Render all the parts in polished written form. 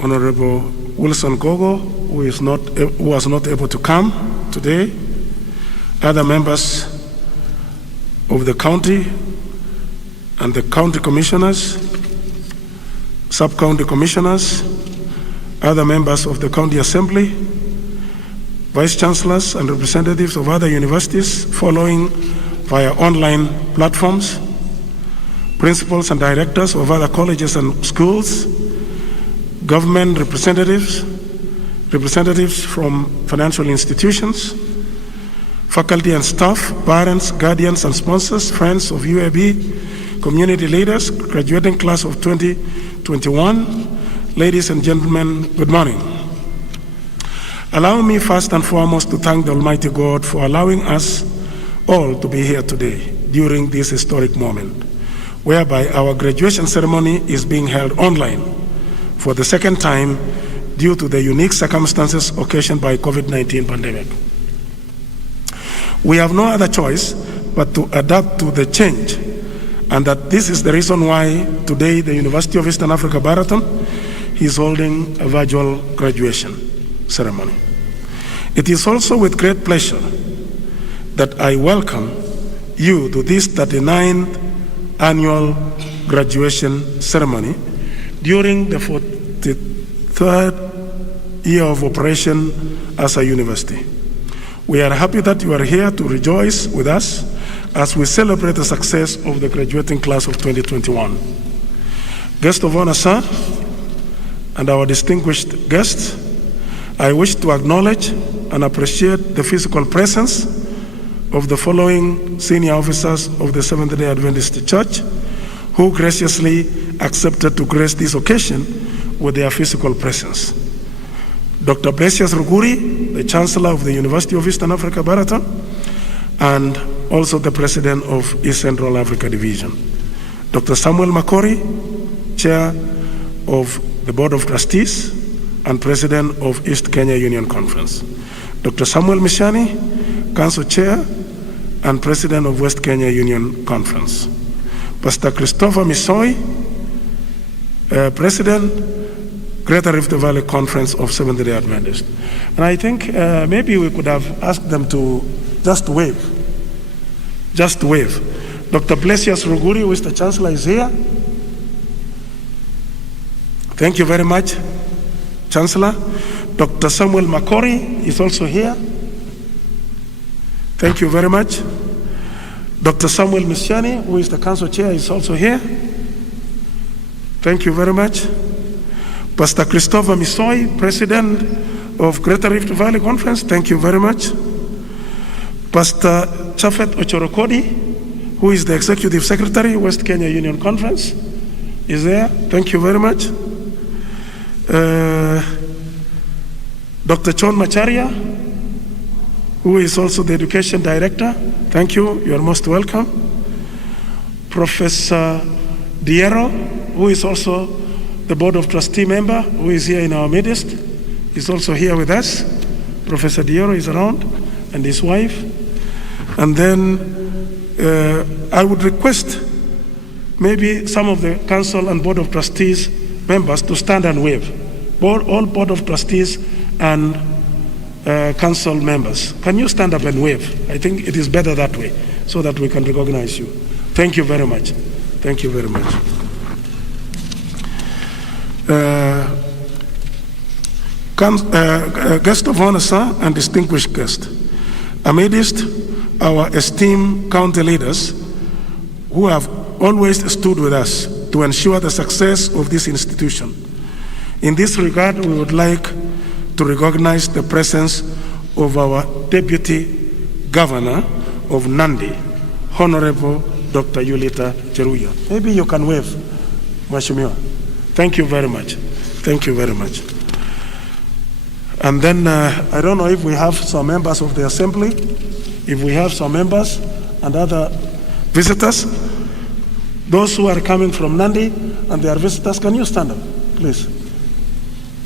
Honorable Wilson Gogo, who was not able to come today, other members of the county and the county commissioners, sub-county commissioners, other members of the county assembly, vice chancellors and representatives of other universities following via online platforms, principals and directors of other colleges and schools, government representatives, representatives from financial institutions, faculty and staff, parents, guardians and sponsors, friends of UAB, community leaders, graduating class of 2021, ladies and gentlemen, good morning. Allow me first and foremost to thank the Almighty God for allowing us all to be here today during this historic moment, whereby our graduation ceremony is being held online for the second time due to the unique circumstances occasioned by COVID-19 pandemic. We have no other choice but to adapt to the change, and that this is the reason why today the University of Eastern Africa, Baraton, is holding a virtual graduation ceremony. It is also with great pleasure that I welcome you to this 39th annual graduation ceremony during the 43rd year of operation as a university. We are happy that you are here to rejoice with us as we celebrate the success of the graduating class of 2021. Guest of honor, sir, and our distinguished guests, I wish to acknowledge and appreciate the physical presence of the following senior officers of the Seventh-day Adventist Church who graciously accepted to grace this occasion with their physical presence. Dr. Blesius Ruguri, the Chancellor of the University of Eastern Africa, Baraton, and also the President of East Central Africa Division. Dr. Samuel Makori, Chair of the Board of Trustees and President of East Kenya Union Conference. Dr. Samuel Mishani, Council Chair and President of West Kenya Union Conference. Pastor Christopher Misoi, President, Greater Rift Valley Conference of Seventh-day Adventist. And I think maybe we could have asked them to just wave. Just wave. Dr. Blesius Ruguri, who is the Chancellor, is here. Thank you very much, Chancellor. Dr. Samuel Makori is also here. Thank you very much. Dr. Samuel Misiani, who is the Council Chair, is also here. Thank you very much. Pastor Christopher Misoi, President of Greater Rift Valley Conference, thank you very much. Pastor Chafet Ochorokodi, who is the Executive Secretary, West Kenya Union Conference, is there. Thank you very much. Dr. John Macharia, who is also the Education Director, thank you, you are most welcome. Professor Diero, who is also the Board of Trustee member, who is here in our midst, is also here with us. Professor Diero is around, and his wife. And then I would request maybe some of the Council and Board of Trustees members to stand and wave. All Board of Trustees and Council members. Can you stand up and wave? I think it is better that way, so that we can recognize you. Thank you very much. Thank you very much. Guest of honor, sir, and distinguished guest. Amidst our esteemed county leaders who have always stood with us to ensure the success of this institution. In this regard, we would like to recognize the presence of our Deputy Governor of Nandi, Honorable Dr. Yulita Cheruya. Maybe you can wave, Mheshimiwa. Thank you very much. Thank you very much. And then, I don't know if we have some members of the Assembly, if we have some members and other visitors. Those who are coming from Nandi and they are visitors, can you stand up, please?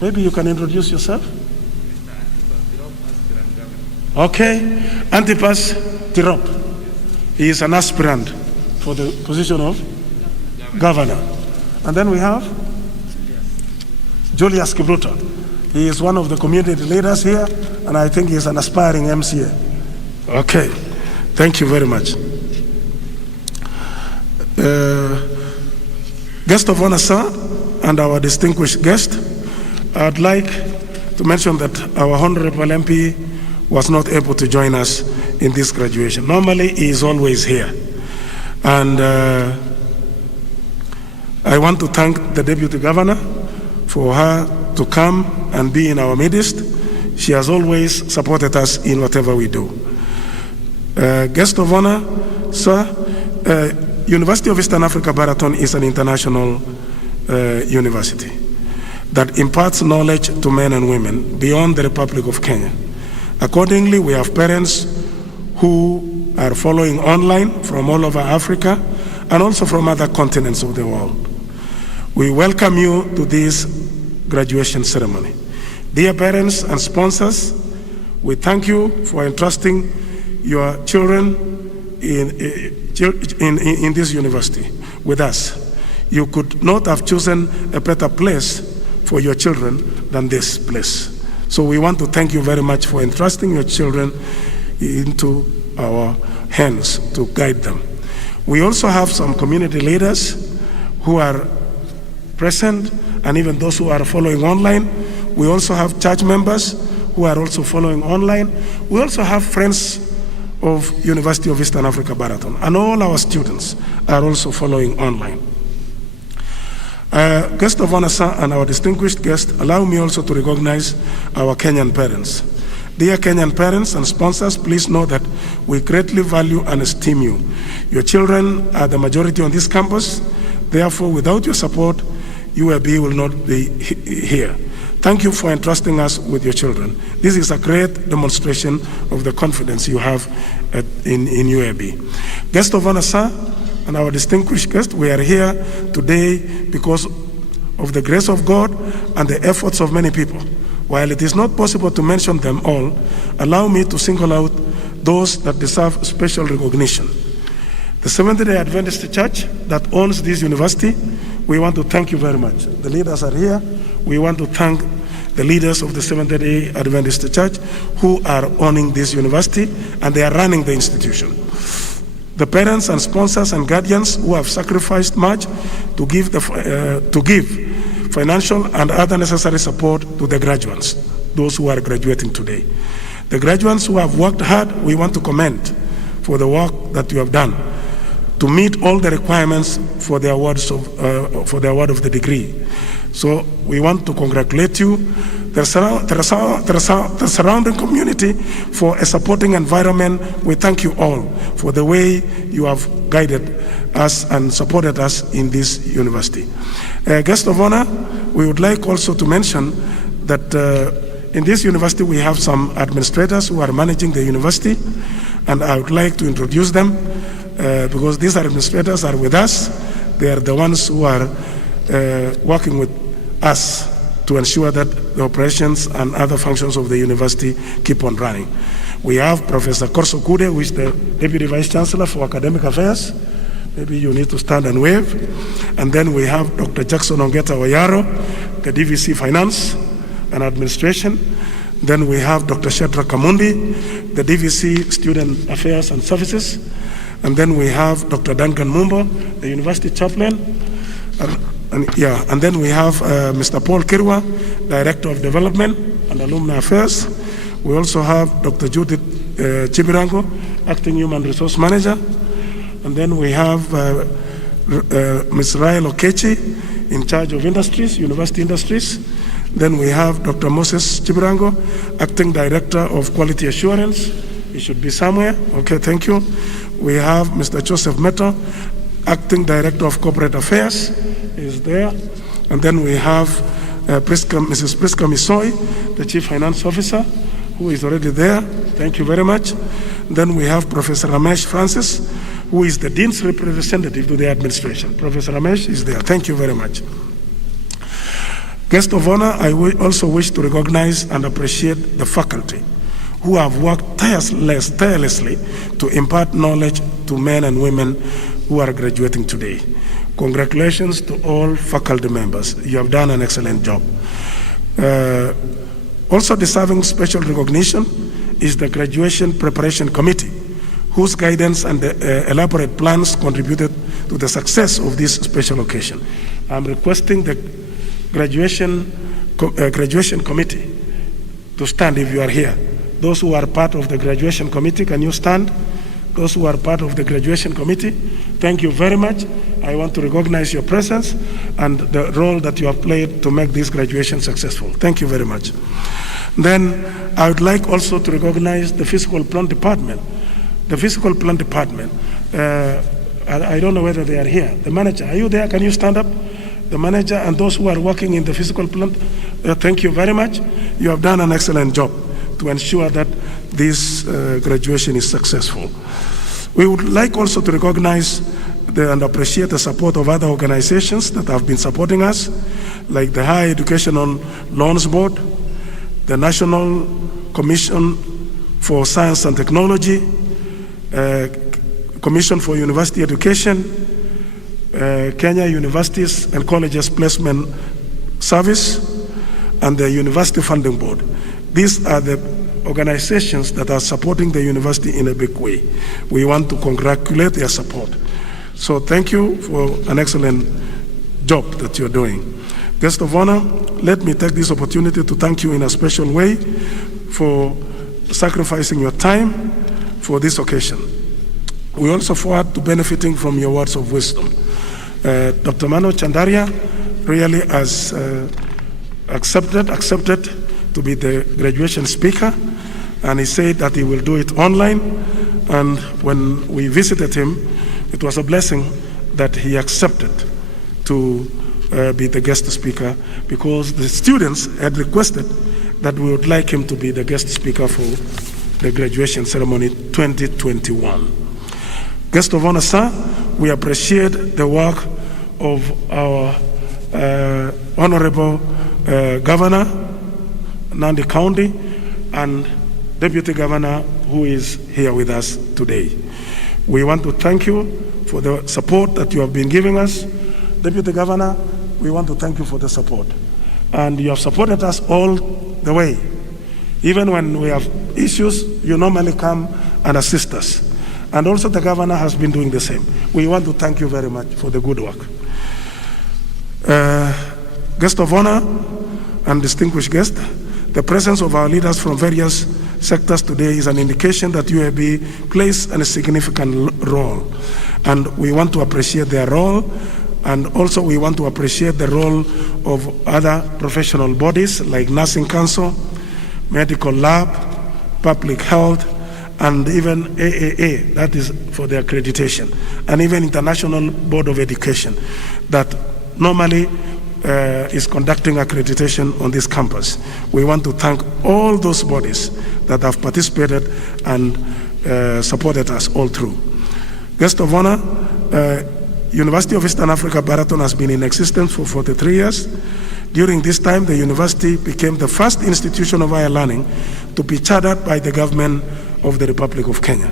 Maybe you can introduce yourself. Okay, Antipas Tirop. He is an aspirant for the position of governor. And then we have Julius Kibruto. He is one of the community leaders here, and I think he's an aspiring MCA. Okay, thank you very much. Guest of honor, sir, and our distinguished guest, I'd like to mention that our Honorable MP was not able to join us in this graduation. Normally, he is always here. And I want to thank the Deputy Governor for her to come and be in our midst. She has always supported us in whatever we do. Guest of honor, sir, University of Eastern Africa Baraton is an international university that imparts knowledge to men and women beyond the Republic of Kenya. Accordingly, we have parents who are following online from all over Africa and also from other continents of the world. We welcome you to this graduation ceremony. Dear parents and sponsors, we thank you for entrusting your children in this university with us. You could not have chosen a better place for your children than this place. So we want to thank you very much for entrusting your children into our hands to guide them. We also have some community leaders who are present, and even those who are following online. We also have church members who are also following online. We also have friends of University of Eastern Africa Baraton, and all our students are also following online. Guest of honor, sir, and our distinguished guest, allow me also to recognize our Kenyan parents. Dear Kenyan parents and sponsors, please know that we greatly value and esteem you. Your children are the majority on this campus. Therefore, without your support, UAB will not be here. Thank you for entrusting us with your children. This is a great demonstration of the confidence you have in UAB. Guest of honor, sir, and our distinguished guest, we are here today because of the grace of God and the efforts of many people. While it is not possible to mention them all, allow me to single out those that deserve special recognition. The Seventh-day Adventist Church that owns this university, we want to thank you very much. The leaders are here. We want to thank the leaders of the Seventh-day Adventist Church who are owning this university, and they are running the institution. The parents and sponsors and guardians who have sacrificed much to give financial and other necessary support to the graduates, those who are graduating today. The graduates who have worked hard, we want to commend for the work that you have done to meet all the requirements for the award of the degree. So we want to congratulate you, the surrounding community, for a supporting environment. We thank you all for the way you have guided us and supported us in this university. Guest of honor, we would like also to mention that in this university we have some administrators who are managing the university, and I would like to introduce them because these administrators are with us. They are the ones who are working with us to ensure that the operations and other functions of the university keep on running. We have Professor Korso Kude, who is the Deputy Vice Chancellor for Academic Affairs. Maybe you need to stand and wave. And then we have Dr. Jackson Ongeta Wayaro, the DVC Finance and Administration. Then we have Dr. Shedrack Kamundi, the DVC Student Affairs and Services. And then we have Dr. Duncan Mumbo, the University Chaplain. And then we have Mr. Paul Kirwa, Director of Development and Alumni Affairs. We also have Dr. Judith Chibirango, Acting Human Resource Manager. And then we have Ms. Rael Okechi, in charge of industries, university industries. Then we have Dr. Moses Chibirango, Acting Director of Quality Assurance. He should be somewhere. Okay, thank you. We have Mr. Joseph Meto, Acting Director of Corporate Affairs, is there. And then we have Mrs. Priska Misoi, the Chief Finance Officer, who is already there. Thank you very much. Then we have Professor Ramesh Francis, who is the Dean's representative to the administration. Professor Ramesh is there. Thank you very much. Guest of honor, I also wish to recognize and appreciate the faculty who have worked tirelessly to impart knowledge to men and women who are graduating today. Congratulations to all faculty members. You have done an excellent job. Also deserving special recognition is the Graduation Preparation Committee, whose guidance and elaborate plans contributed to the success of this special occasion. I'm requesting the graduation committee to stand if you are here. Those who are part of the graduation committee, can you stand? Those who are part of the graduation committee, thank you very much. I want to recognize your presence and the role that you have played to make this graduation successful. Thank you very much. Then I would like also to recognize the Physical Plant Department. The Physical Plant Department, I don't know whether they are here. The manager, are you there? Can you stand up? The manager and those who are working in the physical plant, thank you very much. You have done an excellent job to ensure that this graduation is successful. We would like also to recognize and appreciate the support of other organizations that have been supporting us, like the Higher Education on Loans Board, the National Commission for Science and Technology, Commission for University Education, Kenya Universities and Colleges Placement Service, and the University Funding Board. These are the organizations that are supporting the university in a big way. We want to congratulate their support. So thank you for an excellent job that you're doing. Guest of honor, let me take this opportunity to thank you in a special way for sacrificing your time for this occasion. We also forward to benefiting from your words of wisdom. Dr. Mano Chandaria really has accepted to be the graduation speaker, and he said that he will do it online. And when we visited him, it was a blessing that he accepted to be the guest speaker, because the students had requested that we would like him to be the guest speaker for the graduation ceremony 2021. Guest of honor, sir, we appreciate the work of our Honorable Governor, Nandi County, and Deputy Governor, who is here with us today. We want to thank you for the support that you have been giving us. Deputy Governor, we want to thank you for the support. And you have supported us all the way. Even when we have issues, you normally come and assist us. And also the governor has been doing the same. We want to thank you very much for the good work. Guest of honor and distinguished guest, the presence of our leaders from various sectors today is an indication that UAB plays a significant role. And we want to appreciate their role, and also we want to appreciate the role of other professional bodies like Nursing Council, Medical Lab, Public Health, and even AAA, that is for the accreditation, and even International Board of Education, that normally is conducting accreditation on this campus. We want to thank all those bodies that have participated and supported us all through. Guest of honor, University of Eastern Africa Baraton has been in existence for 43 years. During this time, the university became the first institution of higher learning to be chartered by the government of the Republic of Kenya,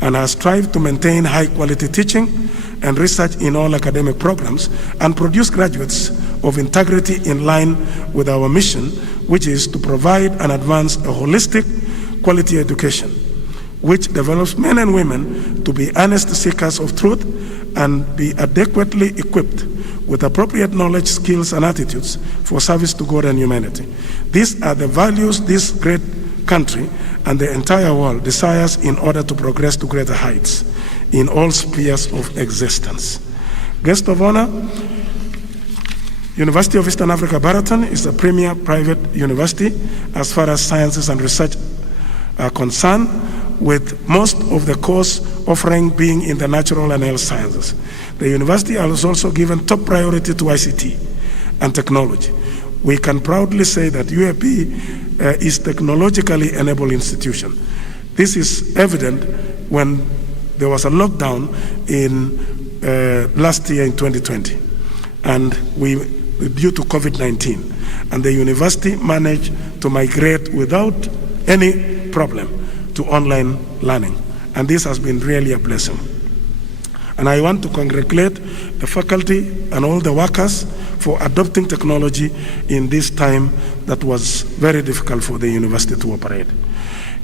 and has strived to maintain high-quality teaching and research in all academic programs and produce graduates of integrity in line with our mission, which is to provide and advance a holistic quality education, which develops men and women to be honest seekers of truth and be adequately equipped with appropriate knowledge, skills, and attitudes for service to God and humanity. These are the values this great country and the entire world desires in order to progress to greater heights in all spheres of existence. Guest of honor, University of Eastern Africa Baraton is a premier private university as far as sciences and research are concerned, with most of the course offering being in the natural and health sciences. The university has also given top priority to ICT and technology. We can proudly say that UAB is technologically enabled institution. This is evident when there was a lockdown in last year in 2020, and due to COVID-19, and the university managed to migrate without any problem to online learning, and this has been really a blessing. And I want to congratulate the faculty and all the workers for adopting technology in this time that was very difficult for the university to operate.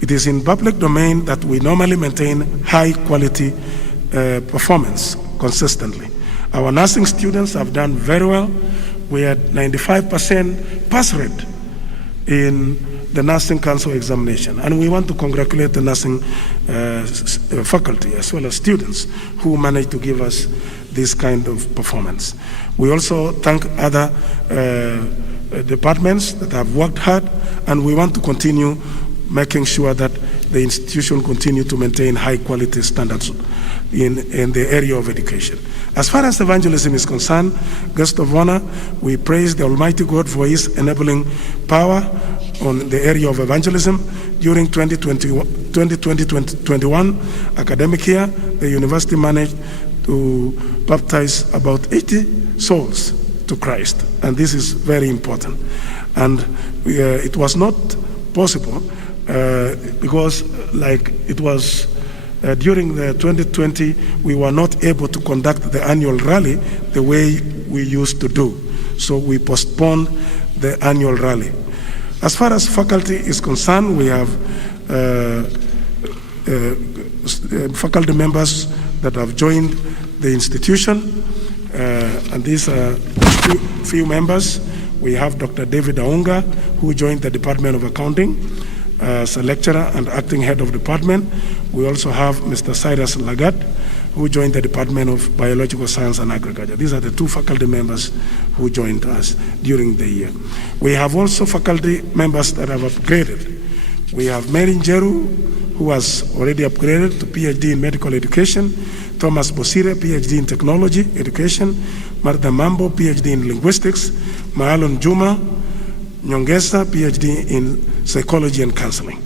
It is in public domain that we normally maintain high quality performance consistently. Our nursing students have done very well. We had 95% pass rate in the Nursing Council examination. And we want to congratulate the nursing faculty as well as students who managed to give us this kind of performance. We also thank other departments that have worked hard, and we want to continue making sure that the institution continue to maintain high quality standards in the area of education. As far as evangelism is concerned, guest of honor, we praise the Almighty God for His enabling power on the area of evangelism. During 2020-2021 academic year, the university managed to baptize about 80 souls to Christ, and this is very important. And it was not possible because like it was during the 2020, we were not able to conduct the annual rally the way we used to do. So we postponed the annual rally. As far as faculty is concerned, we have faculty members that have joined the institution, and these are few members. We have Dr. David Aunga, who joined the Department of Accounting as a lecturer and acting head of department. We also have Mr. Cyrus Lagat, who joined the Department of Biological Science and Agriculture. These are the two faculty members who joined us during the year. We have also faculty members that have upgraded. We have Mary Njeru, who has already upgraded to PhD in medical education, Thomas Bosire, PhD in technology education, Martha Mambo, PhD in linguistics, Maalon Juma Nyongesa, PhD in psychology and counseling.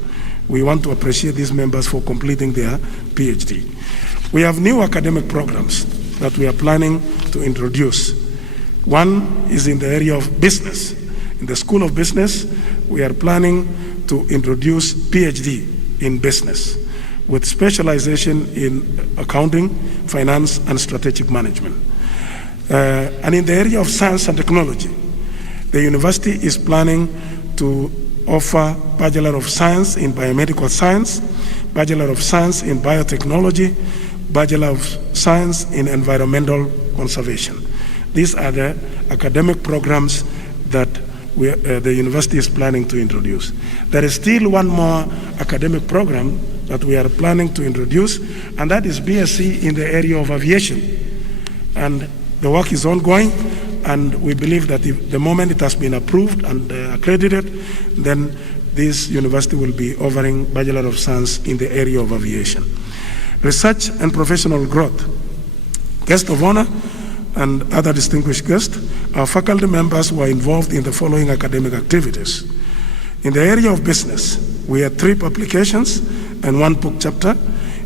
We want to appreciate these members for completing their PhD. We have new academic programs that we are planning to introduce. One is in the area of business. In the School of Business, we are planning to introduce PhD in business with specialization in accounting, finance, and strategic management. And in the area of science and technology, the university is planning to offer Bachelor of Science in Biomedical Science, Bachelor of Science in Biotechnology, Bachelor of Science in Environmental Conservation. These are the academic programs that the university is planning to introduce. There is still one more academic program that we are planning to introduce, and that is BSc in the area of aviation. And the work is ongoing, and we believe that the moment it has been approved and accredited, then this university will be offering Bachelor of Science in the area of aviation. Research and professional growth. Guest of honor and other distinguished guests, our faculty members were involved in the following academic activities. In the area of business, we had 3 publications and 1 book chapter.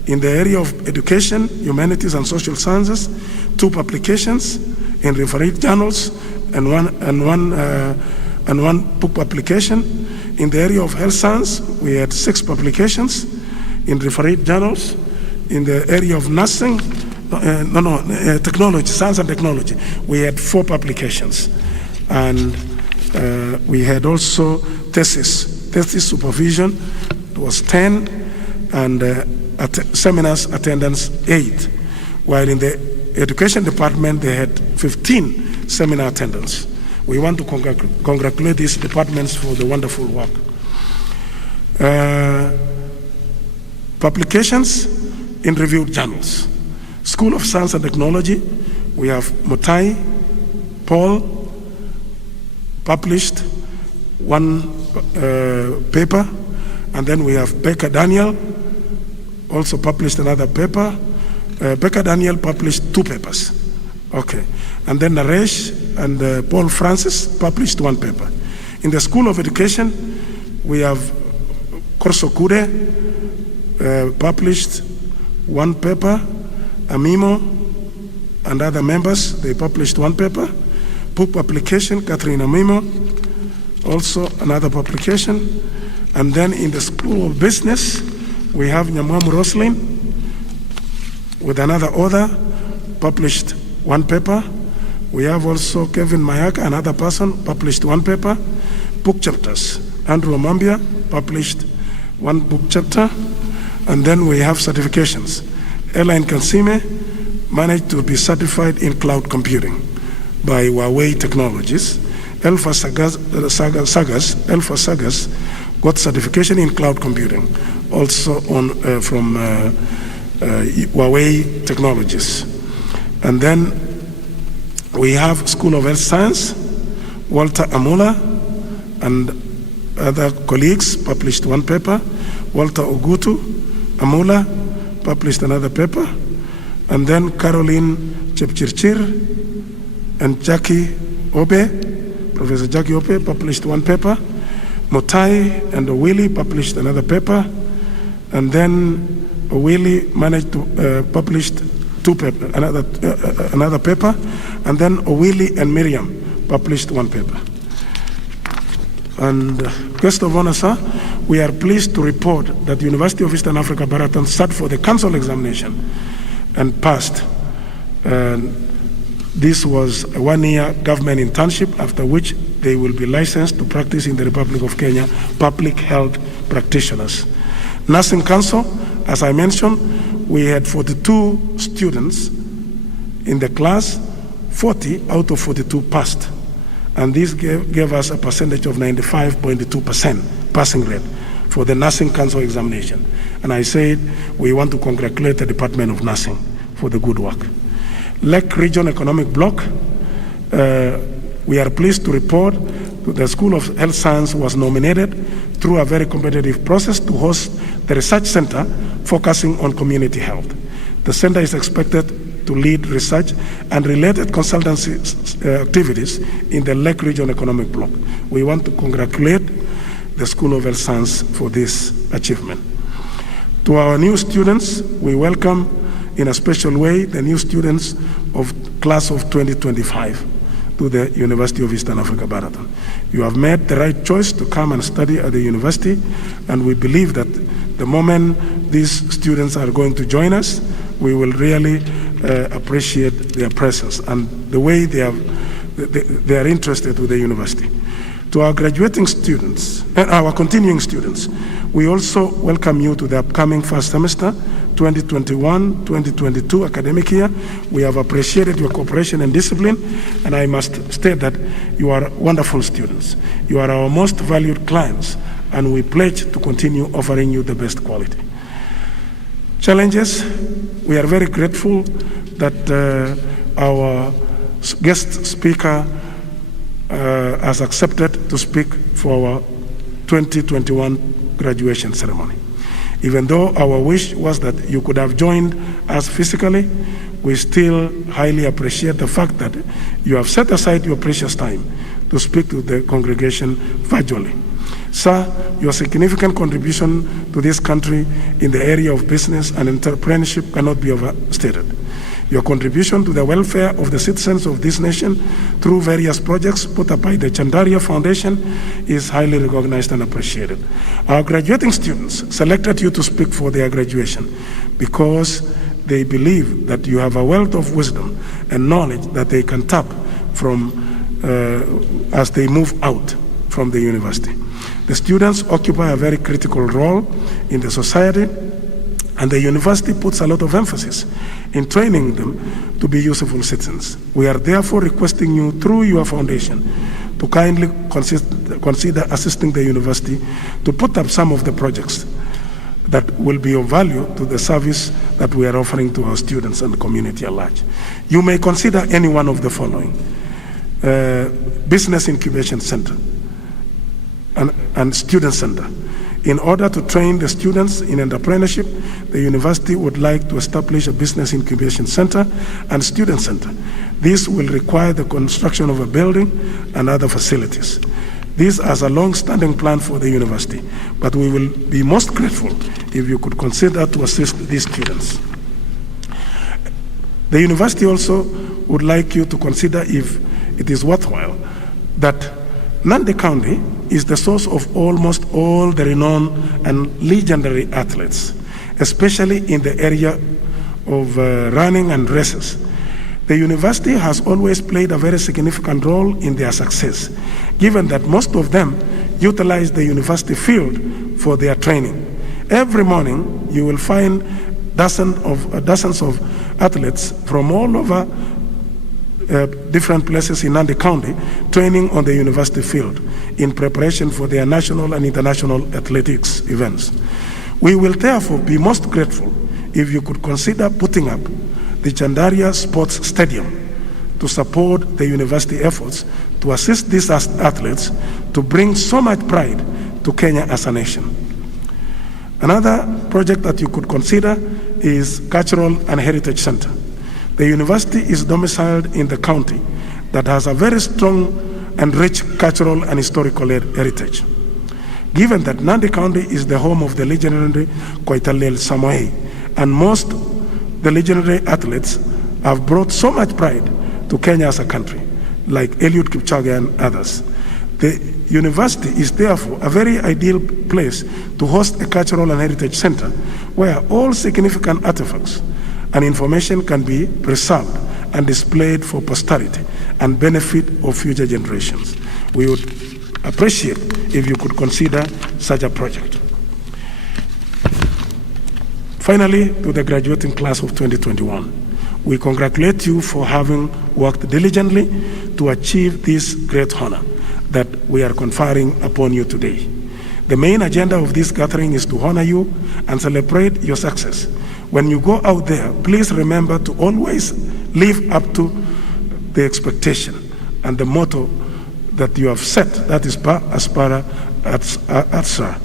In the area of education, humanities and social sciences, 2 publications in refereed journals and one book publication. In the area of health science, we had 6 publications in refereed journals. In the area of nursing, technology, science and technology, we had 4 publications. And we had also thesis supervision, it was 10, and seminars attendance 8. While in the education department, they had 15 seminar attendance. We want to congratulate these departments for the wonderful work. Publications in reviewed journals. School of Science and Technology, we have Mutai Paul, published 1 paper, and then we have Becca Daniel, also published another paper. Becca Daniel published 2 papers. Okay. And then Naresh and Paul Francis published 1 paper. In the School of Education, we have Korso Kure, published 1 paper. Amimo and other members, they published 1 paper. Book publication, Catherine Amimo, also another publication. And then in the School of Business, we have Nyamwamu Roslin with another author, published one paper. We have also Kevin Mayaka, another person, published one paper. Book chapters. Andrew Mambia published one book chapter. And then we have certifications. Elaine Kansime managed to be certified in cloud computing by Huawei Technologies. Elfa Sagas got certification in cloud computing, also from Huawei Technologies. And then we have School of Health Science. Walter Amula and other colleagues published one paper. Walter Ogutu Amula published another paper. And then Caroline Chepchirchir and Jackie Obe, Professor Jackie Obe, published one paper. Motai and Owili published another paper. And then Owili managed to publish another paper. And then Owili and Miriam published one paper. And guest of honor, sir, we are pleased to report that the University of Eastern Africa Baraton sat for the council examination and passed. This was a one-year government internship, after which they will be licensed to practice in the Republic of Kenya, public health practitioners. Nursing Council, as I mentioned, we had 42 students in the class, 40 out of 42 passed. And this gave us a percentage of 95.2% passing rate for the Nursing Council examination. And I said, we want to congratulate the Department of Nursing for the good work. Lake Region Economic Bloc, we are pleased to report that the School of Health Science was nominated through a very competitive process to host the research center focusing on community health. The center is expected to lead research and related consultancy activities in the Lake Region Economic Bloc. We want to congratulate the School of Health Science for this achievement. To our new students, we welcome in a special way the new students of class of 2025 to the University of Eastern Africa Baraton. You have made the right choice to come and study at the university, and we believe that the moment these students are going to join us, we will really appreciate their presence and the way they are interested with the university. To our graduating students, and our continuing students, we also welcome you to the upcoming first semester, 2021-2022 academic year. We have appreciated your cooperation and discipline, and I must state that you are wonderful students. You are our most valued clients, and we pledge to continue offering you the best quality. Challenges, we are very grateful that our guest speaker has accepted to speak for our 2021 graduation ceremony. Even though our wish was that you could have joined us physically, we still highly appreciate the fact that you have set aside your precious time to speak to the congregation virtually. Sir, your significant contribution to this country in the area of business and entrepreneurship cannot be overstated. Your contribution to the welfare of the citizens of this nation through various projects put up by the Chandaria Foundation is highly recognized and appreciated. Our graduating students selected you to speak for their graduation because they believe that you have a wealth of wisdom and knowledge that they can tap from as they move out from the university. The students occupy a very critical role in the society, and the university puts a lot of emphasis in training them to be useful citizens. We are therefore requesting you through your foundation to kindly consider assisting the university to put up some of the projects that will be of value to the service that we are offering to our students and the community at large. You may consider any one of the following: Business Incubation Center and Student Center. In order to train the students in entrepreneurship, the university would like to establish a business incubation center and student center. This will require the construction of a building and other facilities. This is a long-standing plan for the university, but we will be most grateful if you could consider to assist these students. The university also would like you to consider if it is worthwhile that Nandi County is the source of almost all the renowned and legendary athletes, especially in the area of running and races. The university has always played a very significant role in their success, given that most of them utilize the university field for their training. Every morning, you will find dozens of athletes from all over different places in Nandi County training on the university field in preparation for their national and international athletics events. We will therefore be most grateful if you could consider putting up the Chandaria Sports Stadium to support the university efforts to assist these athletes to bring so much pride to Kenya as a nation. Another project that you could consider is Cultural and Heritage Center. The university is domiciled in the county that has a very strong and rich cultural and historical heritage. Given that Nandi County is the home of the legendary Koitalel Samoei, and most the legendary athletes have brought so much pride to Kenya as a country, like Eliud Kipchoge and others. The university is therefore a very ideal place to host a cultural and heritage center where all significant artifacts and information can be preserved and displayed for posterity and benefit of future generations. We would appreciate if you could consider such a project. Finally, to the graduating class of 2021, we congratulate you for having worked diligently to achieve this great honor that we are conferring upon you today. The main agenda of this gathering is to honor you and celebrate your success. When you go out there, please remember to always live up to the expectation and the motto that you have set, that is aspara atsar,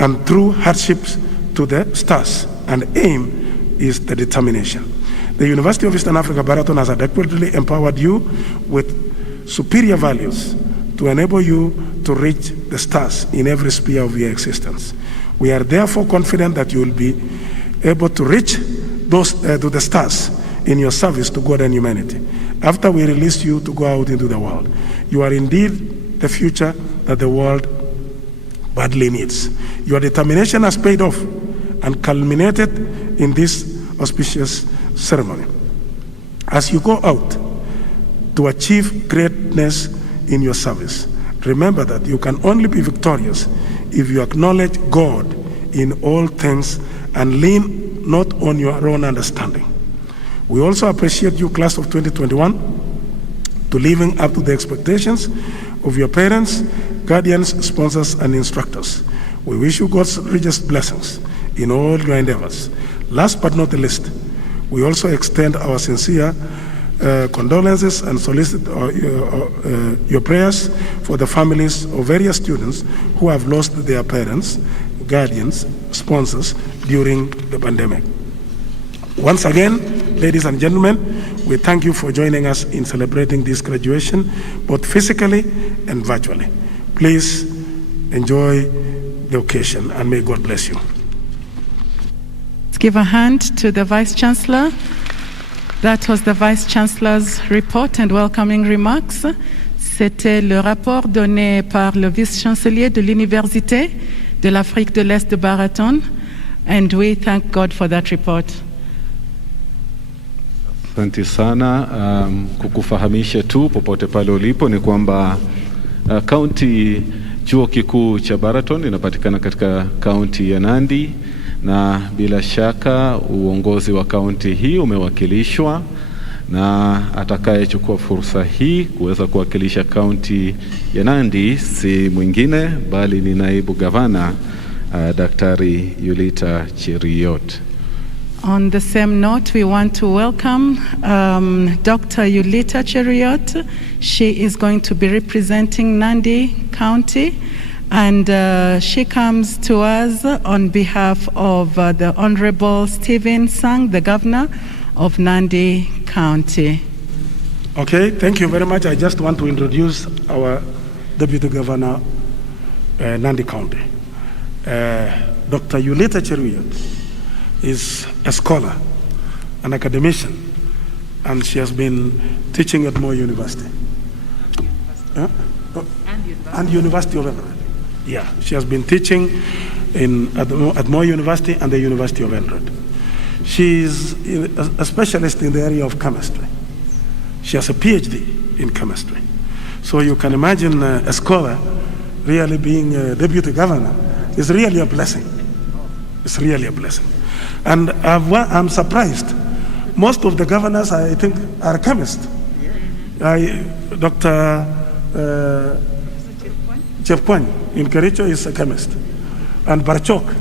and through hardships to the stars, and aim is the determination. The University of Eastern Africa Baraton has adequately empowered you with superior values to enable you to reach the stars in every sphere of your existence. We are therefore confident that you will be able to reach those to the stars in your service to God and humanity. After we release you to go out into the world, you are indeed the future that the world badly needs. Your determination has paid off and culminated in this auspicious ceremony. As you go out to achieve greatness in your service, remember that you can only be victorious if you acknowledge God in all things and lean not on your own understanding. We also appreciate you, class of 2021, to living up to the expectations of your parents, guardians, sponsors, and instructors. We wish you God's richest blessings in all your endeavors. Last but not the least, we also extend our sincere condolences and solicit your prayers for the families of various students who have lost their parents, guardians, sponsors during the pandemic. Once again, ladies and gentlemen, we thank you for joining us in celebrating this graduation, both physically and virtually. Please enjoy the occasion, and may God bless you. Let's give a hand to the Vice Chancellor. That was the Vice Chancellor's report and welcoming remarks. C'était le rapport donné par le Vice-Chancelier de l'Université de l'Afrique de l'Est de Baraton, and we thank God for that report. Asante sana. Kukufahamisha tu popote pale ulipo ni kwamba kaunti chuo kikuu cha Baraton inapatikana katika kaunti ya Nandi, na bila shaka uongozi wa kaunti hii umewakilishwa, na atakayechukua fursa hii kuweza kuwakilisha kaunti ya Nandi si mwingine bali ni naibu gavana Daktari Yulita Cheriot. On the same note, we want to welcome Dr. Yulita Cheriot. She is going to be representing Nandi County, and she comes to us on behalf of the Honorable Stephen Sang, the Governor of Nandi County. Okay, thank you very much. I just want to introduce our Deputy Governor, Nandi County. Dr. Yulita Cheriot is a scholar, an academician, and she has been teaching at Moore University. And University of Everett. Yeah, she has been teaching at Moore University and the University of Everett. She is a specialist in the area of chemistry. She has a PhD in chemistry. So you can imagine a scholar really being a deputy governor is really a blessing. It's really a blessing. And I'm surprised. Most of the governors, I think, are chemists. Dr. Chepkwany in Kericho is a chemist. And Barchok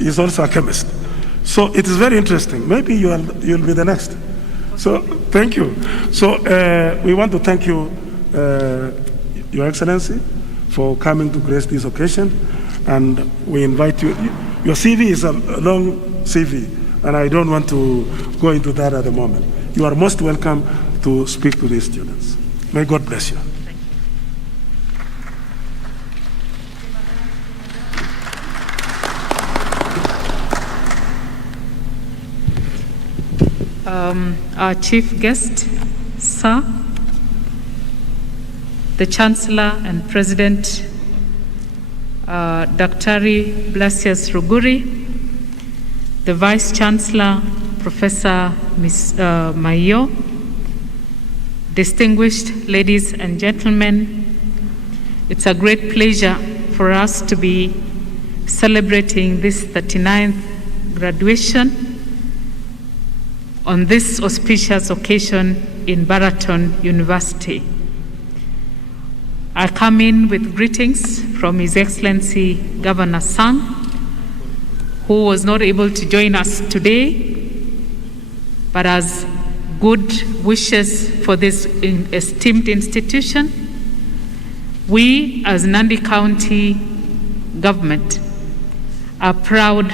is also a chemist. So it is very interesting. Maybe you'll be the next. So thank you. So we want to thank you, Your Excellency, for coming to grace this occasion. And we invite you. Your CV is a long CV, and I don't want to go into that at the moment. You are most welcome to speak to these students. May God bless you. Our chief guest, sir, the Chancellor and President, Dr. Blasius Ruguri, the Vice Chancellor, Professor Ms. Mayo, distinguished ladies and gentlemen, it's a great pleasure for us to be celebrating this 39th graduation on this auspicious occasion in Baraton University. I come in with greetings from His Excellency Governor Sang, who was not able to join us today, but as good wishes for this esteemed institution. We, as Nandi County government, are proud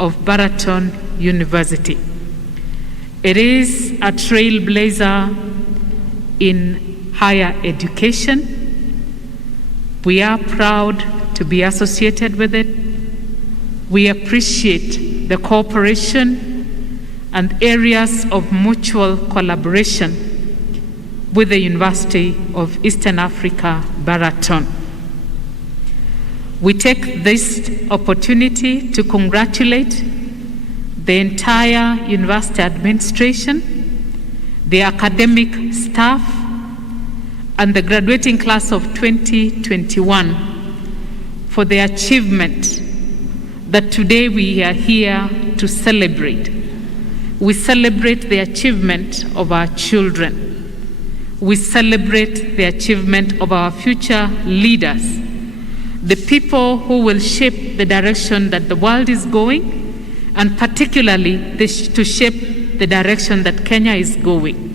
of Baraton University. It is a trailblazer in higher education. We are proud to be associated with it. We appreciate the cooperation and areas of mutual collaboration with the University of Eastern Africa, Baraton. We take this opportunity to congratulate the entire university administration, the academic staff, and the graduating class of 2021 for the achievement that today we are here to celebrate. We celebrate the achievement of our children. We celebrate the achievement of our future leaders, the people who will shape the direction that the world is going, and particularly to shape the direction that Kenya is going.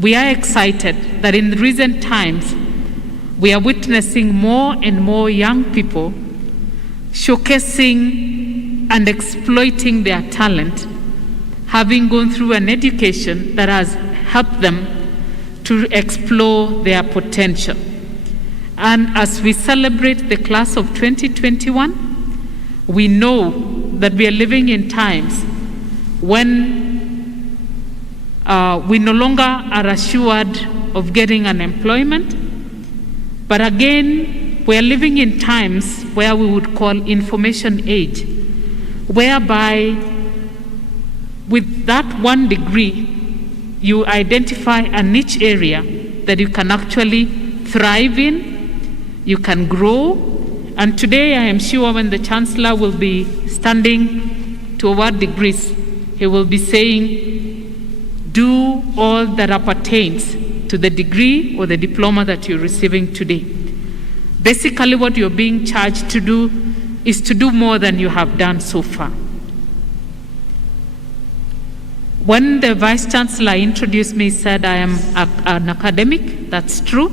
We are excited that in recent times, we are witnessing more and more young people showcasing and exploiting their talent, having gone through an education that has helped them to explore their potential. And as we celebrate the class of 2021, we know that we are living in times when we no longer are assured of getting an employment, but again, we are living in times where we would call information age, whereby with that one degree, you identify a niche area that you can actually thrive in, you can grow. And today I am sure when the Chancellor will be standing to award degrees, he will be saying, do all that appertains to the degree or the diploma that you're receiving today. Basically what you're being charged to do is to do more than you have done so far. When the Vice Chancellor introduced me, he said I am an academic. That's true.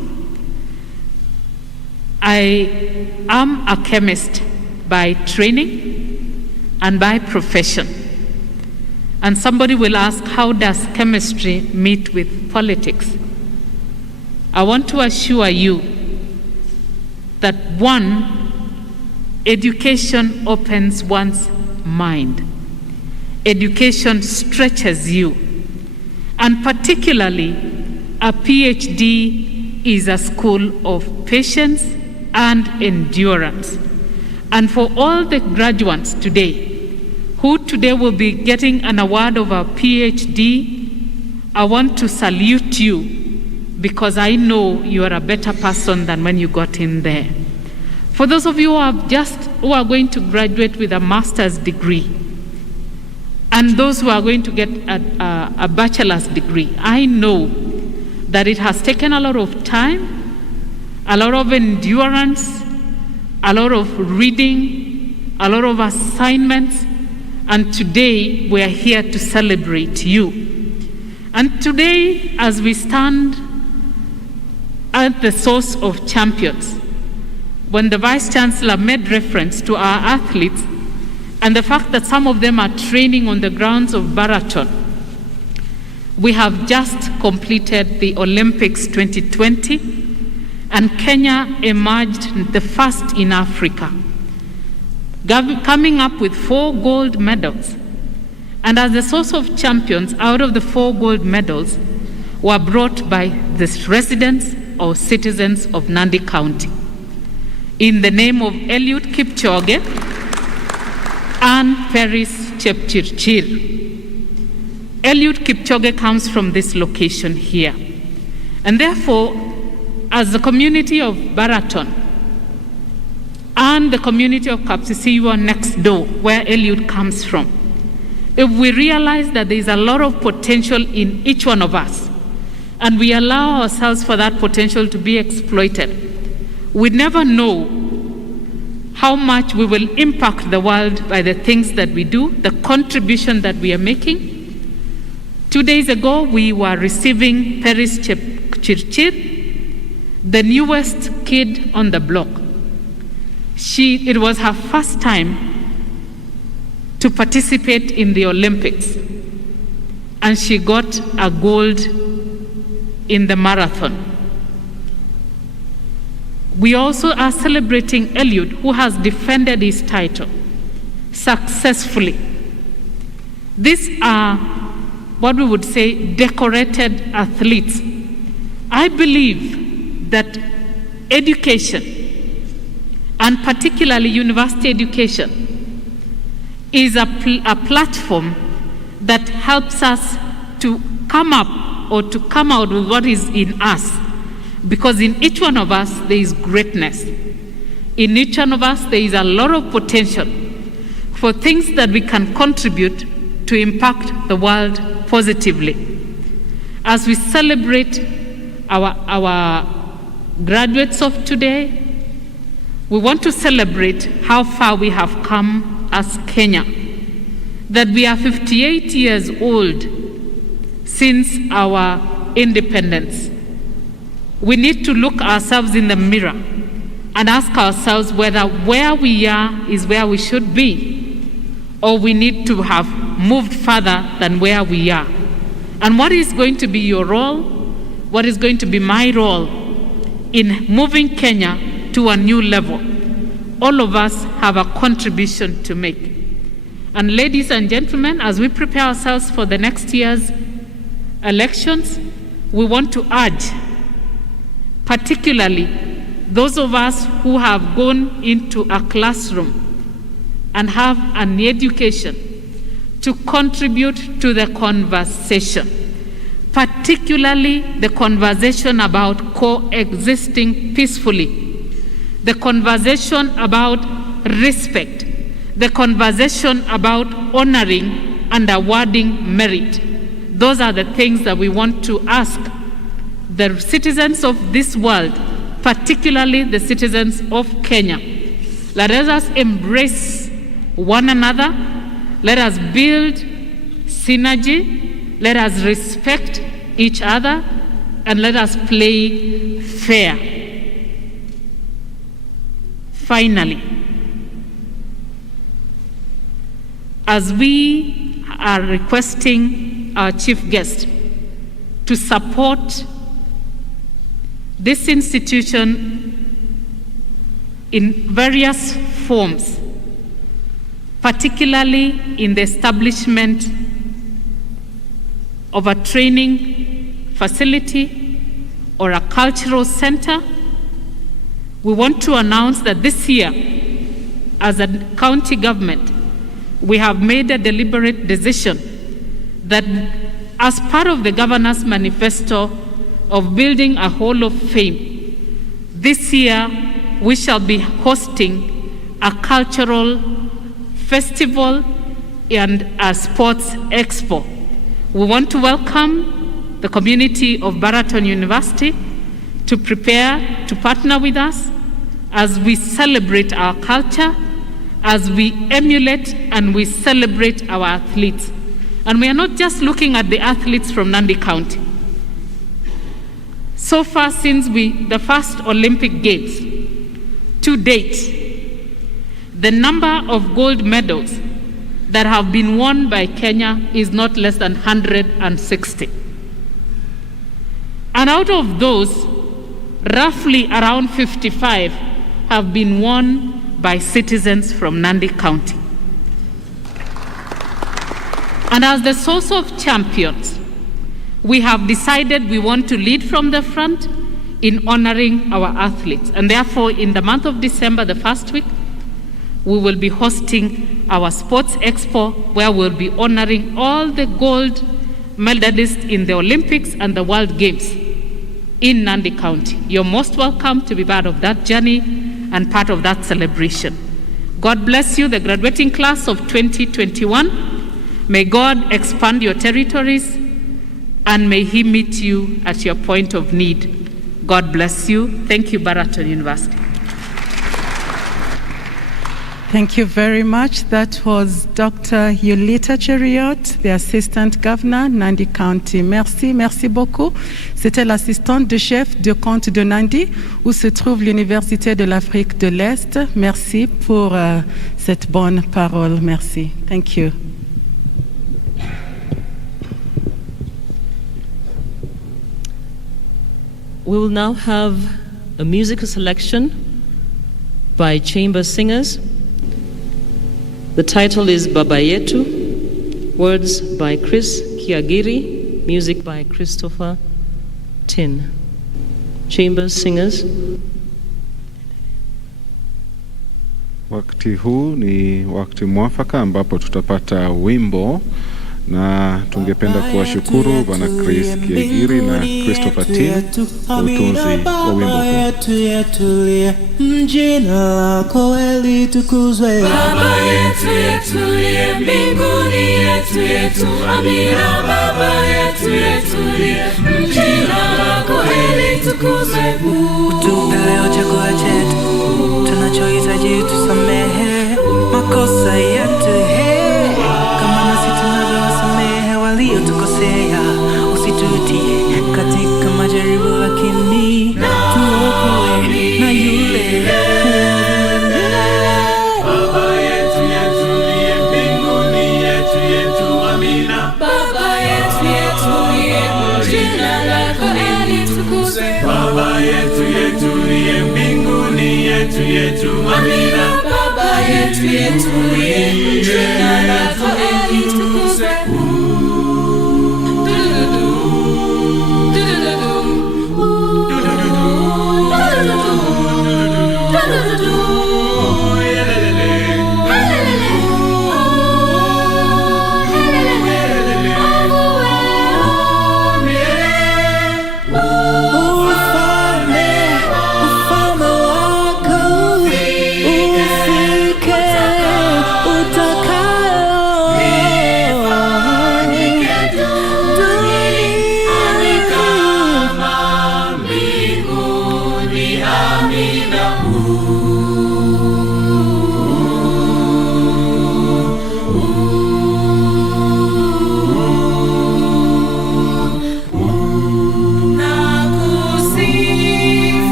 I am a chemist by training and by profession. And somebody will ask, how does chemistry meet with politics? I want to assure you that one, education opens one's mind. Education stretches you. And particularly, a PhD is a school of patience and endurance. And for all the graduates today, who today will be getting an award of a PhD, I want to salute you because I know you are a better person than when you got in there. For those of you who are going to graduate with a master's degree, and those who are going to get a bachelor's degree, I know that it has taken a lot of time, a lot of endurance, a lot of reading, a lot of assignments, and today we are here to celebrate you. And today, as we stand at the source of champions, when the Vice Chancellor made reference to our athletes and the fact that some of them are training on the grounds of Baraton, we have just completed the Olympics 2020, and Kenya emerged the first in Africa, coming up with 4 gold medals. And as the source of champions, out of the 4 gold medals were brought by the residents or citizens of Nandi County, in the name of Eliud Kipchoge and Paris Chepchirchir. Eliud Kipchoge comes from this location here. And therefore, as the community of Baraton and the community of Kapsisiwa next door, where Eliud comes from, if we realize that there is a lot of potential in each one of us, and we allow ourselves for that potential to be exploited, we never know how much we will impact the world by the things that we do, the contribution that we are making. 2 days ago, we were receiving Paris Chepchirchir, the newest kid on the block. It was her first time to participate in the Olympics, and she got a gold in the marathon. We also are celebrating Eliud, who has defended his title successfully. These are what we would say decorated athletes. I believe that education, and particularly university education, is a platform that helps us to come up or to come out with what is in us. Because in each one of us, there is greatness. In each one of us, there is a lot of potential for things that we can contribute to impact the world positively. As we celebrate our graduates of today, we want to celebrate how far we have come as Kenya. That we are 58 years old since our independence. We need to look ourselves in the mirror and ask ourselves whether where we are is where we should be, or we need to have moved further than where we are. And what is going to be your role? What is going to be my role in moving Kenya to a new level? All of us have a contribution to make. And ladies and gentlemen, as we prepare ourselves for the next year's elections, we want to urge, particularly those of us who have gone into a classroom and have an education, to contribute to the conversation, particularly the conversation about coexisting peacefully, the conversation about respect, the conversation about honoring and awarding merit. Those are the things that we want to ask the citizens of this world, particularly the citizens of Kenya. Let us embrace one another. Let us build synergy. Let us respect each other, and let us play fair. Finally, as we are requesting our chief guest to support this institution in various forms, particularly in the establishment of a training facility or a cultural center, we want to announce that this year, as a county government, we have made a deliberate decision that As part of the Governor's Manifesto of building a Hall of Fame, this year we shall be hosting a cultural festival and a sports expo. We want to welcome the community of Baraton University to prepare to partner with us as we celebrate our culture, as we emulate and we celebrate our athletes. And we are not just looking at the athletes from Nandi County. So far since the first Olympic Games, to date, the number of gold medals that have been won by Kenya is not less than 160. And out of those, roughly around 55 have been won by citizens from Nandi County. And as the source of champions, we have decided we want to lead from the front in honoring our athletes. And therefore, in the month of December, the first week, we will be hosting our sports expo where we'll be honoring all the gold medalists in the Olympics and the World Games in Nandi County. You're most welcome to be part of that journey and part of that celebration. God bless you, the graduating class of 2021. May God expand your territories and may He meet you at your point of need. God bless you. Thank you, Baraton University. Thank you very much. That was Dr. Yulita Cheriot, the Assistant Governor, Nandi County. Merci, merci beaucoup. C'était l'assistante de chef de compte de Nandi, où se trouve l'Université de l'Afrique de l'Est. Merci pour cette bonne parole. Merci. Thank you. We will now have a musical selection by chamber singers. The title is Baba Yetu, words by Chris Kiagiri, music by Christopher Tin. Chamber singers. Wakati huu ni wakati mwafaka ambapo tutapata wimbo, na tungependa kuwashukuru Bwana Chris Kiagiri na Christopher Tin kwa utunzi wa wimbo huu. Jina lako litukuzwe. Baba yetu yetulie mbinguni, yetu yetu amina. Baba yetu yetulie, jina lako litukuzwe. Utupe leo chakula chetu, tunachohitaji tusamehe makosa yetu, kama nasi tunavyowasamehe waliotukosea. Usitutie katika majaribu, lakini tuokoe na yule. Baba yetu yetulie mbinguni, yetu yetu amina. Baba yetu yetulie, jina lako litukuzwe. Baba yetu yetulie mbinguni, yetu yetu amina. Baba yetu yetulie, jina lako litukuzwe.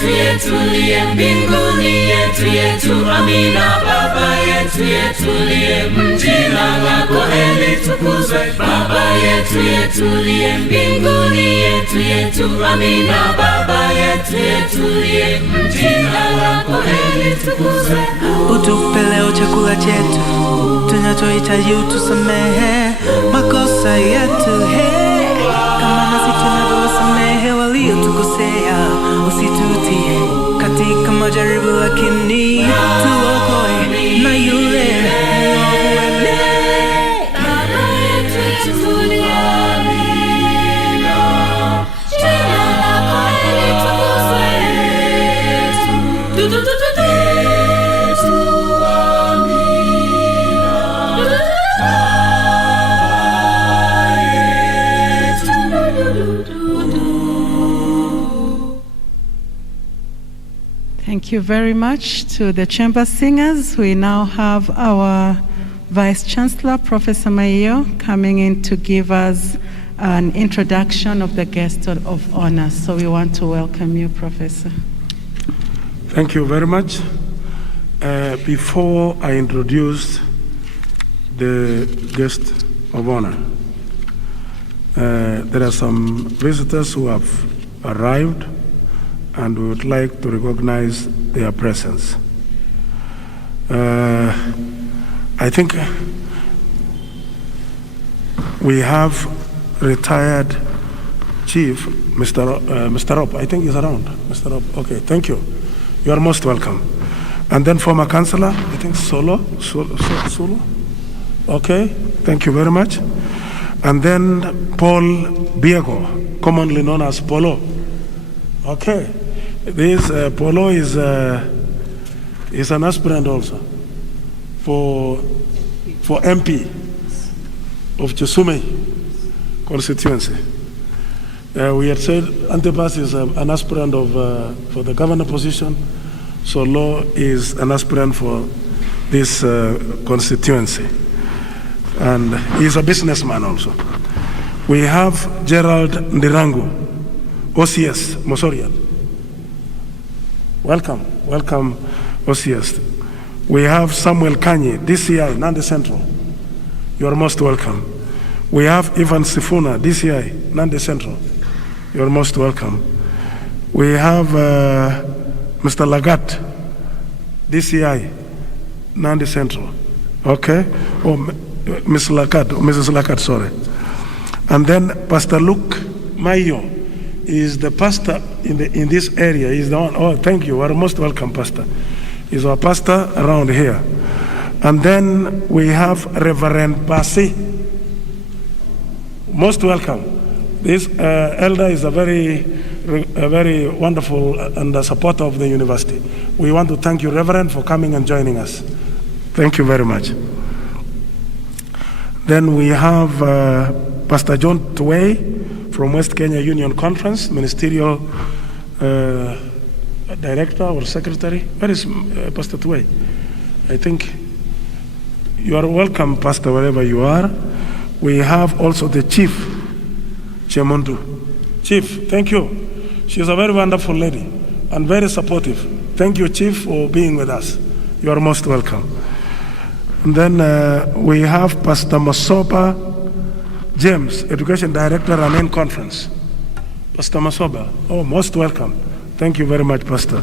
Yetulie mbinguni, yetu yetu amina. Baba yetu yetulie, jina lako litukuzwe. Baba yetu yetulie mbinguni, yetu yetu amina. Baba yetu yetulie, jina lako litukuzwe. Utupe leo chakula chetu, tunachohitaji utusamehe makosa yetu, kama nasi tunavyowasamehe waliotukosea. Usitutie katika majaribu, lakini tuokoe Thank you very much to the chamber singers. We now have our Vice Chancellor, Professor Maio, coming in to give us an introduction of the guest of honor. So we want to welcome you, Professor. Thank you very much. Before I introduce the guest of honor, there are some visitors who have arrived, and we would like to recognize their presence. I think we have retired Chief, Mr. Rob, I think he's around. Mr. Rob, okay, thank you. You are most welcome. And then former Chancellor, I think Solo. Okay, thank you very much. And then Paul Biego, commonly known as Polo. Okay, this Polo is an aspirant also for MP of Chisume constituency. We had said Antipas is an aspirant for the governor position. Solo is an aspirant for this constituency. And he's a businessman also. We have Gerald Ndirangu, OCS, Mosorian. Welcome, OCS. We have Samuel Kanye, DCI, Nandi Central. You are most welcome. We have Ivan Sifuna, DCI, Nandi Central. You are most welcome. We have Mr. Lagat, DCI, Nandi Central. Okay? Oh, Mrs. Lagat, sorry. And then Pastor Luke Mayo is the pastor in this area. He's the one. Oh, thank you. You are most welcome, Pastor. He's our pastor around here. And then we have Reverend Basi. Most welcome. This elder is a very wonderful and a supporter of the university. We want to thank you, Reverend, for coming and joining us. Thank you very much. Then we have Pastor John Tuwei from West Kenya Union Conference, Ministerial Director or Secretary. Where is Pastor Tuwei? I think you are welcome, Pastor, wherever you are. We have also the Chief, Chemundu. Chief, thank you. She's a very wonderful lady and very supportive. Thank you, Chief, for being with us. You are most welcome. And then we have Pastor Masoba James, Education Director, Amen Conference. Pastor Masoba, oh, most welcome. Thank you very much, Pastor.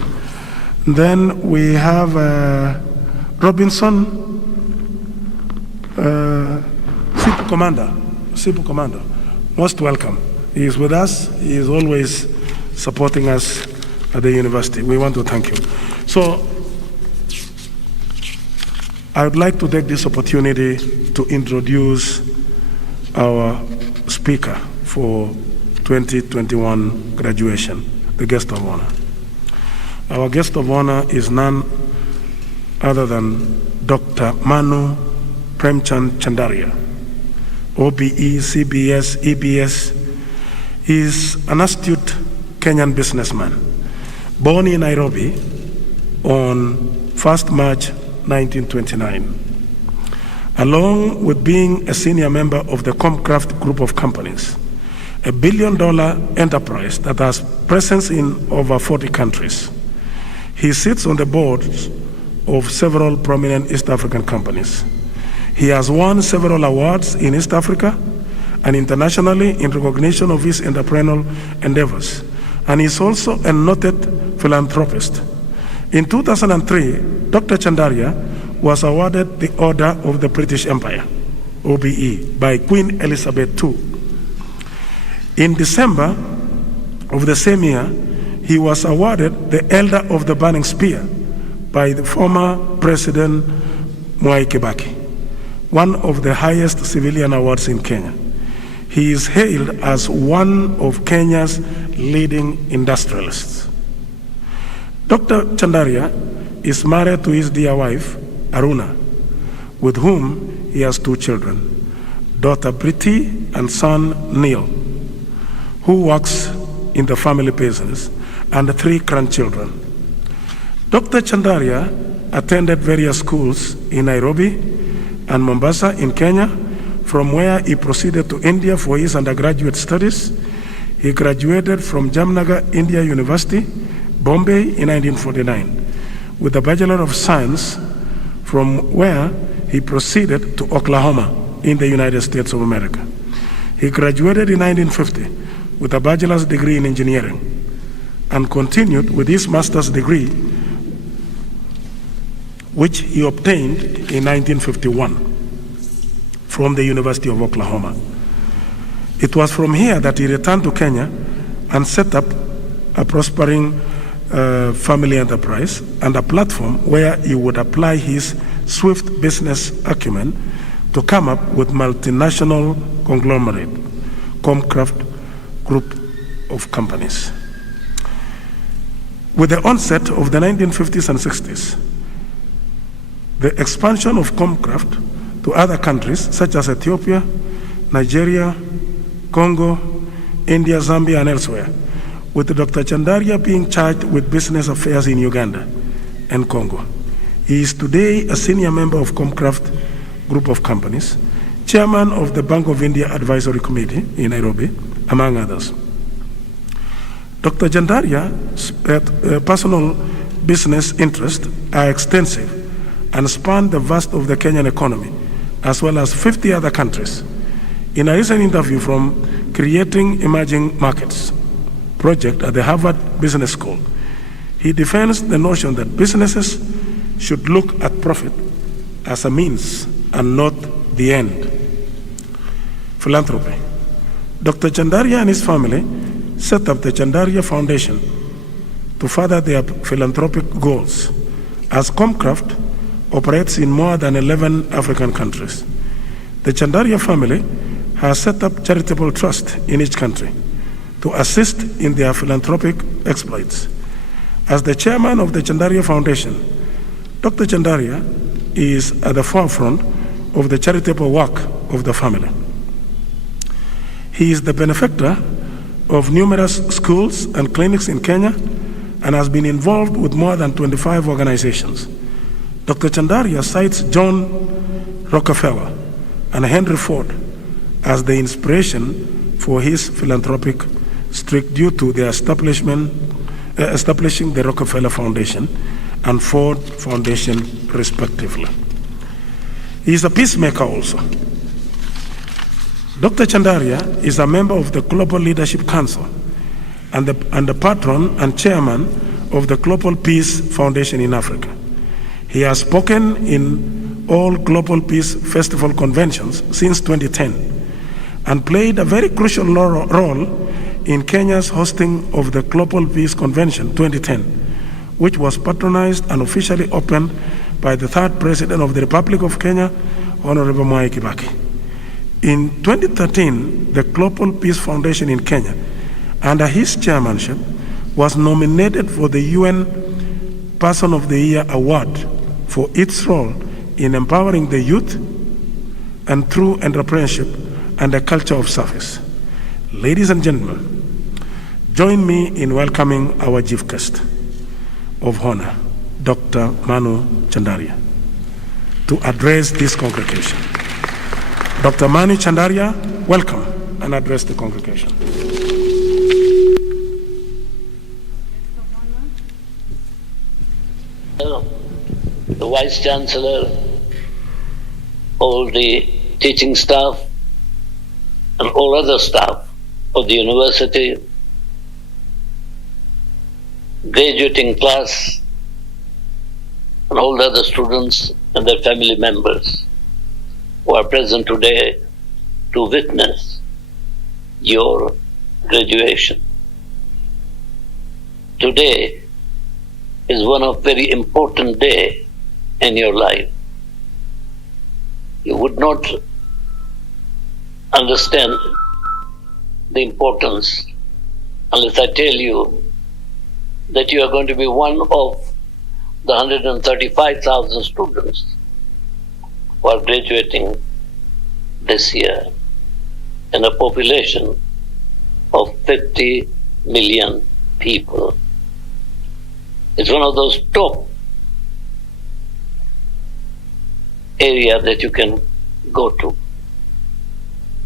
And then we have Robinson, SIPU Commander. Most welcome. He is with us. He is always supporting us at the university. We want to thank you. So I would like to take this opportunity to introduce our speaker for 2021 graduation, the guest of honor. Our guest of honor is none other than Dr. Manu Premchand Chandaria, OBE, CBS, EBS. He is an astute Kenyan businessman, born in Nairobi on 1st March 1929. Along with being a senior member of the Comcraft Group of Companies, a billion-dollar enterprise that has presence in over 40 countries. He sits on the boards of several prominent East African companies. He has won several awards in East Africa and internationally in recognition of his entrepreneurial endeavors, and is also a noted philanthropist. In 2003, Dr. Chandaria was awarded the Order of the British Empire, OBE, by Queen Elizabeth II. In December of the same year, he was awarded the Elder of the Burning Spear by the former President Mwai Kibaki, one of the highest civilian awards in Kenya. He is hailed as one of Kenya's leading industrialists. Dr. Chandaria is married to his dear wife, Aruna, with whom he has 2 children, daughter Priti and son Neil. who works in the family business, and 3 grandchildren. Dr. Chandaria attended various schools in Nairobi and Mombasa in Kenya, from where he proceeded to India for his undergraduate studies. He graduated from Jamnagar India University, Bombay in 1949, with a Bachelor of Science, from where he proceeded to Oklahoma in the United States of America. He graduated in 1950 with a bachelor's degree in engineering and continued with his master's degree, which he obtained in 1951 from the University of Oklahoma. It was from here that he returned to Kenya and set up a prospering family enterprise and a platform where he would apply his swift business acumen to come up with multinational conglomerate, Comcraft Group of companies. With the onset of the 1950s and 60s, the expansion of Comcraft to other countries such as Ethiopia, Nigeria, Congo, India, Zambia, and elsewhere, with Dr. Chandaria being charged with business affairs in Uganda and Congo. He is today a senior member of Comcraft Group of Companies, chairman of the Bank of India Advisory Committee in Nairobi, among others. Dr. Chandaria's personal business interests are extensive and span the vast of the Kenyan economy, as well as 50 other countries. In a recent interview from Creating Emerging Markets project at the Harvard Business School, he defends the notion that businesses should look at profit as a means and not the end. Philanthropy. Dr. Chandaria and his family set up the Chandaria Foundation to further their philanthropic goals, as Comcraft operates in more than 11 African countries. The Chandaria family has set up charitable trusts in each country to assist in their philanthropic exploits. As the chairman of the Chandaria Foundation, Dr. Chandaria is at the forefront of the charitable work of the family. He is the benefactor of numerous schools and clinics in Kenya and has been involved with more than 25 organizations. Dr. Chandaria cites John Rockefeller and Henry Ford as the inspiration for his philanthropic streak due to their establishing the Rockefeller Foundation and Ford Foundation, respectively. He is a peacemaker also. Dr. Chandaria is a member of the Global Leadership Council and the patron and chairman of the Global Peace Foundation in Africa. He has spoken in all Global Peace Festival conventions since 2010 and played a very crucial role in Kenya's hosting of the Global Peace Convention 2010, which was patronized and officially opened by the 3rd President of the Republic of Kenya, Honorable Mwai Kibaki. In 2013, the Global Peace Foundation in Kenya, under his chairmanship, was nominated for the UN Person of the Year Award for its role in empowering the youth and through entrepreneurship and a culture of service. Ladies and gentlemen, join me in welcoming our chief guest of honor, Dr. Manu Chandaria, to address this congregation. Dr. Manu Chandaria, welcome and address the congregation. The Vice Chancellor, all the teaching staff, and all other staff of the university, graduating class, and all the other students and their family members who are present today to witness your graduation. Today is one of very important day in your life. You would not understand the importance unless I tell you that you are going to be one of the 135,000 students who are graduating this year in a population of 50 million people. It's one of those top areas that you can go to.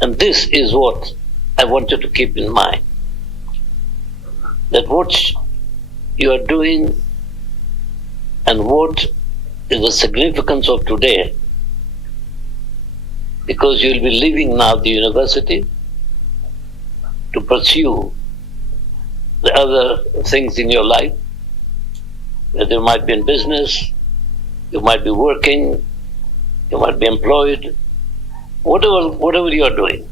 And this is what I want you to keep in mind, that what you are doing and what is the significance of today, because you'll be leaving now the university to pursue the other things in your life. Whether you might be in business, you might be working, you might be employed, whatever you are doing.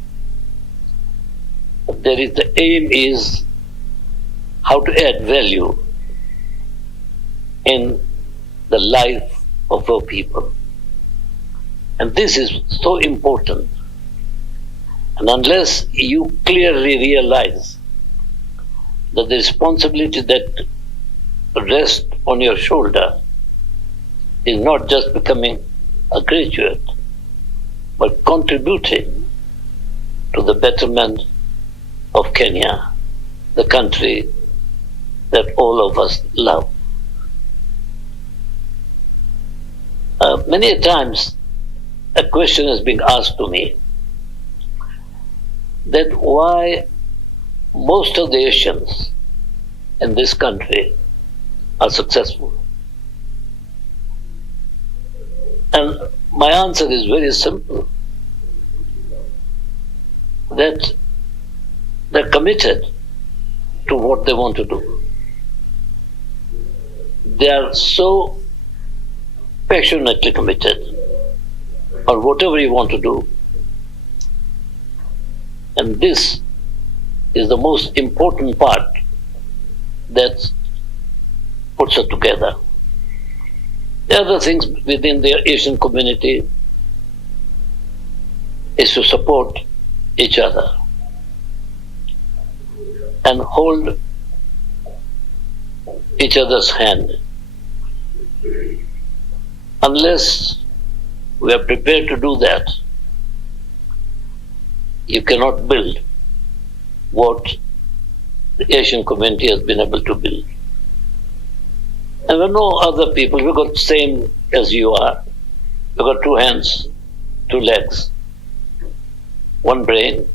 The aim is how to add value in the life of our people. And this is so important. And unless you clearly realize that the responsibility that rests on your shoulder is not just becoming a graduate, but contributing to the betterment of Kenya, the country that all of us love. Many times a question has been asked to me that why most of the Asians in this country are successful. And my answer is very simple, that they're committed to what they want to do. They are so passionately committed on whatever you want to do. And this is the most important part that puts us together. The other things within the Asian community is to support each other and hold each other's hand. Unless we are prepared to do that, you cannot build what the Asian community has been able to build. And we're no other people. We've got the same as you are. We've got 2 hands, 2 legs, 1 brain,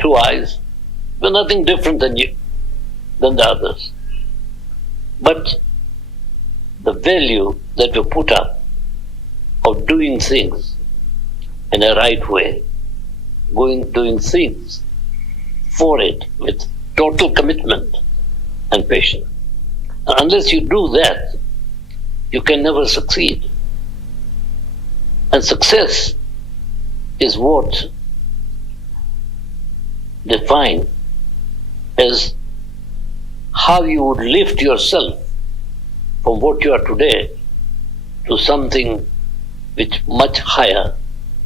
2 eyes. We're nothing different than you, than the others. But the value that you put up of doing things in a right way, doing things for it with total commitment and passion. Unless you do that, you can never succeed. And success is what defined as how you would lift yourself from what you are today to something which much higher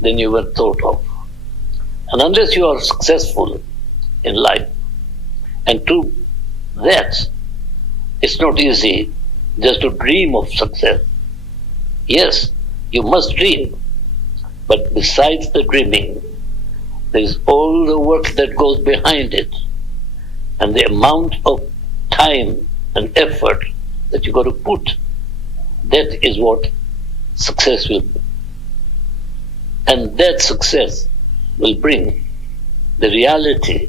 than you were thought of. And unless you are successful in life, and to that, it's not easy just to dream of success. Yes, you must dream, but besides the dreaming, there is all the work that goes behind it, and the amount of time and effort that you got to put. That is what success will be. And that success will bring the reality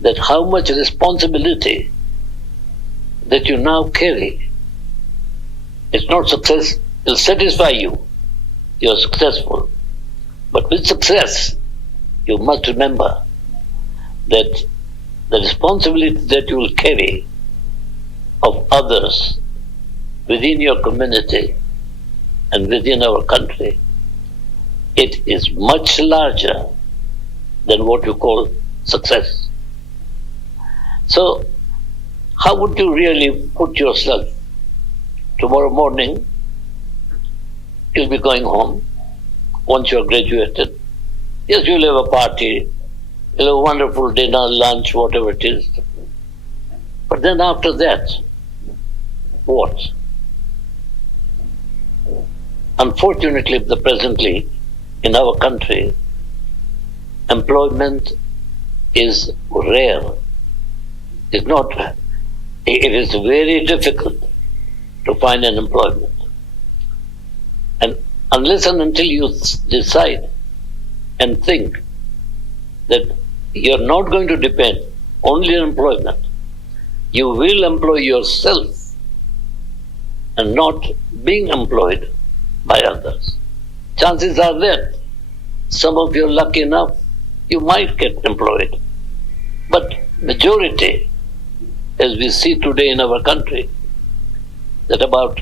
that how much responsibility that you now carry. It's not success, it'll satisfy you. You're successful. But with success, you must remember that the responsibility that you will carry of others within your community and within our country, it is much larger than what you call success. So, how would you really put yourself? Tomorrow morning, you'll be going home once you're graduated. Yes, you'll have a party, you'll have a wonderful dinner, lunch, whatever it is. But then after that, what? Unfortunately, presently, in our country, employment is rare it is very difficult to find an employment. And unless and until you decide and think that you're not going to depend only on employment, you will employ yourself and not being employed by others. Chances are that some of you are lucky enough, you might get employed. But majority, as we see today in our country, that about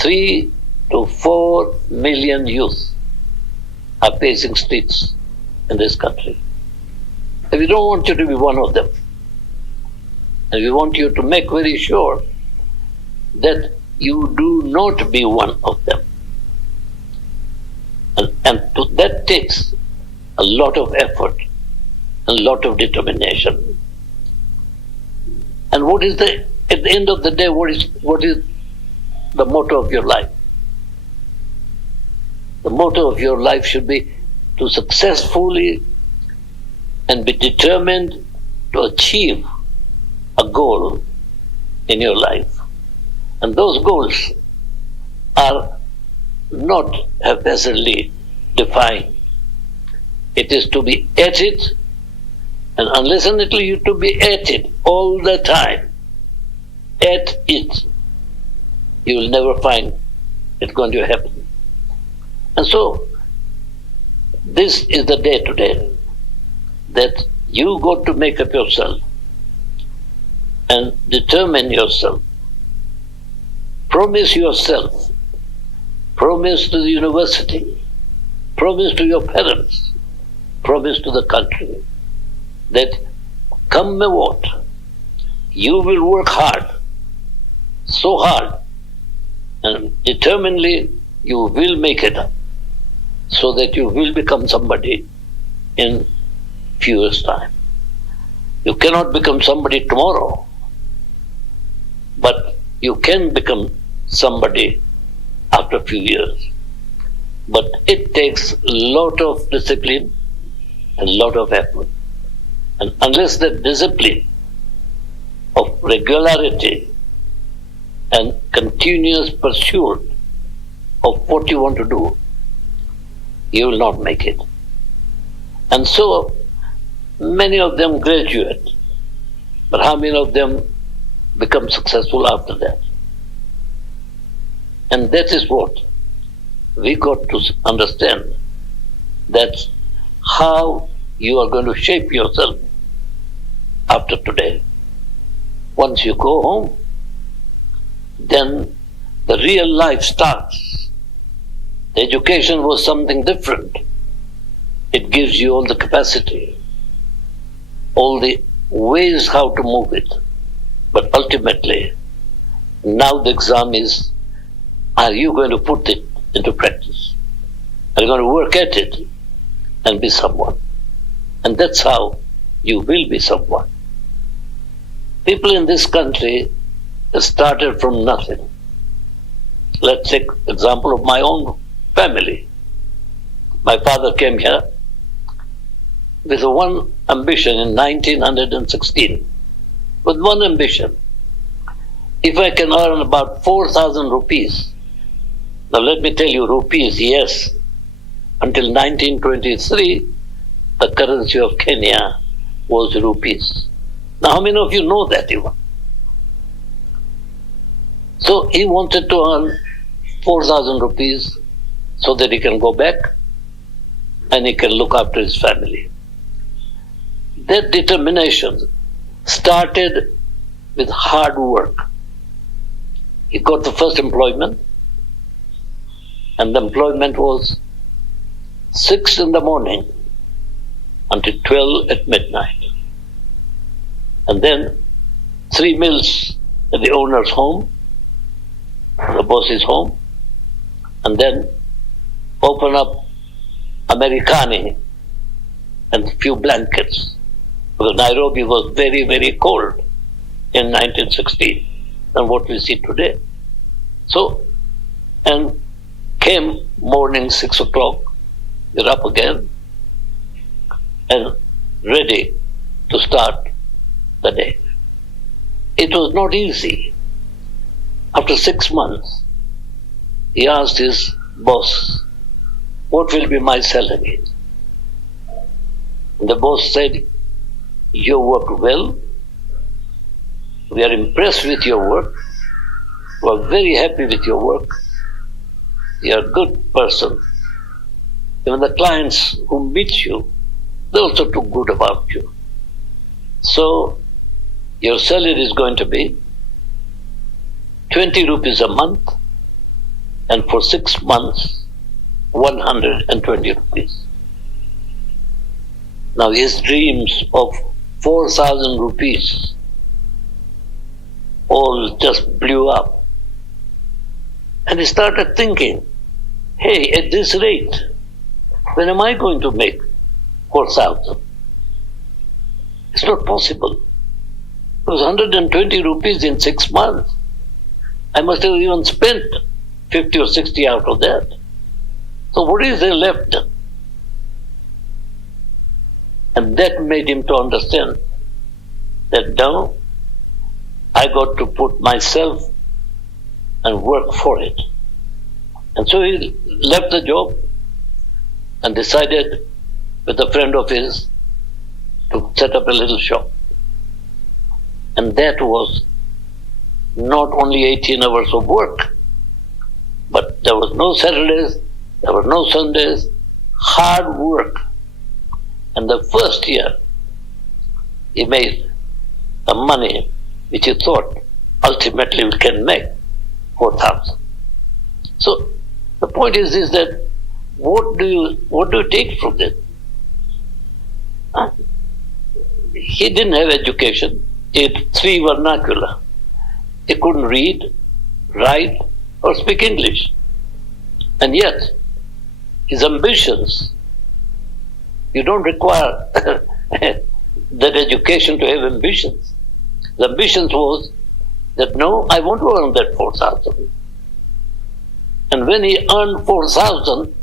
3 to 4 million youth are facing streets in this country. And we don't want you to be one of them. And we want you to make very sure that you do not be one of them. And that takes a lot of effort and a lot of determination. And at the end of the day, what is the motto of your life? The motto of your life should be to successfully and be determined to achieve a goal in your life. And those goals are not haphazardly defined. It is to be at it, and unless and until you to be at it all the time, at it, you will never find it going to happen. And so, this is the day today that you got to make up yourself and determine yourself. Promise yourself, promise to the university, promise to your parents, promise to the country that come may what, you will work hard, so hard, and determinedly you will make it up, so that you will become somebody in few years' time. You cannot become somebody tomorrow, but you can become somebody after a few years. But it takes a lot of discipline and a lot of effort. And unless that discipline of regularity and continuous pursuit of what you want to do, you will not make it. And so, many of them graduate, but how many of them become successful after that? And that is what we got to understand. That's how you are going to shape yourself after today. Once you go home, then the real life starts. The education was something different. It gives you all the capacity, all the ways how to move it. But ultimately, now the exam is, are you going to put it into practice? Are you going to work at it and be someone? And that's how you will be someone. People in this country started from nothing. Let's take example of my own family. My father came here with one ambition in 1916. With one ambition. If I can earn about 4,000 rupees, now let me tell you, rupees, yes, until 1923, the currency of Kenya was rupees. Now, how many of you know that even? So he wanted to earn 4,000 rupees so that he can go back and he can look after his family. That determination started with hard work. He got the first employment, and the employment was 6 in the morning until 12 at midnight. And then 3 meals at the owner's home, the boss's home, and then open up Americani and a few blankets. Because Nairobi was very, very cold in 1916 than what we see today. So, and came morning 6 o'clock, you're up again and ready to start the day. it was not easy. After 6 months, he asked his boss, "What will be my salary?" And the boss said, "You work well. We are impressed with your work. We are very happy with your work. You are a good person. Even the clients who meet you, they also talk good about you. So your salary is going to be 20 rupees a month, and for 6 months, 120 rupees. Now his dreams of 4,000 rupees all just blew up. And he started thinking, hey, at this rate, when am I going to make 4,000? It's not possible. It was 120 rupees in 6 months. I must have even spent 50 or 60 out of that. So what is there left? And that made him to understand that now I got to put myself and work for it. And so he left the job and decided with a friend of his to set up a little shop. And that was not only 18 hours of work, but there was no Saturdays, there were no Sundays, hard work. And the first year, he made the money which he thought ultimately we can make 4,000. So the point is that what do you take from this? He didn't have education. He had 3 vernacular. He couldn't read, write, or speak English. And yet, his ambitions, you don't require that education to have ambitions. The ambitions was that no, I want to earn that 4,000. And when he earned 4,000,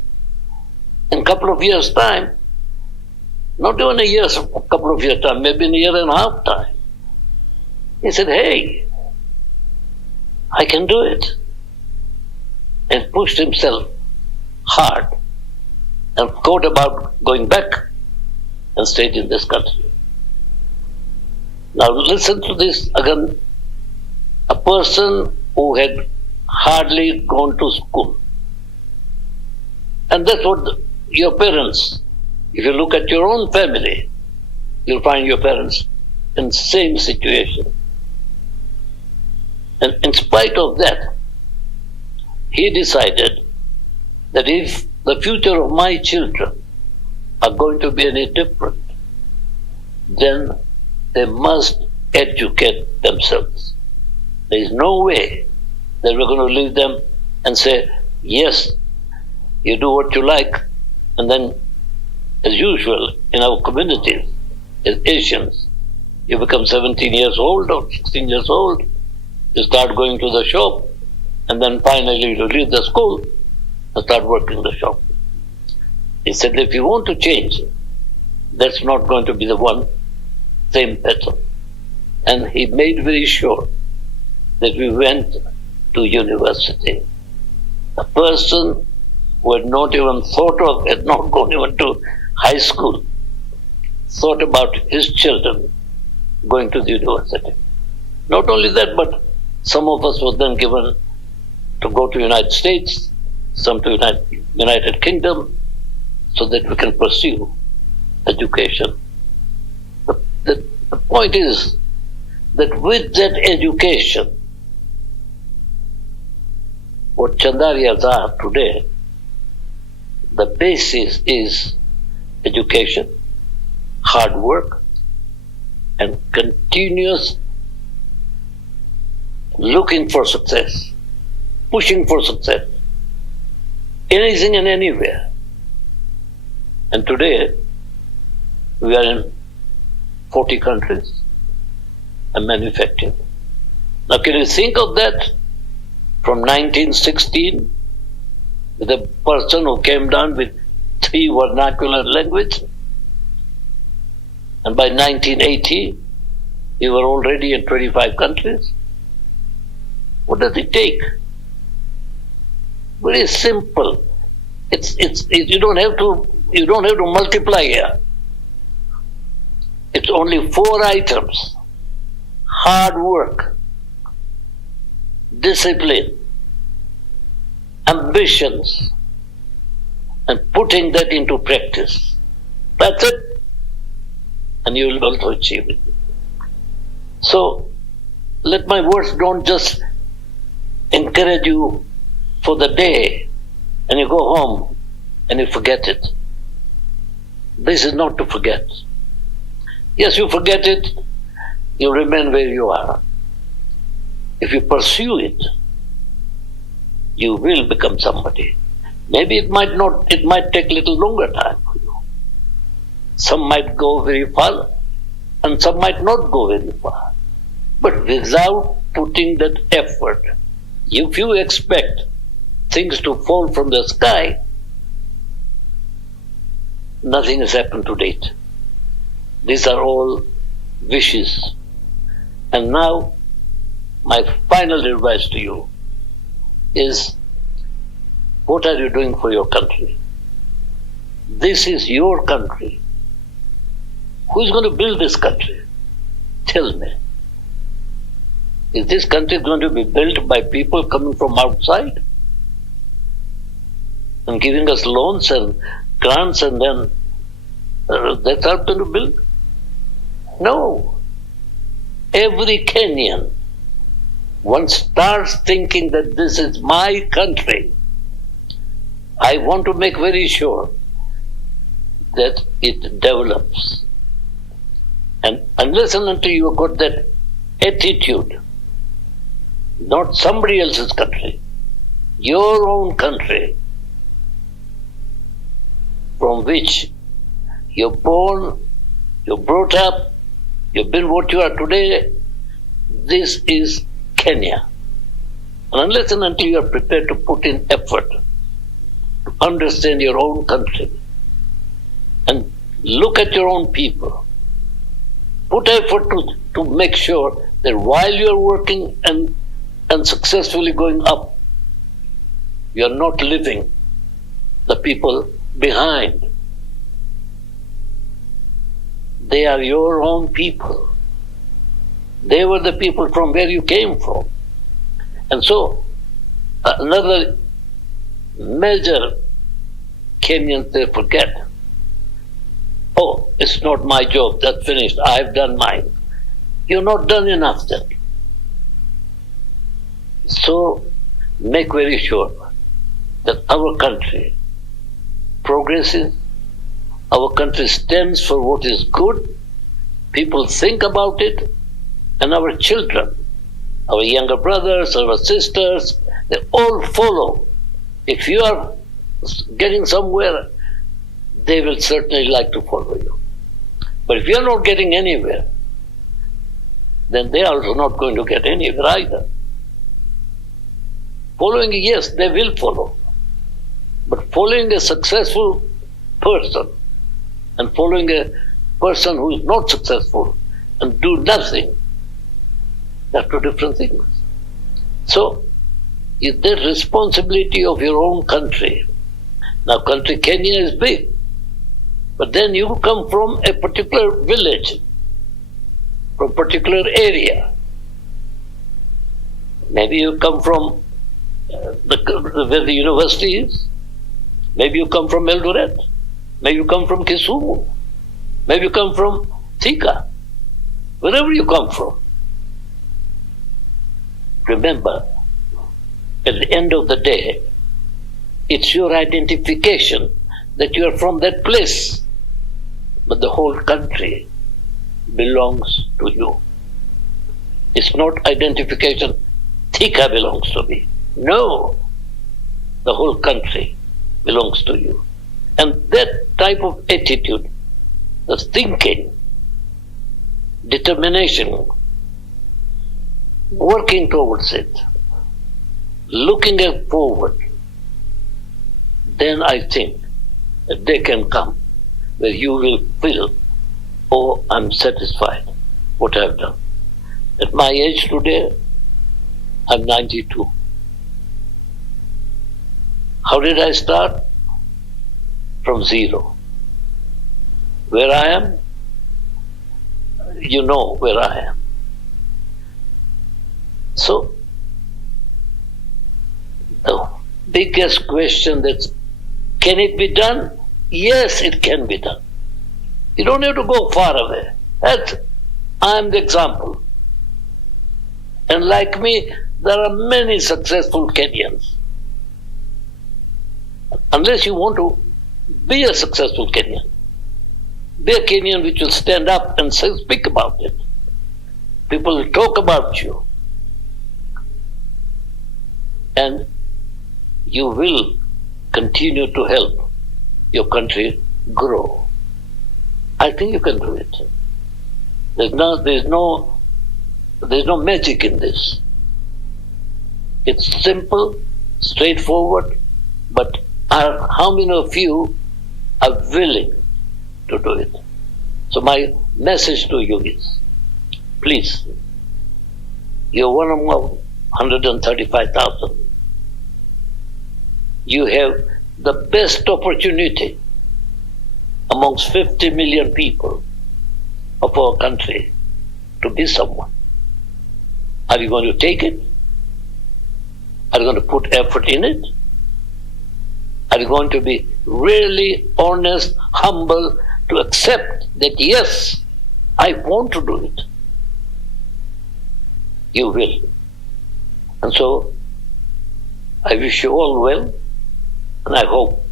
in a couple of years' time, not even a couple of years' time, maybe in a year and a half time, he said, hey, I can do it. And pushed himself hard and thought about going back and stayed in this country. Now listen to this again. A person who had hardly gone to school. And that's what your parents, if you look at your own family, you'll find your parents in the same situation. And in spite of that, he decided that if the future of my children are going to be any different, then they must educate themselves. There is no way that we're going to leave them and say, yes, you do what you like, and then, as usual in our communities, as Asians, you become 17 years old or 16 years old, you start going to the shop, and then finally you leave the school and start working the shop. He said, if you want to change, that's not going to be the one same pattern. And he made very sure that we went to university. A person who had not even thought of, had not gone even to high school, thought about his children going to the university. Not only that, but some of us were then given to go to United States, some to United Kingdom, so that we can pursue education. The point is that with that education, what Chandarias are today, the basis is education, hard work, and continuous looking for success, pushing for success, anything and anywhere. And today, we are in 40 countries and manufacturing. Now, can you think of that? From 1916, with a person who came down with 3 vernacular languages, and by 1980, You are already in 25 countries. What does it take? Very simple. You don't have to multiply here. It's only 4 items: hard work, discipline, ambitions, and putting that into practice. That's it. And you will also achieve it. So let my words don't just encourage you for the day and you go home and you forget it. This is not to forget. Yes, you forget it, you remain where you are. If you pursue it, you will become somebody. Maybe it might take a little longer time for you. Some might go very far and some might not go very far. But without putting that effort, if you expect things to fall from the sky, nothing has happened to date. These are all wishes. And now, my final advice to you is, what are you doing for your country? This is your country. Who's going to build this country? Tell me. Is this country going to be built by people coming from outside and giving us loans and grants and then that's how it's going to build? No. Every Kenyan, once starts thinking that this is my country, I want to make very sure that it develops. And unless and until you have got that attitude, not somebody else's country, your own country, from which you're born, you're brought up, you've been what you are today, this is Kenya. And unless and until you are prepared to put in effort to understand your own country and look at your own people, put effort to make sure that while you are working and successfully going up, you are not leaving the people behind. They are your own people. They were the people from where you came from. And so, another major Kenyans, they forget, oh, it's not my job, that's finished, I've done mine. You're not done enough then. So, make very sure that our country progresses, our country stands for what is good, people think about it, and our children, our younger brothers, our sisters, they all follow. If you are getting somewhere, they will certainly like to follow you. But if you are not getting anywhere, then they are also not going to get anywhere either. Following, yes, they will follow. But following a successful person and following a person who is not successful and do nothing, they're two different things. So, it's the responsibility of your own country. Now, country Kenya is big, but then you come from a particular village, from a particular area. Maybe you come from where the university is. Maybe you come from Eldoret. Maybe you come from Kisumu. Maybe you come from Thika. Wherever you come from. Remember, at the end of the day, it's your identification that you are from that place. But the whole country belongs to you. It's not identification, Thika belongs to me. No, the whole country belongs to you. And that type of attitude, the thinking, determination, working towards it, looking forward, then I think a day can come where you will feel, oh, I'm satisfied what I've done. At my age today, I'm 92. How did I start? From zero. Where I am? You know where I am. So, the biggest question that's, can it be done? Yes, it can be done. You don't have to go far away. I'm the example. And like me, there are many successful Kenyans. Unless you want to be a successful Kenyan, be a Kenyan which will stand up and speak about it. People will talk about you. And you will continue to help your country grow. I think you can do it. There's no magic in this. It's simple, straightforward, but how many of you are willing to do it? So my message to you is, please, you're one among 135,000. You have the best opportunity amongst 50 million people of our country to be someone. Are you going to take it? Are you going to put effort in it? Are you going to be really honest, humble, to accept that yes, I want to do it? You will. And so, I wish you all well, and I hope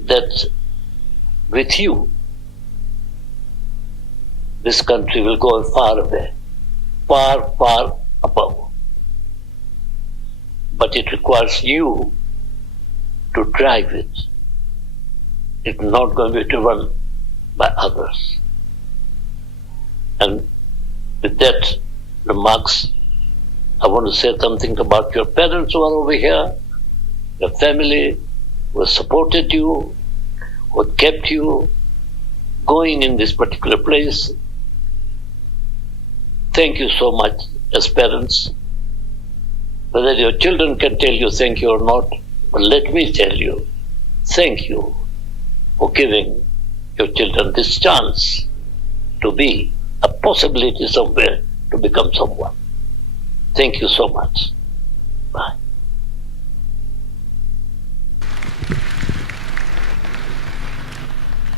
that with you, this country will go far away, far, far above. But it requires you to drive it. It's not going to be driven by others. And with that remarks, I want to say something about your parents who are over here, your family who have supported you, who have kept you going in this particular place. Thank you so much as parents. Whether your children can tell you thank you or not, but let me tell you, thank you for giving your children this chance to be a possibility somewhere to become someone. Thank you so much. Bye.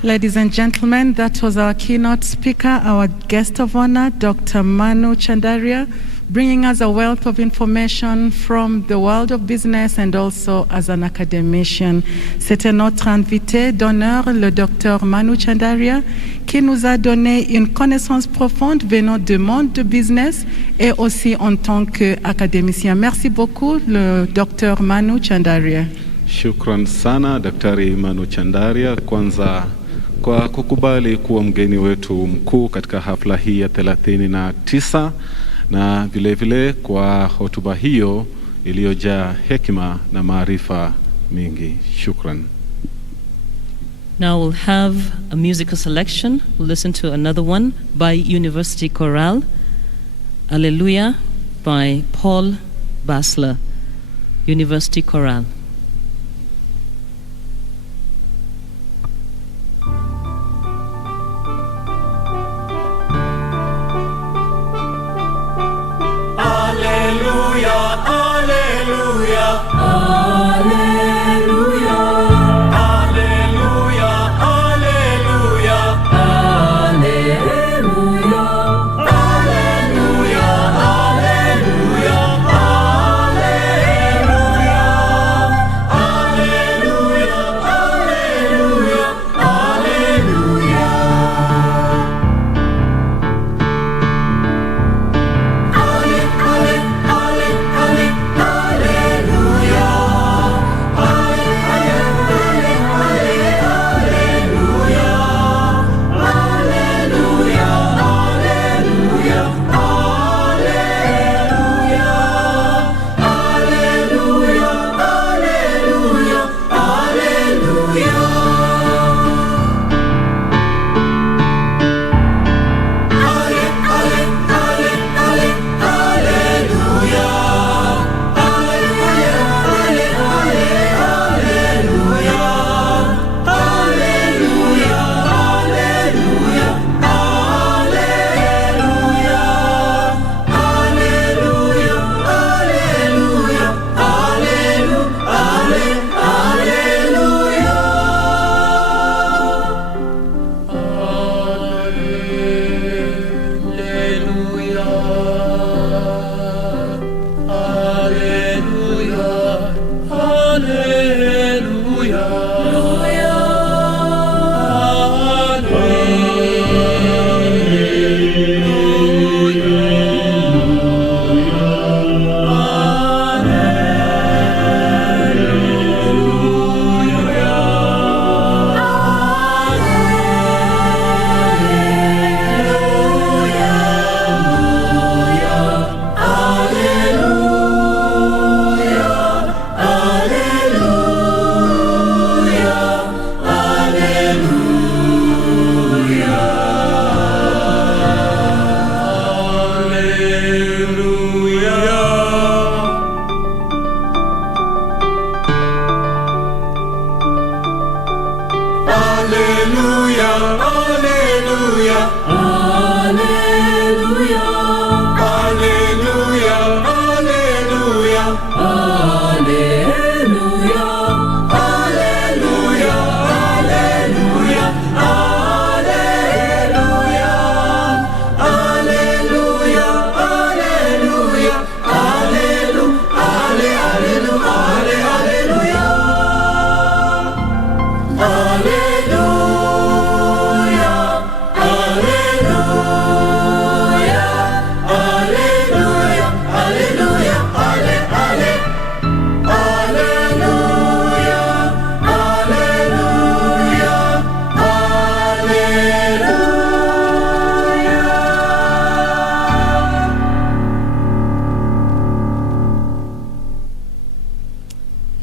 Ladies and gentlemen, that was our keynote speaker, our guest of honor, Dr. Manu Chandaria, bringing us a wealth of information from the world of business and also as an academician. C'était notre invité d'honneur, le Dr. Manu Chandaria, qui nous a donné une connaissance profonde venant du monde de business et aussi en tant qu'académicien. Merci beaucoup, le Dr. Manu Chandaria. Shukran sana Daktari Manu Chandaria, kwanza kwa kukubali kuwa mgeni wetu mkuu katika hafla hii ya 39 na vile vile kwa hotuba hiyo iliyojaa hekima na maarifa mingi. Shukran. Now we'll have a musical selection. We'll listen to another one by University Chorale, Alleluia by Paul Basler, University Chorale. Alleluia.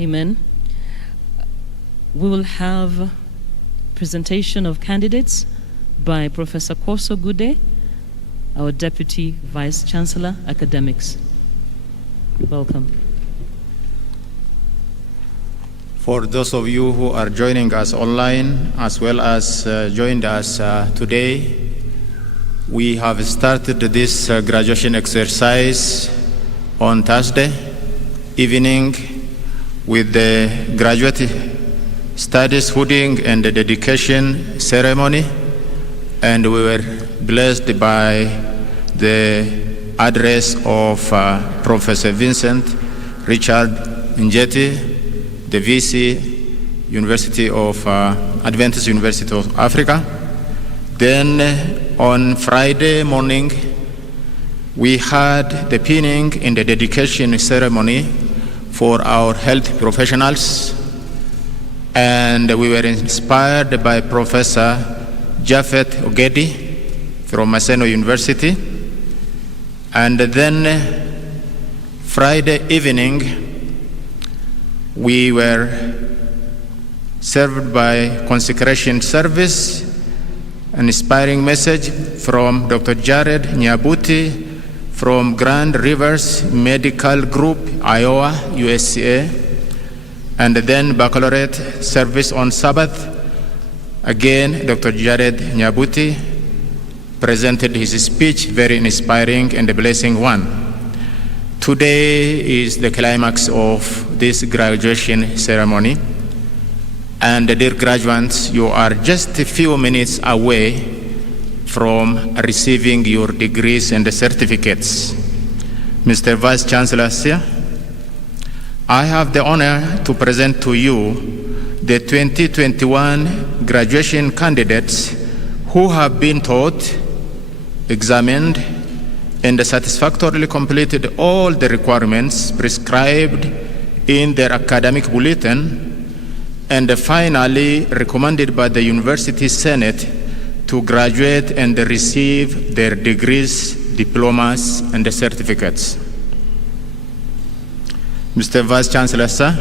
Amen. We will have presentation of candidates by Professor Koso Gude, our Deputy Vice Chancellor, Academics. Welcome. For those of you who are joining us online, as well as joined us today, we have started this graduation exercise on Thursday evening with the graduate studies hooding and the dedication ceremony, and we were blessed by the address of Professor Vincent Richard Njeti, the VC, University of Adventist University of Africa. Then on Friday morning, we had the pinning in the dedication ceremony for our health professionals, and we were inspired by Professor Japhet Ogedi from Maseno University. And then Friday evening, we were served by consecration service, an inspiring message from Dr. Jared Nyabuti from Grand Rivers Medical Group, Iowa, USA. And then baccalaureate service on Sabbath. Again, Dr. Jared Nyabuti presented his speech, very inspiring and a blessing one. Today is the climax of this graduation ceremony. And dear graduates, you are just a few minutes away from receiving your degrees and certificates. Mr. Vice Chancellor, sir, I have the honor to present to you the 2021 graduation candidates who have been taught, examined, and satisfactorily completed all the requirements prescribed in their academic bulletin, and finally recommended by the University Senate to graduate and receive their degrees, diplomas, and certificates. Mr. Vice Chancellor, sir,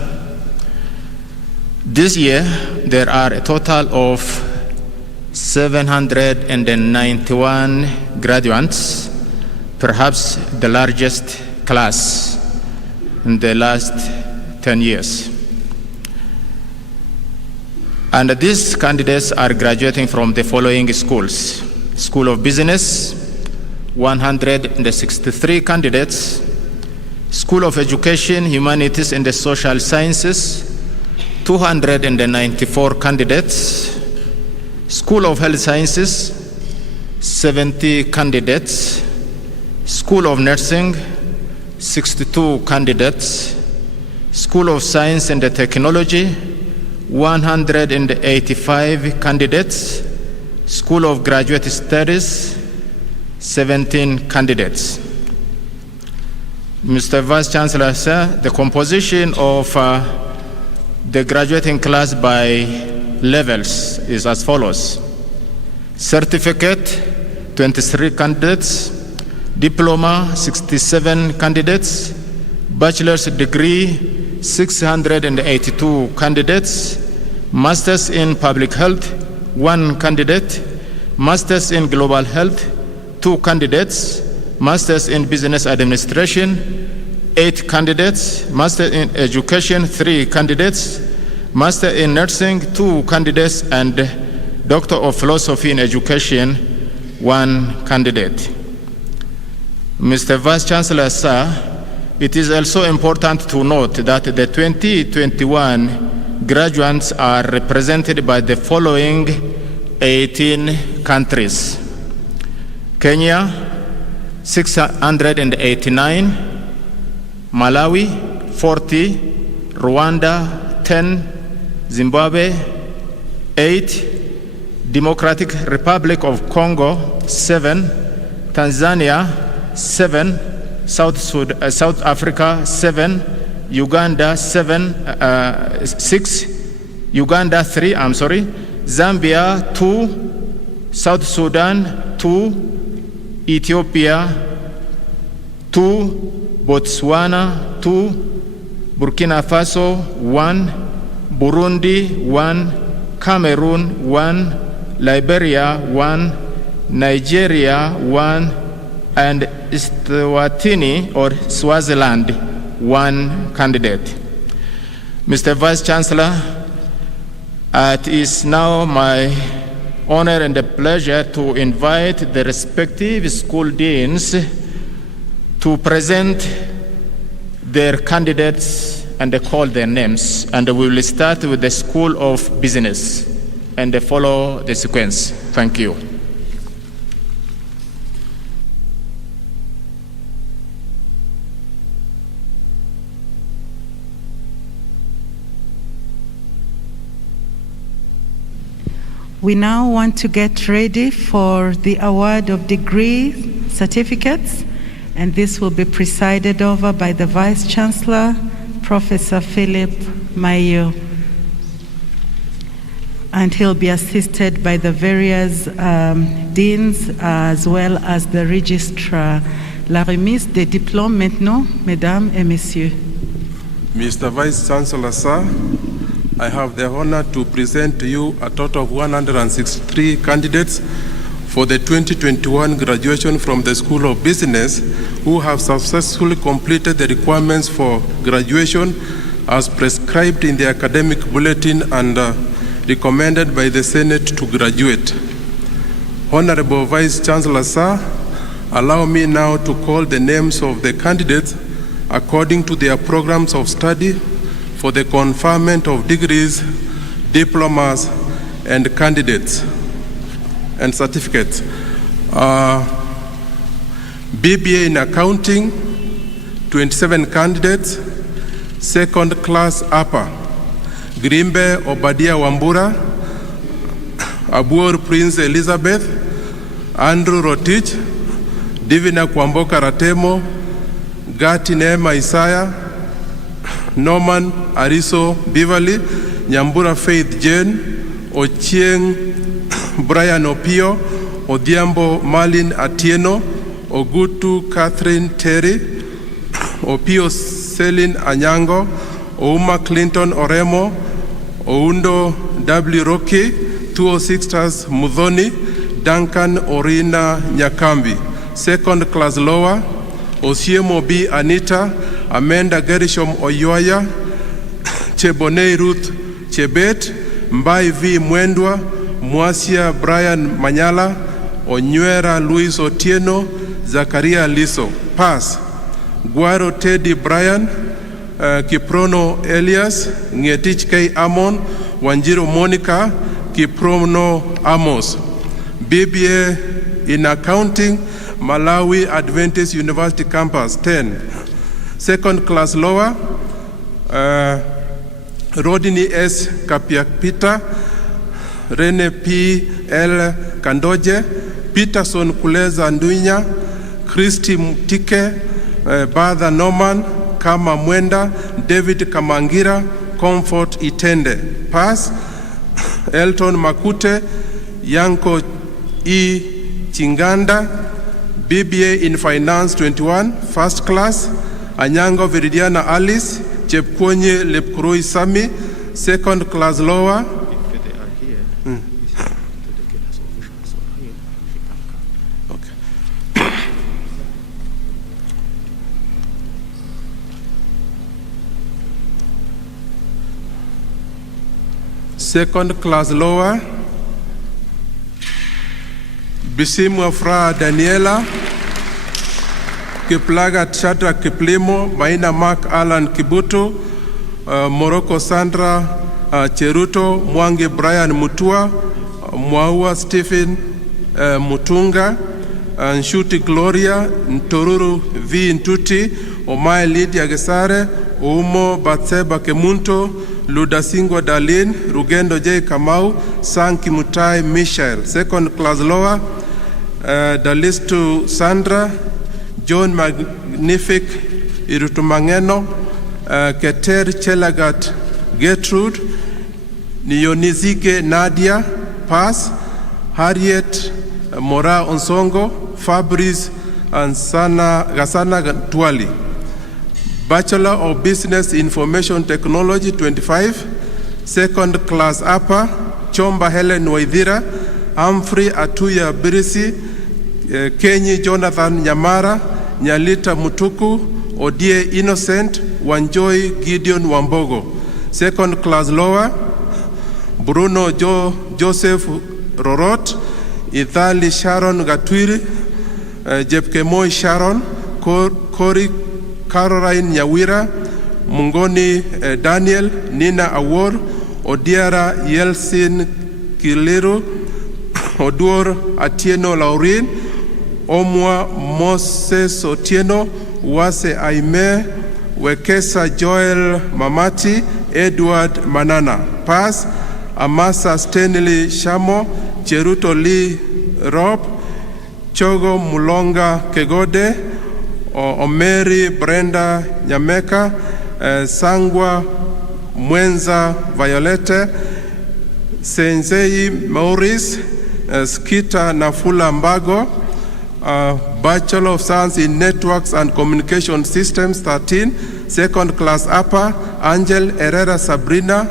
this year there are a total of 791 graduates, perhaps the largest class in the last 10 years. And these candidates are graduating from the following schools: School of Business, 163 candidates; School of Education, Humanities and the Social Sciences, 294 candidates; School of Health Sciences, 70 candidates; School of Nursing, 62 candidates; School of Science and Technology, 185 candidates; School of Graduate Studies, 17 candidates. Mr. Vice Chancellor, sir, the composition of the graduating class by levels is as follows: certificate, 23 candidates; diploma, 67 candidates; bachelor's degree, 682 candidates; masters in public health, 1 candidate; masters in global health, 2 candidates; masters in business administration, 8 candidates; master in education, 3 candidates; master in nursing, 2 candidates; and doctor of philosophy in education, 1 candidate. Mr. Vice Chancellor, sir, it is also important to note that the 2021 graduates are represented by the following 18 countries: Kenya, 689, Malawi, 40, Rwanda, 10, Zimbabwe, 8, Democratic Republic of Congo, 7, Tanzania, 7, South Africa, 7, Uganda, 6, Uganda, 3, Zambia, 2, South Sudan, 2, Ethiopia, 2, Botswana, 2, Burkina Faso 1, Burundi 1, Cameroon 1, Liberia 1, Nigeria 1, and Eswatini or Swaziland 1 candidate. Mr. Vice Chancellor, it is now my honor and a pleasure to invite the respective school deans to present their candidates and call their names. And we will start with the School of Business and follow the sequence. Thank you. We now want to get ready for the award of degree certificates, and this will be presided over by the Vice Chancellor, Professor Philip Mayo. And he'll be assisted by the various deans as well as the registrar. La remise des diplômes maintenant, mesdames et messieurs. Mr. Vice Chancellor, sir, I have the honor to present to you a total of 163 candidates for the 2021 graduation from the School of Business who have successfully completed the requirements for graduation as prescribed in the academic bulletin and recommended by the Senate to graduate. Honorable Vice Chancellor, sir, allow me now to call the names of the candidates according to their programs of study for the conferment of degrees, diplomas, and candidates and certificates. BBA in accounting, 27 candidates. Second class upper, Grimbe Obadia Wambura, Abuor Prince Elizabeth, Andrew Rotich, Divina Kwamboka Ratemo, Gati Neema Isaya, Norman Ariso Bivali, Nyambura Faith Jane, Ochieng Brian Opio, Odhiambo Marlin Atieno, Ogutu Catherine Terry, Opio Celine Anyango, Ouma Clinton Oremo, Oundo W. Rocky, 206 Stars Mudhoni, Duncan Orina Nyakambi. Second class lower, Osiemo B. Anita, Amanda Gerishom Oyoya, Chebonei Ruth Chebet, Mbai V. Mwendwa, Mwasia Brian Manyala, Onywera Luis Otieno, Zakaria Liso. Pass. Guaro Teddy Brian, Kiprono Elias, Ngetich K. Amon, Wanjiro Monica, Kiprono Amos. BBA in accounting, Malawi Adventist University Campus, 10. Second class lower, Rodney S. Kapiakpita, Rene P. L. Kandoje, Peterson Kuleza Ndunya, Christy Mutike, Badha Norman, Kama Mwenda, David Kamangira, Comfort Itende. Pass. Elton Makute, Yanko E. Chinganda, BBA in Finance 21, first class. Anyango Viridiana Alice, Chepkonye Lepkuroi Sami, second class lower. Okay. Second class lower, Bisimu Afra Daniela, Kiplaga Chatra Kiplimo, Maina Mark Alan Kibutu, Morocco Sandra Cheruto, Mwangi Brian Mutua, Mwaua Stephen Mutunga, Nshuti Gloria, Ntoruru V. Ntuti, Omai Lydia Gesare, Umo Batseba Kemunto, Ludasingo Darlene, Rugendo J. Kamau, Sanki Mutai Michael. Second class lower, Dalistu Sandra, John Magnific Irutumangeno, Keter Chelagat Gertrude, Nionizike Nadia, Pass, Harriet Mora Onsongo, Fabrice and Gasana Twali. Bachelor of Business Information Technology 25, second class upper, Chomba Helen Waithira, Humphrey Atuya Birisi, Kenyi Jonathan Nyamara, Nyalita Mutuku, Odie Innocent, Wanjoy Gideon Wambogo. Second class lower, Bruno Joseph Rorot, Ithali Sharon Gatwiri, Jepkemoi Sharon, Kori Caroline Nyawira, Mungoni Daniel, Nina Awor, Odiara Yelsin Kiliru, Odur Atieno Laurin, Omwa Moses Otieno, Wase Aime, Wekesa Joel Mamati, Edward Manana. Pass, Amasa Stanley Shamo, Cheruto Lee Rob, Chogo Mulonga Kegode, Omeri Brenda Nyameka, Sangwa Mwenza Violete, Senzei Maurice, Skita Nafula Mbago, Bachelor of Science in Networks and Communication Systems 13, second class upper, Angel Herrera Sabrina,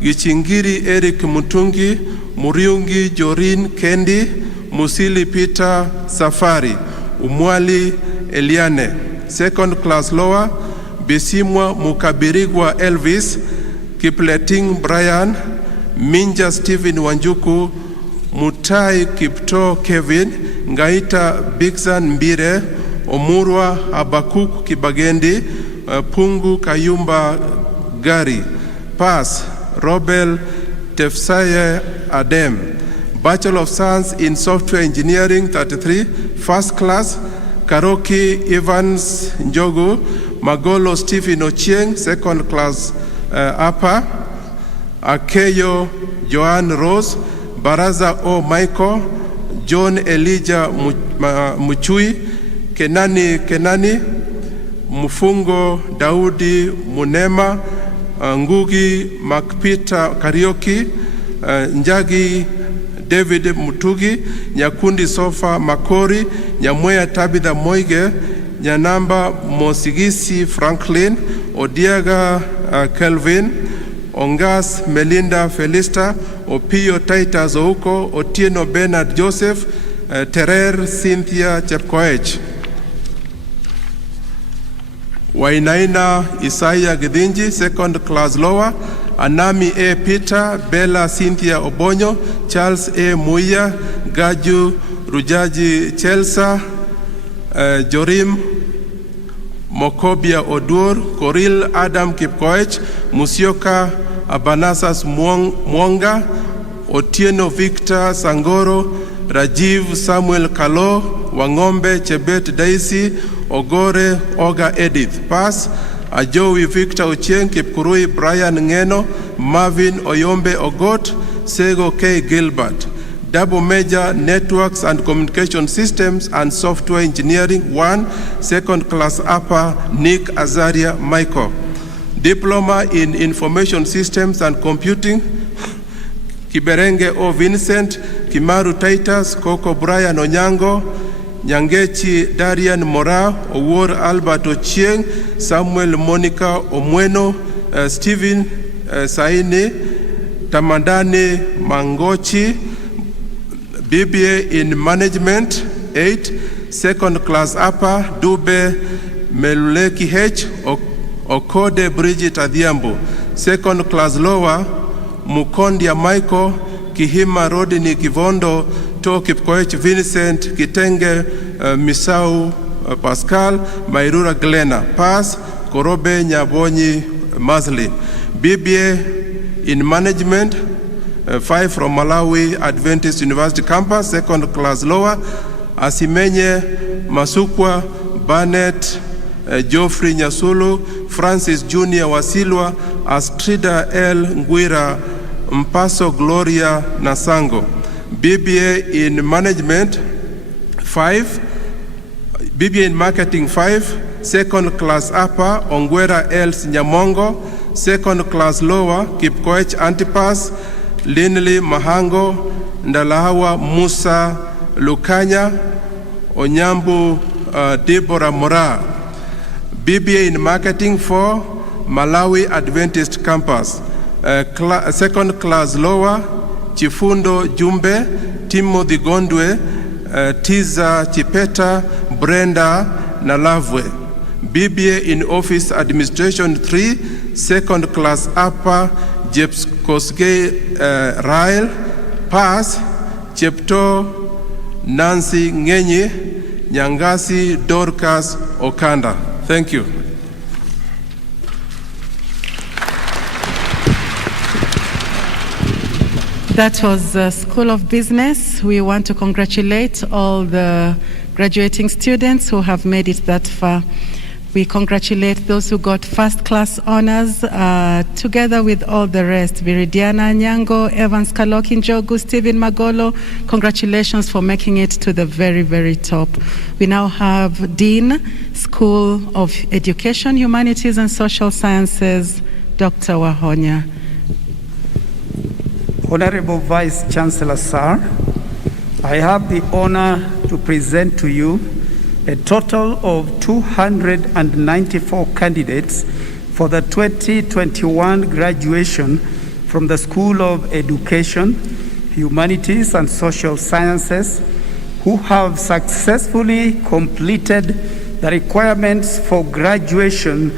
Gichingiri Eric Mutungi, Muriungi Jorin Kendi, Musili Peter Safari, Umwali Eliane. Second class lower, Bisimwa Mukabirigwa Elvis, Kipleting Brian, Minja Stephen Wanjuku, Mutai Kipto Kevin, Ngaita Bixan Mbire, Omurwa Habakuk Kibagendi, Pungu Kayumba Gari. Pass, Robel Tefsaye Adem. Bachelor of Science in Software Engineering 33, first class, Karoki Evans Njogu, Magolo Stephen Ochieng, second class upper, Akeyo Joan Rose, Baraza O Michael, John Elijah Muchui, Kenani, Mufungo Daudi Munema, Ngugi Makpita Karioki, Njagi David Mutugi, Nyakundi Sofa Makori, Nyamwea Tabitha Moige, Nyanamba Mosigisi Franklin, Odiaga Kelvin, Ongas Melinda Felista, Opio Titus Ouko, Otieno Bernard Joseph, Terer Cynthia Chepkoech. Wainaina Isaiah Gidinji, second class lower, Anami A. Peter, Bella Cynthia Obonyo, Charles A. Muya, Gaju Rujaji Chelsa, Jorim Mokobia Odur, Koril Adam Kipkoech, Musioka Abanasas Mwonga, Otieno Victor Sangoro, Rajiv Samuel Kalo, Wangombe Chebet Daisy, Ogore Oga Edith. Pass, Ajowi Victor Ochieng, Kipkurui Brian Ngeno, Marvin Oyombe Ogot, Sego K. Gilbert. Double major Networks and Communication Systems and Software Engineering 1, second class upper, Nick Azaria Michael. Diploma in Information Systems and Computing, Kiberenge O. Vincent, Kimaru Titus, Coco Brian Onyango, Nyangechi Darian Mora, Owor Albert Ochieng, Samuel Monica Omweno, Stephen Saini, Tamadani Mangochi, BBA in Management 8, second class upper, Dube Meluleki H, Okode Bridget Adhiambo. Second class lower, Mukondia Michael, Kihima Rodini Kivondo, To Kipkoech Vincent, Kitenge Misau Pascal, Mairura Glena. Pass, Korobe Nyabonyi Maslin. BBA in Management 5 from Malawi Adventist University Campus, second class lower, Asimenye Masukwa, Barnett, Geoffrey Nyasulu, Francis Junior Wasilwa, Astrida L. Ngwira, Mpaso Gloria Nasango. BBA in Management 5, BBA in Marketing 5, second class upper, Ongwera L. Nyamongo, second class lower, Kipkoech Antipas, Linley Mahango, Ndalahawa Musa Lukanya, Onyambu Deborah Mora. BBA in Marketing for Malawi Adventist Campus, second class lower, Chifundo Jumbe, Timothy Gondwe, Tiza Chipeta, Brenda Nalavwe. BBA in Office Administration 3, second class upper, Jeps Kosgei Rael, Pass, Chepto Nancy Ngenye, Nyangasi Dorcas Okanda. Thank you. That was School of Business. We want to congratulate all the graduating students who have made it that far. We congratulate those who got first-class honors, together with all the rest. Viridiana Nyango, Evans Kaloki Njogu, Stephen Magolo, congratulations for making it to the very, very top. We now have Dean, School of Education, Humanities and Social Sciences, Dr. Wahonya. Honorable Vice Chancellor, sir, I have the honor to present to you a total of 294 candidates for the 2021 graduation from the School of Education, Humanities and Social Sciences, who have successfully completed the requirements for graduation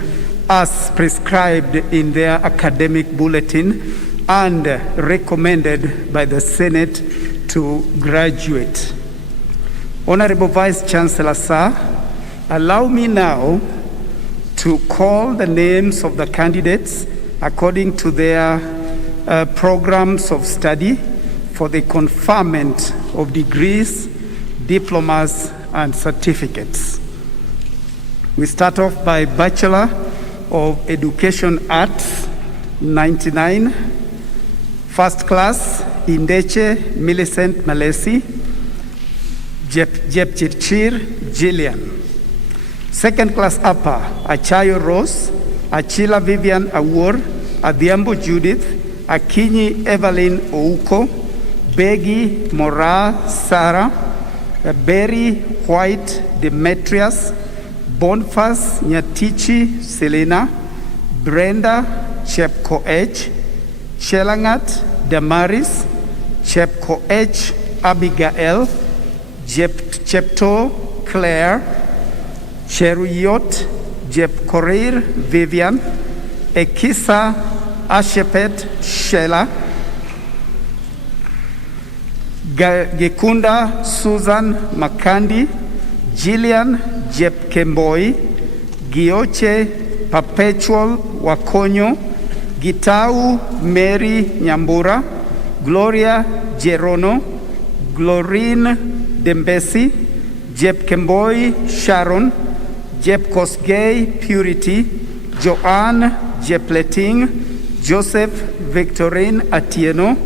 as prescribed in their academic bulletin and recommended by the Senate to graduate. Honorable Vice Chancellor, sir, allow me now to call the names of the candidates according to their programs of study for the conferment of degrees, diplomas, and certificates. We start off by Bachelor of Education Arts, 99. First class, Indeche Millicent Malesi, Jepchirchir Jillian. Second class upper, Achayo Rose, Achila Vivian Awor, Adhiambo Judith, Akinyi Evelyn Ouko, Begi Mora Sarah, Berry White Demetrius, Bonfas Nyatichi Selena, Brenda Chepkoech, Chelangat Damaris, Chepkoech Abigail, Chepto Claire, Cheruyot Jepkorir Vivian, Ekisa Ashepet Shela, Gekunda Susan Makandi, Jillian Jepkemboi, Gioche Perpetual Wakonyo, Gitau Mary Nyambura, Gloria Jerono, Glorine Dembesi, Jepkemboi Sharon, Jepkosgei Purity, Joanne Jepleting, Joseph Victorine Atieno,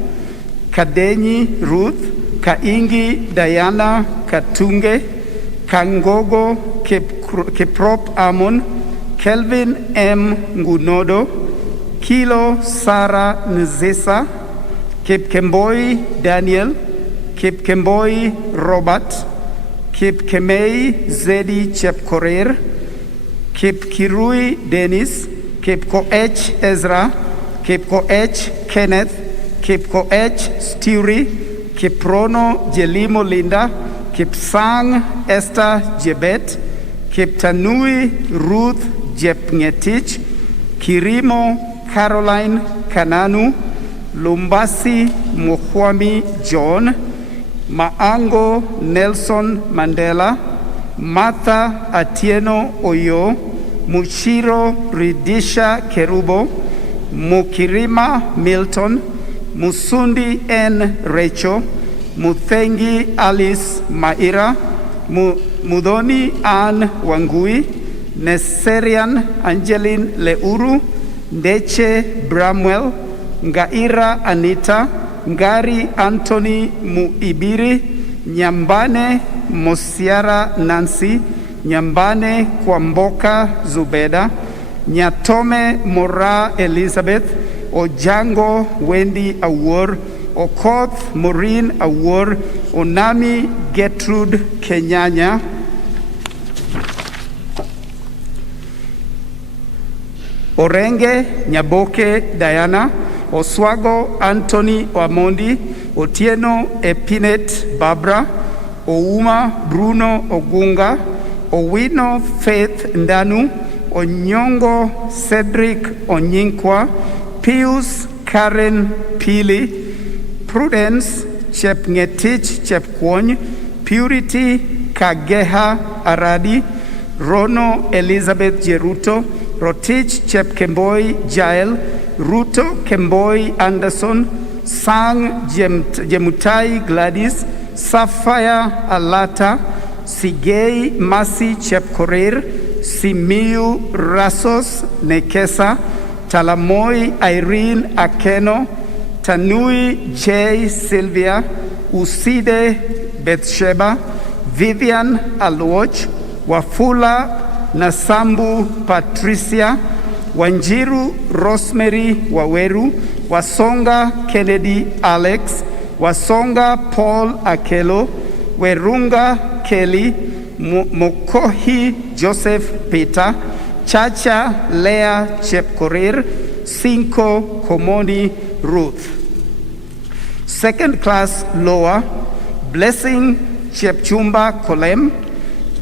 Kadenyi Ruth, Kaingi Diana Katunge, Kangogo Kiprop Amon, Kelvin M. Ngunodo, Kilo Sara Nzesa, Kipkemboi Daniel, Kipkemboi Robert, Kipkemei Zedi Chepkorir, Kipkirui Dennis, Kipkoech Ezra, Kipkoech Kenneth, Kipkoech Sturi, Kiprono Jelimo Linda, Kipsang Esther Jebet, Kiptanui Ruth Jepngetich, Kirimo Caroline Kananu, Lumbasi Mukwami John, Maango Nelson Mandela, Martha Atieno Oyo, Mushiro Ridisha Kerubo, Mukirima Milton, Musundi N. Rachel, Muthengi Alice Maira, Mudoni Ann Wangui, Neserian Angeline Leuru, Ndeche Bramwell, Ngaira Anita, Ngari Anthony Muibiri, Nyambane Mosiara Nancy, Nyambane Kwamboka Zubeda, Nyatome Mora Elizabeth, Ojango Wendy Awor, Okoth Maureen Awor, Onami Gertrude Kenyanya. Orenge Nyaboke Diana, Oswago Anthony Omondi, Otieno Epinet Barbara, Ouma Bruno Ogunga, Owino Faith Ndanu, Onyongo Cedric Onyinkwa, Pius Karen Pili, Prudence Chepngetich Chepkwony, Purity Kageha Aradi, Rono Elizabeth Jeruto, Rotich Chepkemboi Jael, Ruto Kemboi Anderson, Sang Jemutai Gladys, Sapphire Alata, Sigei Masi Chepkorir, Simiu Rasos Nekesa, Talamoi Irene Akeno, Tanui J. Sylvia, Uside Bethsheba, Vivian Alwoch, Wafula Nasambu Patricia, Wanjiru Rosemary Waweru, Wasonga Kennedy Alex, Wasonga Paul Akelo, Werunga Kelly, Mokohi Joseph Peter, Chacha Lea Chepkorir, Cinco Komoni Ruth. Second class lower, Blessing Chepchumba Kolem,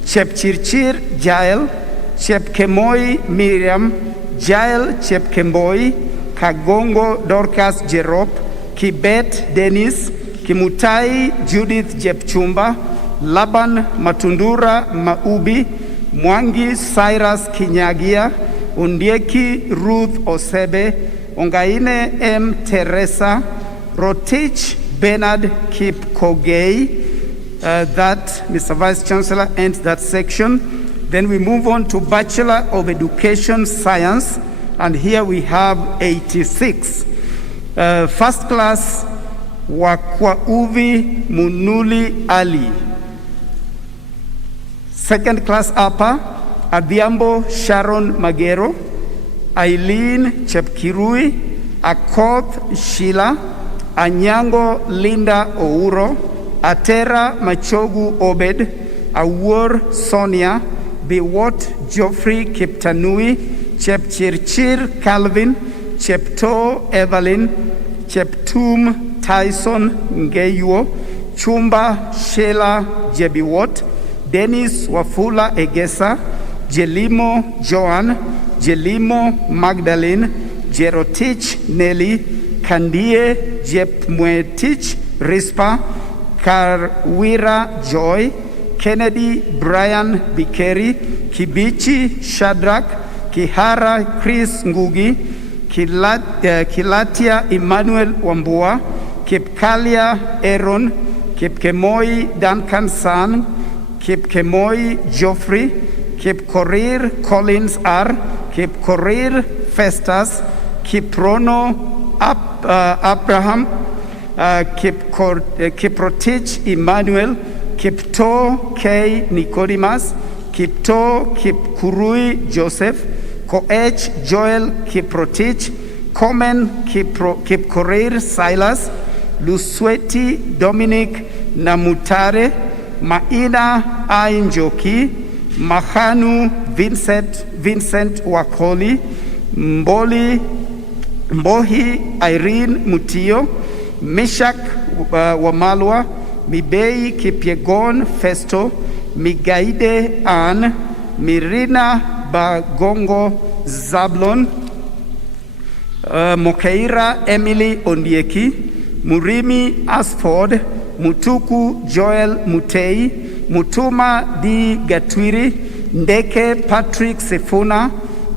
Chepchirchir Jael, Chepkemoi Miriam, Jael Chepkemboi, Kagongo Dorcas Jerop, Kibet Dennis, Kimutai Judith Jepchumba, Laban Matundura Maubi, Mwangi Cyrus Kinyagia, Undieki Ruth Osebe, Ongaine M. Teresa, Rotich Bernard Kip Kogei. That, Mr. Vice Chancellor, ends that section. Then we move on to Bachelor of Education Science, and here we have 86. First class, Wakwauvi Munuli Ali. Second class upper, Adhiambo Sharon Magero, Eileen Chepkirui, Akoth Sheila, Anyango Linda Ouro, Atera Machogu Obed, Awur Sonia, Biwot Geoffrey Kiptanui, Chepchirchir Calvin, Chepto Evelyn, Cheptum Tyson Ngeyuo, Chumba Sheila Jebiwot, Dennis Wafula Egesa, Jelimo Joan, Jelimo Magdalene, Jerotich Nelly, Kandie Jepmwetich Rispa, Karwira Joy, Kennedy Brian Bikeri, Kibichi Shadrach, Kihara Chris Ngugi, Kilatia Emmanuel Wambua, Kipkalia Aaron, Kipkemoi Duncan San, Kipkemoi Geoffrey, Kipkorir Collins R, Kipkorir Festus, Kiprono Abraham, Kiprotich Emmanuel, Kipto K. Nicodemus, Kipto Kipkurui Joseph, Koech Joel Kiprotich, Komen Kipkorir Silas, Lusweti Dominic Namutare, Maina Ainjoki, Mahanu Vincent Wakoli, Mbohi Irene Mutio, Meshak Wamalwa, Mibei Kipyegon Festo, Migaide Ann, Mirina Bagongo Zablon, Mokeira Emily Ondieki, Murimi Asford, Mutuku Joel Mutei, Mutuma D. Gatwiri, Ndeke Patrick Sefuna,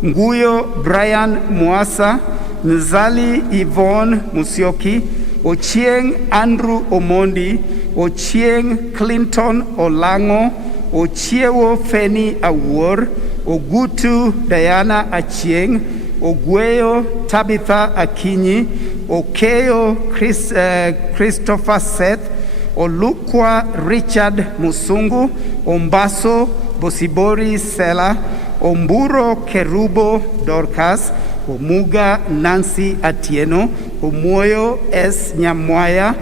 Nguyo Brian Muasa, Nzali Yvonne Musioki, Ochieng Andrew Omondi, Ochieng Clinton Olango, Ochiewo Feni Awor, Ogutu Diana Achieng, Ogweyo Tabitha Akinyi, Okeyo Christopher Seth, Olukwa Richard Musungu, Ombaso Bosibori Sela, Omburo Kerubo Dorcas, Omuga Nancy Atieno, Omoyo S. Nyamwaya,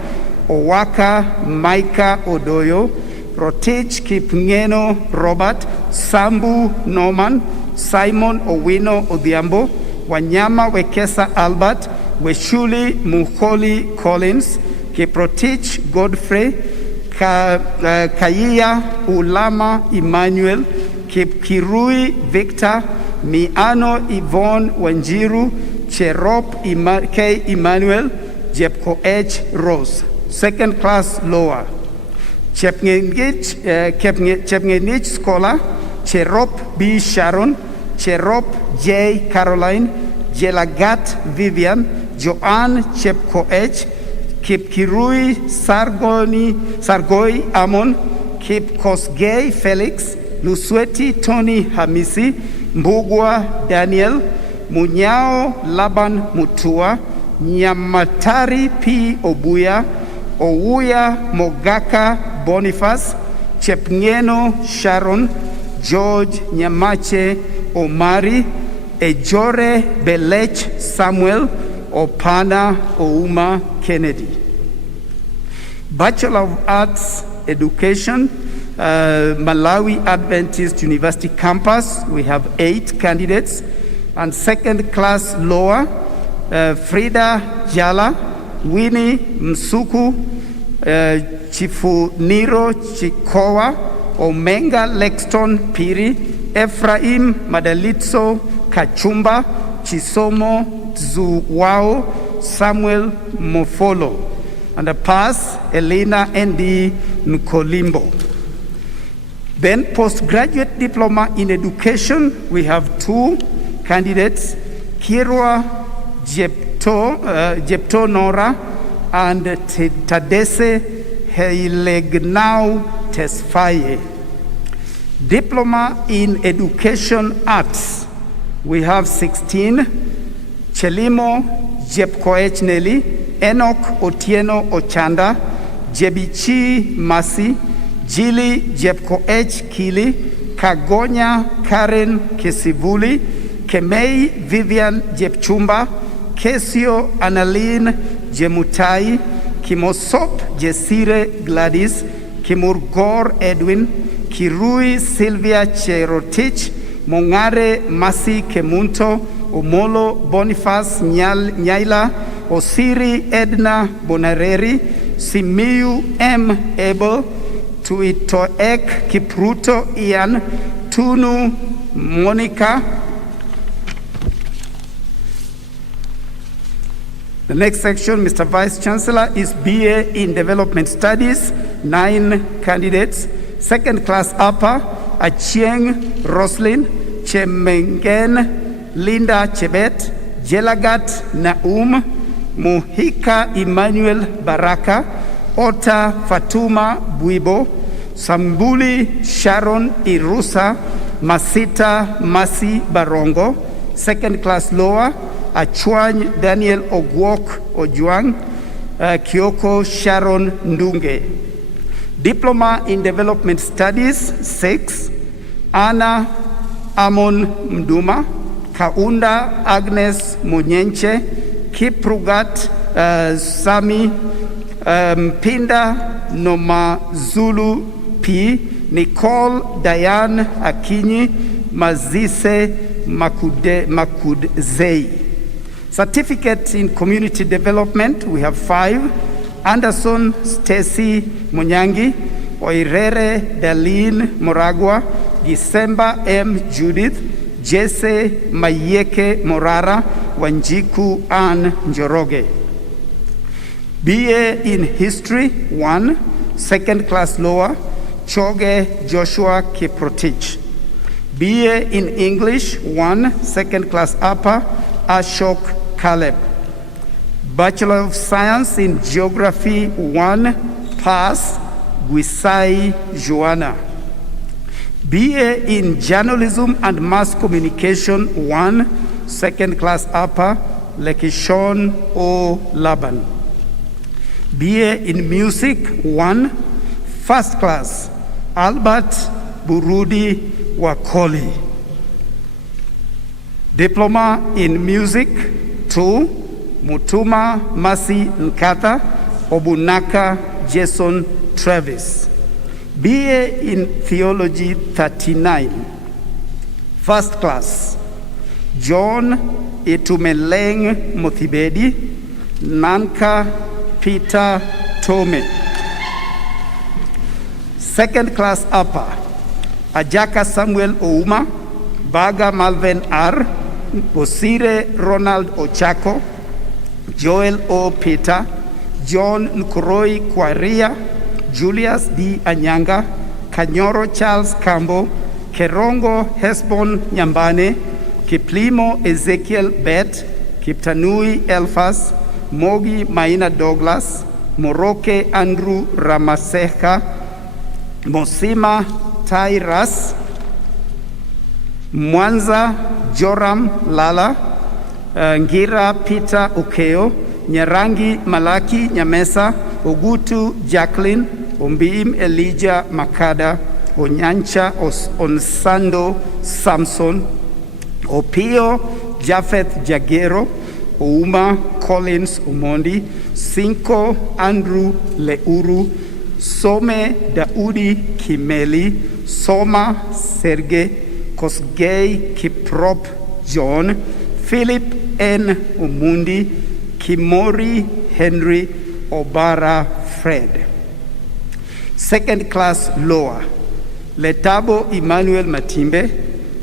Owaka Maika Odoyo, Rotich Kipngeno Robert, Sambu Norman, Simon Owino Odhiambo, Wanyama Wekesa Albert, Weshuli Muholi Collins, Kiprotich Godfrey, Kaiya Ulama Emmanuel, Kipkirui Victor, Miano Yvonne Wanjiru, Cherop K. Emmanuel, Jepko H. Rose. Second class lower. Chepngenich Scholar, Cherop B. Sharon, Cherop J. Caroline, Jelagat Vivian, Joanne Chepko H., Kipkirui Sargoi Amon, Kipkosgei Felix, Lusweti Tony Hamisi, Mbugwa Daniel, Munyao Laban Mutua, Nyamatari P. Obuya, Owuya Mogaka Boniface, Chepngeno Sharon, George Nyamache Omari, Ejore Belech Samuel, Opana Ouma Kennedy. Bachelor of Arts Education, Malawi Adventist University Campus, we have 8 candidates. And second class lower, Frida Jala, Winnie Msuku, Chifuniro Chikowa, Omenga Lexton Piri, Ephraim Madalitso Kachumba, Chisomo Zuwao, Samuel Mofolo. And a pass, Elena N.D. Nkolimbo. Then postgraduate diploma in education, we have 2 candidates, Kirwa Jepto Nora and Tadese Heilegnau Tesfaye. Diploma in education arts, we have 16, Chelimo Jepkoech Nelly, Enoch Otieno Ochanda, Jebichi Masi, Jili Jepkoech Kili, Kagonya Karen Kesivuli, Kemei Vivian Jepchumba, Kesio Annalene Jemutai, Kimosop Jesire Gladys, Kimurgor Edwin, Kirui Sylvia Cherotich, Mongare Masi Kemunto, Omolo Boniface Nyaila, Osiri Edna Bonareri, Simiu M. Abel, Tuitoek Kipruto Ian, Tunu Monica. The next section, Mr. Vice Chancellor, is BA in Development Studies, 9 candidates. Second class upper, Achieng Roslyn, Chemengen Linda Chebet, Jelagat Naum, Muhika Emmanuel Baraka, Ota Fatuma Buibo, Sambuli Sharon Irusa, Masita Masi Barongo. Second class lower, Achwany Daniel Ogwok Ojuang, Kyoko Sharon Ndunge. Diploma in Development Studies, 6, Anna Amon Mduma, Kaunda Agnes Munyenche, Kiprugat Sami, Pinda Noma Zulu P, Nicole Diane Akinyi, Mazise Makudzei. Certificate in Community Development, we have 5. Anderson Stacy Munyangi, Oirere Darlene Moragwa, December M. Judith, Jesse Mayeke Morara, Wanjiku Ann Njoroge. BA in History, 1, second class lower, Choge Joshua Kiprotich. BA in English, 1, second class upper, Ashok Caleb. Bachelor of Science in Geography, 1, pass, Guisai Joanna. BA in Journalism and Mass Communication, 1, second class upper, Lekishon O. Laban. BA in Music, 1, first class, Albert Burudi Wakoli. Diploma in Music, 2, Mutuma Masi Nkata, Obunaka Jason Travis. BA in Theology, 39, first class, John Itumeleng Mothibedi, Nanka Peter Tome. Second class upper, Ajaka Samuel Ouma, Baga Malvin R, Bosire Ronald Ochako, Joel O. Peter, John Nkuroi Kwaria, Julius D. Anyanga, Kanyoro Charles Kambo, Kerongo Hesbon Nyambane, Kiplimo Ezekiel Bet, Kiptanui Elfas, Mogi Maina Douglas, Moroke Andrew Ramaseka, Mosima Tairas, Mwanza Joram Lala, Ngira Peter Ukeo, Nyarangi Malaki Nyamesa, Ogutu Jacqueline, Ombim Elijah Makada, Onyancha Onsando Samson, Opio Japheth Jagero, Ouma Collins Umondi, Cinco Andrew Leuru, Some Daudi Kimeli, Soma Serge, Kosgei Kiprop John, Philip N. Umundi, Kimori Henry, Obara Fred. Second class lower, Letabo Emmanuel Matimbe,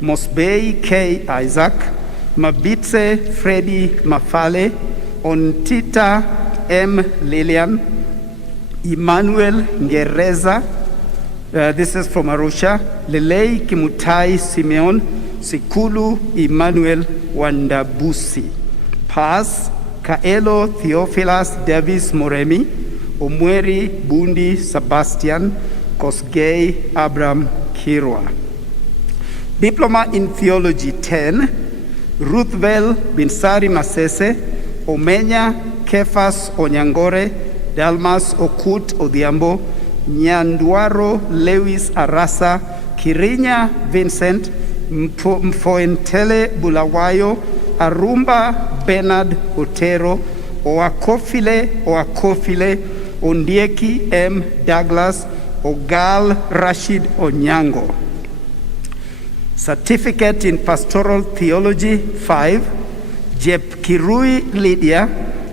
Mosbei K. Isaac, Mabitse Freddy Mafale, Ontita M. Lilian, Emmanuel Ngereza, this is from Arusha, Lelei Kimutai Simeon, Sikulu Emmanuel Wandabusi, Paz Kaelo Theophilus Davis Moremi, Omweri Bundi Sebastian, Kosgei Abram Kirwa. Diploma in Theology 10, Ruthvel Binsari Masese, Omenya Kefas Onyangore, Dalmas Okut Odhiambo, Nyanduaro Lewis Arasa, Kirinya Vincent, Mfoentele Bulawayo, Arumba Bernard Otero, Oakofile, Ondieki M. Douglas, Ogal Rashid Onyango. Certificate in Pastoral Theology 5, Jep Kirui Lydia,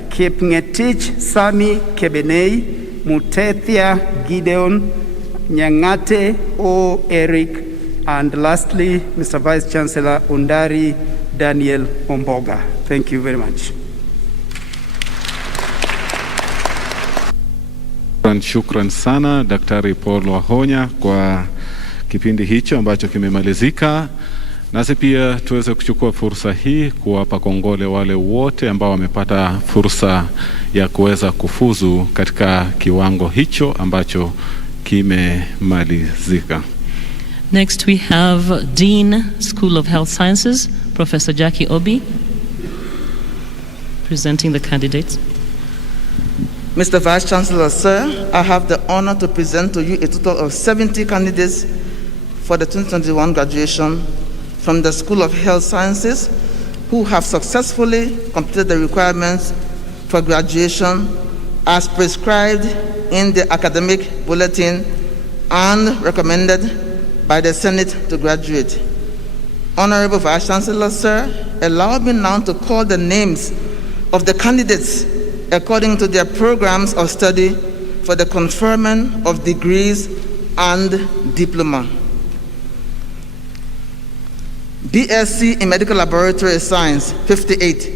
Kipngetich Sami Kebenei, Mutethia Gideon, Nyangate O. Eric, and lastly, Mr. Vice Chancellor Undari Daniel Omboga. Thank you very much. Shukran sana Daktari Paul Wahonya kwa kipindi hicho ambacho kimemalizika. Nasi pia tuweze kuchukua fursa hii kuwapa kongole wale wote ambao wamepata fursa ya kuweza kufuzu katika kiwango hicho ambacho kimemalizika. Next we have Dean, School of Health Sciences, Professor Jackie Obi, presenting the candidates. Mr. Vice Chancellor, sir, I have the honor to present to you a total of 70 candidates for the 2021 graduation from the School of Health Sciences who have successfully completed the requirements for graduation as prescribed in the academic bulletin and recommended by the Senate to graduate. Honorable Vice Chancellor, sir, allow me now to call the names of the candidates according to their programs of study for the conferment of degrees and diploma. BSc in Medical Laboratory Science, 58.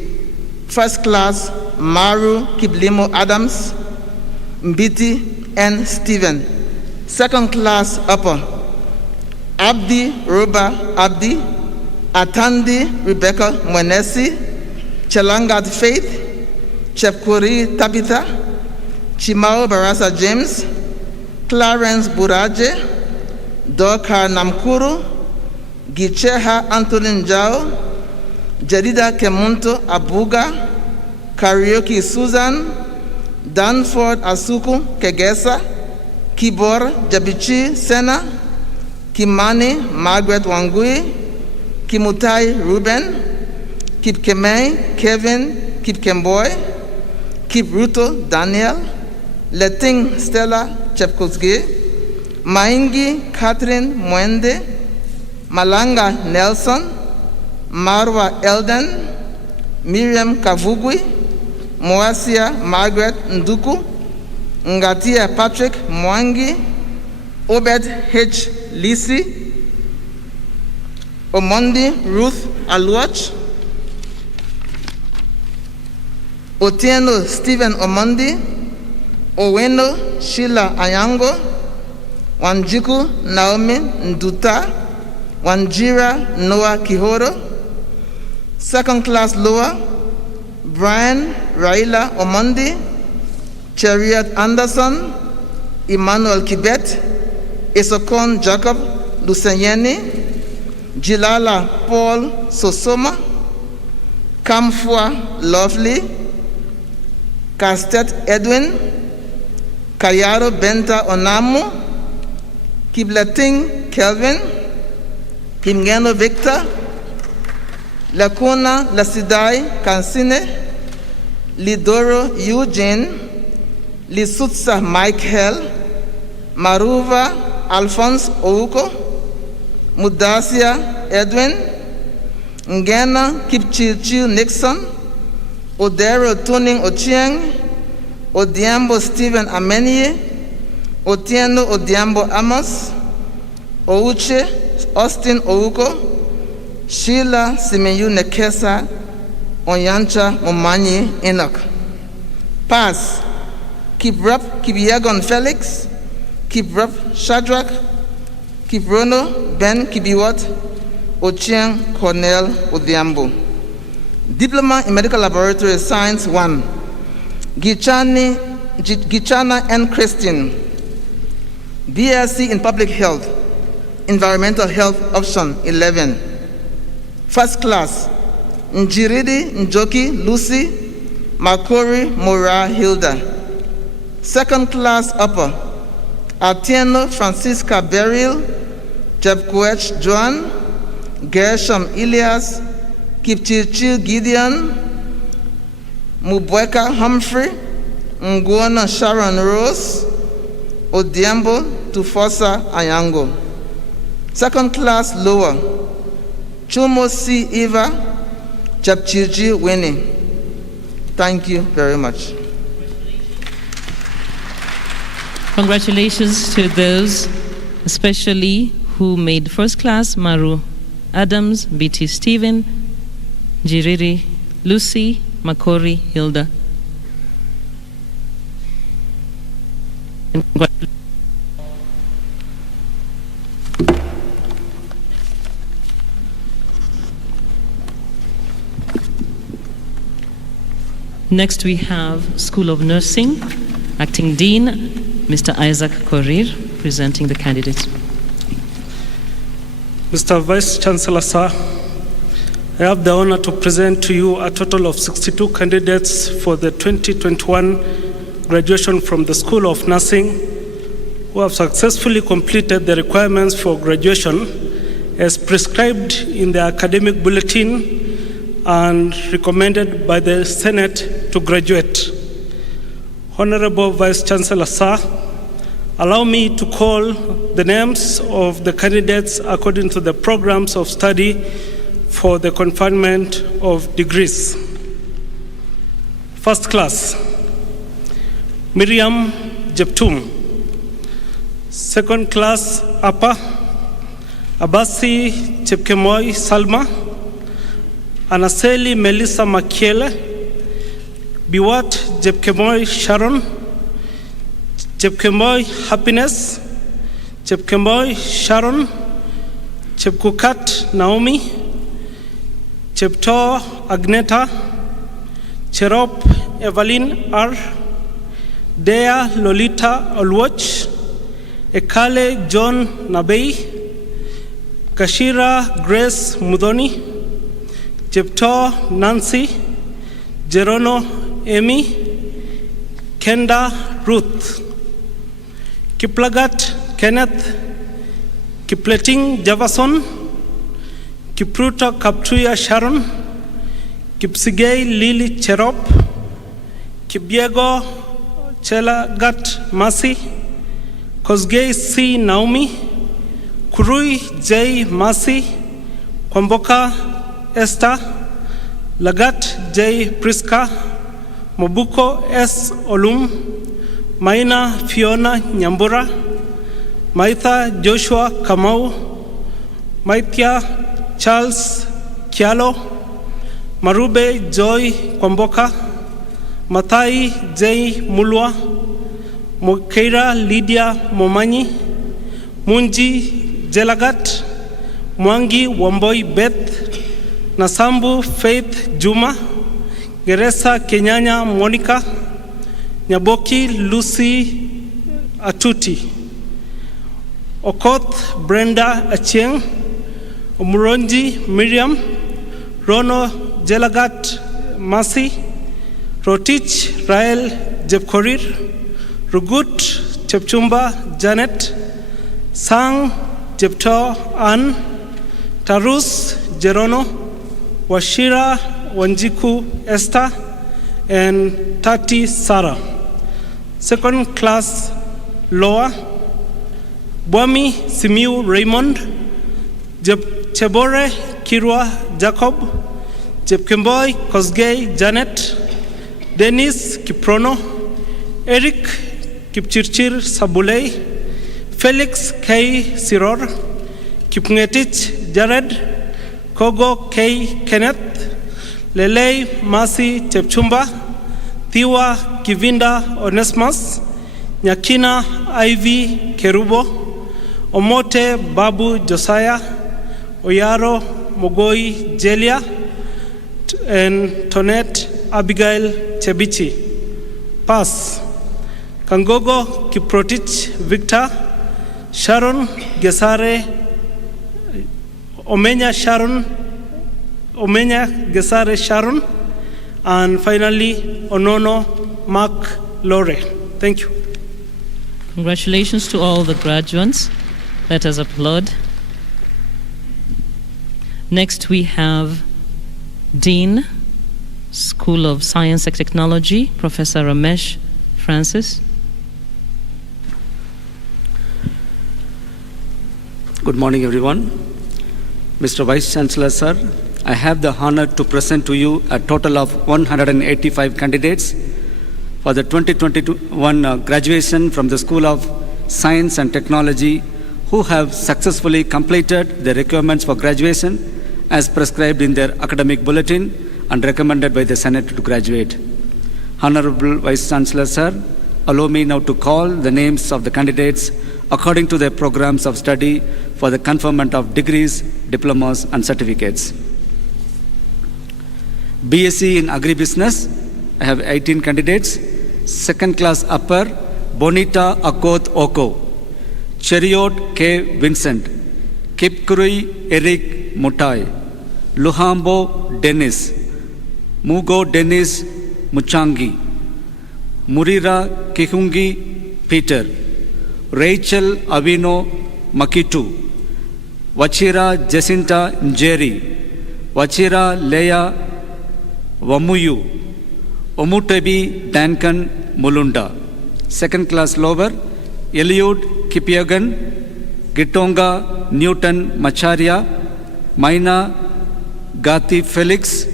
First class, Maru Kiblimo Adams, Mbiti N. Stephen. Second class, upper, Abdi Roba Abdi, Atandi Rebecca Mwenesi, Chelangat Faith, Chepkuri Tabitha, Chimao Barasa James, Clarence Buraje, Doka Namkuru, Gicheha Antonin Jao, Jarida Kemunto Abuga, Karaoke Susan, Danford Asuku Kegesa, Kibor Jabichi Sena, Kimani Margaret Wangui, Kimutai Ruben, Kipkemei Kevin Kipkemboy, Kipruto Daniel, Leting Stella Chepkosge, Maingi Catherine Mwende, Malanga Nelson, Marwa Elden, Miriam Kavugui, Moasia Margaret Nduku, Ngatia Patrick Mwangi, Obed H. Lisi, Omondi Ruth Aluach, Otieno Stephen Omondi, Oweno Sheila Ayango, Wanjiku Naomi Nduta, Wanjira Noah Kihoro. Second class lower, Brian Raila Omondi, Chariot Anderson, Emmanuel Kibet, Isokon Jacob Lusenyeni, Jilala Paul Sosoma, Kamfua Lovely, Kastet Edwin, Kayaro Benta Onamu, Kiblating Kelvin, Kimgeno Victor, Lakuna Lasidai Kansine, Lidoro Eugene, Lisutsa Michael, Maruva Alphonse Ouko, Mudasia Edwin, Ngena Kipchilchil Nixon, Odero Tuning Ochieng, Odiambo Stephen Amenye, Otieno Odiambo Amos, Ouche Austin Ouko, Sheila Simeyu Nekesa, Onyancha Momanyi Enoch. Pass. Kiprop Kibiagon Felix, Kiprop Shadrach, Kiprono Ben Kibiwat, Ochieng Cornel Odiambo. Diploma in Medical Laboratory Science 1. Gichana N. Christine. BSc in Public Health, Environmental Health Option 11. First class, Njiridi Njoki Lucy, Makori Mora Hilda. Second class upper, Atieno Francisca Beryl, Jebkuech Joan, Gershom Elias, Kipchirchil Gideon, Mubweka Humphrey, Nguona Sharon Rose, Odiambo Tufosa Ayango. Second class lower, Chumo C. Eva, Chapchirji Winnie. Thank you very much. Congratulations to those, especially who made first class: Maru Adams, BT Stephen, Jiriri Lucy, Makori Hilda. Next we have School of Nursing, Acting Dean, Mr. Isaac Korir, presenting the candidates. Mr. Vice Chancellor, sir, I have the honor to present to you a total of 62 candidates for the 2021 graduation from the School of Nursing who have successfully completed the requirements for graduation as prescribed in the academic bulletin and recommended by the Senate to graduate. Honorable Vice Chancellor, sir, allow me to call the names of the candidates according to the programs of study for the conferment of degrees. First class, Miriam Jeptum. Second class, upper, Abasi Chepkemoi Salma, Anaseli Melissa Makiele, Biwat Jepkemoi Sharon, Jepkemoi Happiness, Jepkemoi Sharon, Chepkukat Naomi, Chepto Agneta, Cherop Evelyn R, Dea Lolita Olwoch, Ekale John Nabei, Kashira Grace Mudoni, Jepto Nancy, Jerono Amy, Kenda Ruth, Kiplagat Kenneth, Kipleting Javason, Kipruta Kaptuya Sharon, Kipsigei Lily Cherop, Kibiego Chelagat Masi, Kosgei C. Naomi, Kurui J. Masi, Kwamboka Esther, Lagat J. Priska, Mobuko S. Olum, Maina Fiona Nyambura, Maitha Joshua Kamau, Maithia Charles Kialo, Marube Joy Kwamboka, Mathai J. Mulwa, Mokeira Lydia Momanyi, Munji Jelagat, Mwangi Wamboi Beth, Nasambu Faith Juma, Geresa Kenyanya Monica, Nyaboki Lucy Atuti, Okoth Brenda Achieng, Umuronji Miriam, Rono Jelagat Masi, Rotich Rael Jepkorir, Rugut Chepchumba Janet, Sang Jepto Ann, Tarus Jerono, Washira Wanjiku Esther, and Tati Sarah. Second class Loa, Bwami Simiu Raymond, Chebore Kirwa Jacob, Jepkemboy Kosgei Janet, Dennis Kiprono, Eric Kipchirchir Sabulei, Felix K. Siror, Kipngetich Jared, Kogo K. Kenneth, Lelei Masi Chepchumba, Thiwa Kivinda Onesmus, Nyakina Ivy Kerubo, Omote Babu Josiah, Oyaro Mogoi Jelia, and Tonette Abigail Chebichi. Pass. Kangogo Kiprotich Victor, Sharon Gesare, Omenya Gesare Sharon, and finally Onono Mark Lore. Thank you. Congratulations to all the graduates. Let us applaud. Next we have Dean, School of Science and Technology, Professor Ramesh Francis. Good morning, everyone. Mr. Vice Chancellor, sir, I have the honor to present to you a total of 185 candidates for the 2021 graduation from the School of Science and Technology who have successfully completed the requirements for graduation as prescribed in their academic bulletin and recommended by the Senate to graduate. Honorable Vice Chancellor, sir, allow me now to call the names of the candidates according to their programs of study for the conferment of degrees, diplomas, and certificates. BSc in Agribusiness, I have 18 candidates. Second class upper, Bonita Akoth Oko, Cheriot K. Vincent, Kipkurui Eric Mutai, Luhambo Dennis, Mugo Dennis Muchangi, Murira Kihungi Peter, Rachel Avino Makitu, Wachira Jacinta Njeri, Wachira Leia Wamuyu, Omutebi Duncan Mulunda. Second class lower, Eliud Kipyagan, Gitonga Newton Macharia, Maina Gati Felix,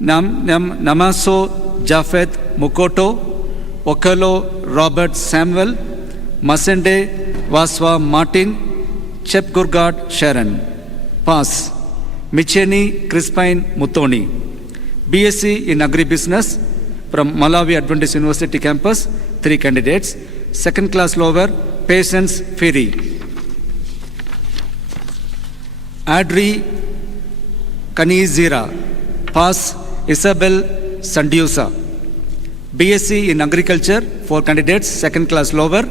Namaso Jafet Mukoto, Okalo Robert Samuel, Masende Vaswa Martin, Chep Gurgad Sharon. Pass. Micheni Crispine Mutoni. BSc in Agribusiness from Malawi Adventist University campus, 3 candidates. Second class lower, Patience Ferry. Adri Kanizira. Pass. Isabel Sandiusa. BSc in Agriculture, 4 candidates. Second class lower,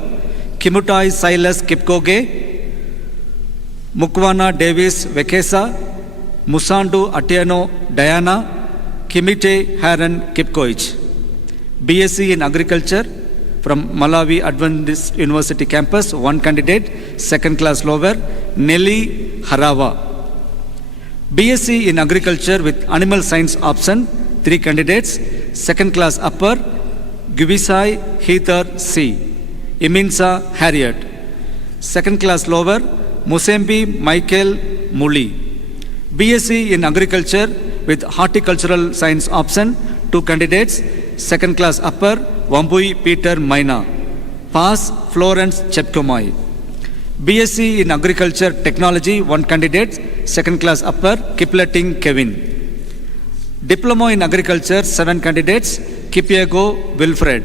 Kimutai Silas Kipkoge, Mukwana Davis Vekesa, Musandu Atieno Diana, Kimite Haran Kipkoich. BSc in Agriculture from Malawi Adventist University campus, 1 candidate, second class lower, Nelly Harawa. BSc in Agriculture with Animal Science option, 3 candidates, second class upper, Gubisai Heather C. Iminsa Harriet. Second class lower, Musembi Michael Muli. BSc in Agriculture with Horticultural Science option, 2 candidates. Second class upper, Wambui Peter Maina. Pass, Florence Chepkomai. BSc in Agriculture Technology, 1 candidate. Second class upper, Kipleting Kevin. Diploma in Agriculture, 7 candidates. Kipiego Wilfred.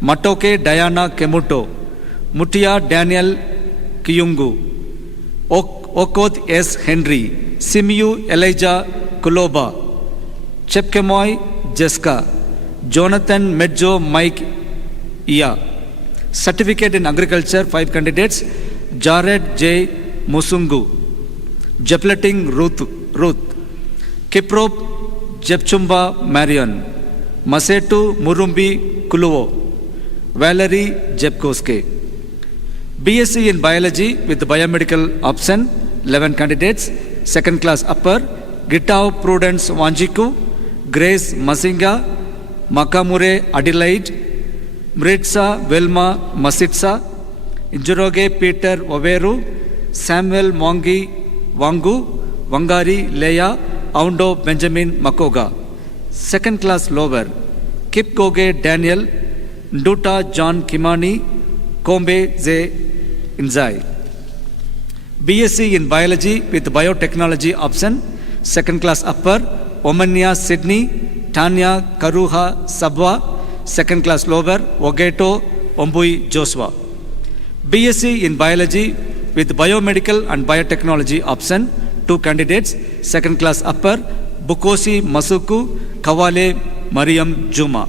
Matoke Diana Kemuto. Mutia Daniel Kiyungu. Okoth S. Henry. Simiu Elijah Kuloba. Chepkemoy Jessica. Jonathan Medjo Mike Ia. Certificate in Agriculture, 5 candidates. Jared J. Musungu. Jepleting Ruth. Kiprop Jepchumba Marion. Masetu Murumbi Kuluo. Valerie Jepkoske. BSc in Biology with Biomedical option, 11 candidates. Second class upper, Gitao Prudence Wanjiku, Grace Masinga, Makamure Adelaide, Mritsa Velma Masitsa, Njoroge Peter Waveru, Samuel Mwangi Wangu, Wangari Leia, Aundo Benjamin Makoga. Second class lower, Kipgoge Daniel, Nduta John Kimani, Kombe Ze Inzai. BSc in Biology with Biotechnology option, second class upper, Omania Sydney, Tanya Karuha Sabwa, second class lower, Ogeto Ombui Joshua. BSc in Biology with Biomedical and Biotechnology option, 2 candidates, second class upper, Bukosi Masuku, Kawale Mariam Juma.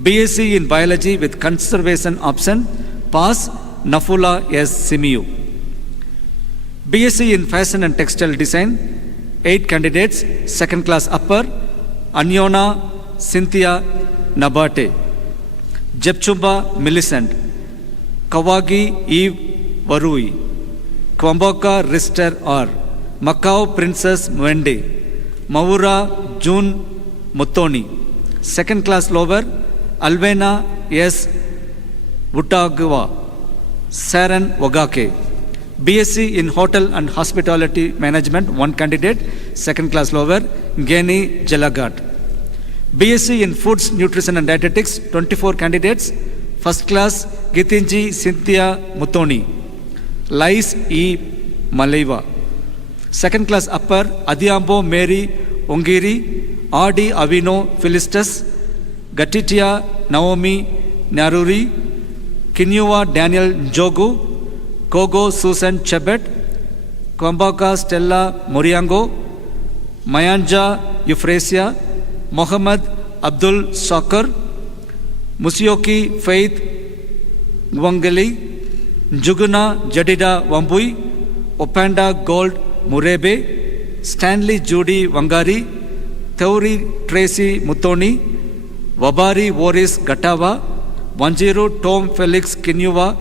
BSc in Biology with Conservation option, pass, Nafula S. Simiu. BSc in Fashion and Textile Design, 8 candidates, second class upper, Anyona Cynthia Nabate, Jepchumba Millicent, Kawagi Eve Varui, Kwamboka Rister R, Macau Princess Mwende, Maura June Mutoni. Second class lower, Alvena S. Vutagwa, Saran Wagake. BSc in Hotel and Hospitality Management, 1 candidate. Second class lower, Geni Jalagat. BSc in Foods, Nutrition and Dietetics, 24 candidates. First class, Gitinji Cynthia Mutoni. Lais E. Malaiva. Second class upper, Adiambo Mary Ongiri, R.D. Avino Philistus, Gatitia Naomi Naruri, Kinyua Daniel Njogu, Kogo Susan Chebet, Kwambaka Stella Moriango, Mayanja Euphrasia, Mohammed Abdul Sakar, Musioki Faith Nwangali, Njuguna Jadida Wambui, Opanda Gold Murebe, Stanley Judy Wangari, Theuri Tracy Mutoni, Wabari Waris Gatawa, Wanjiru Tom Felix Kinyuwa,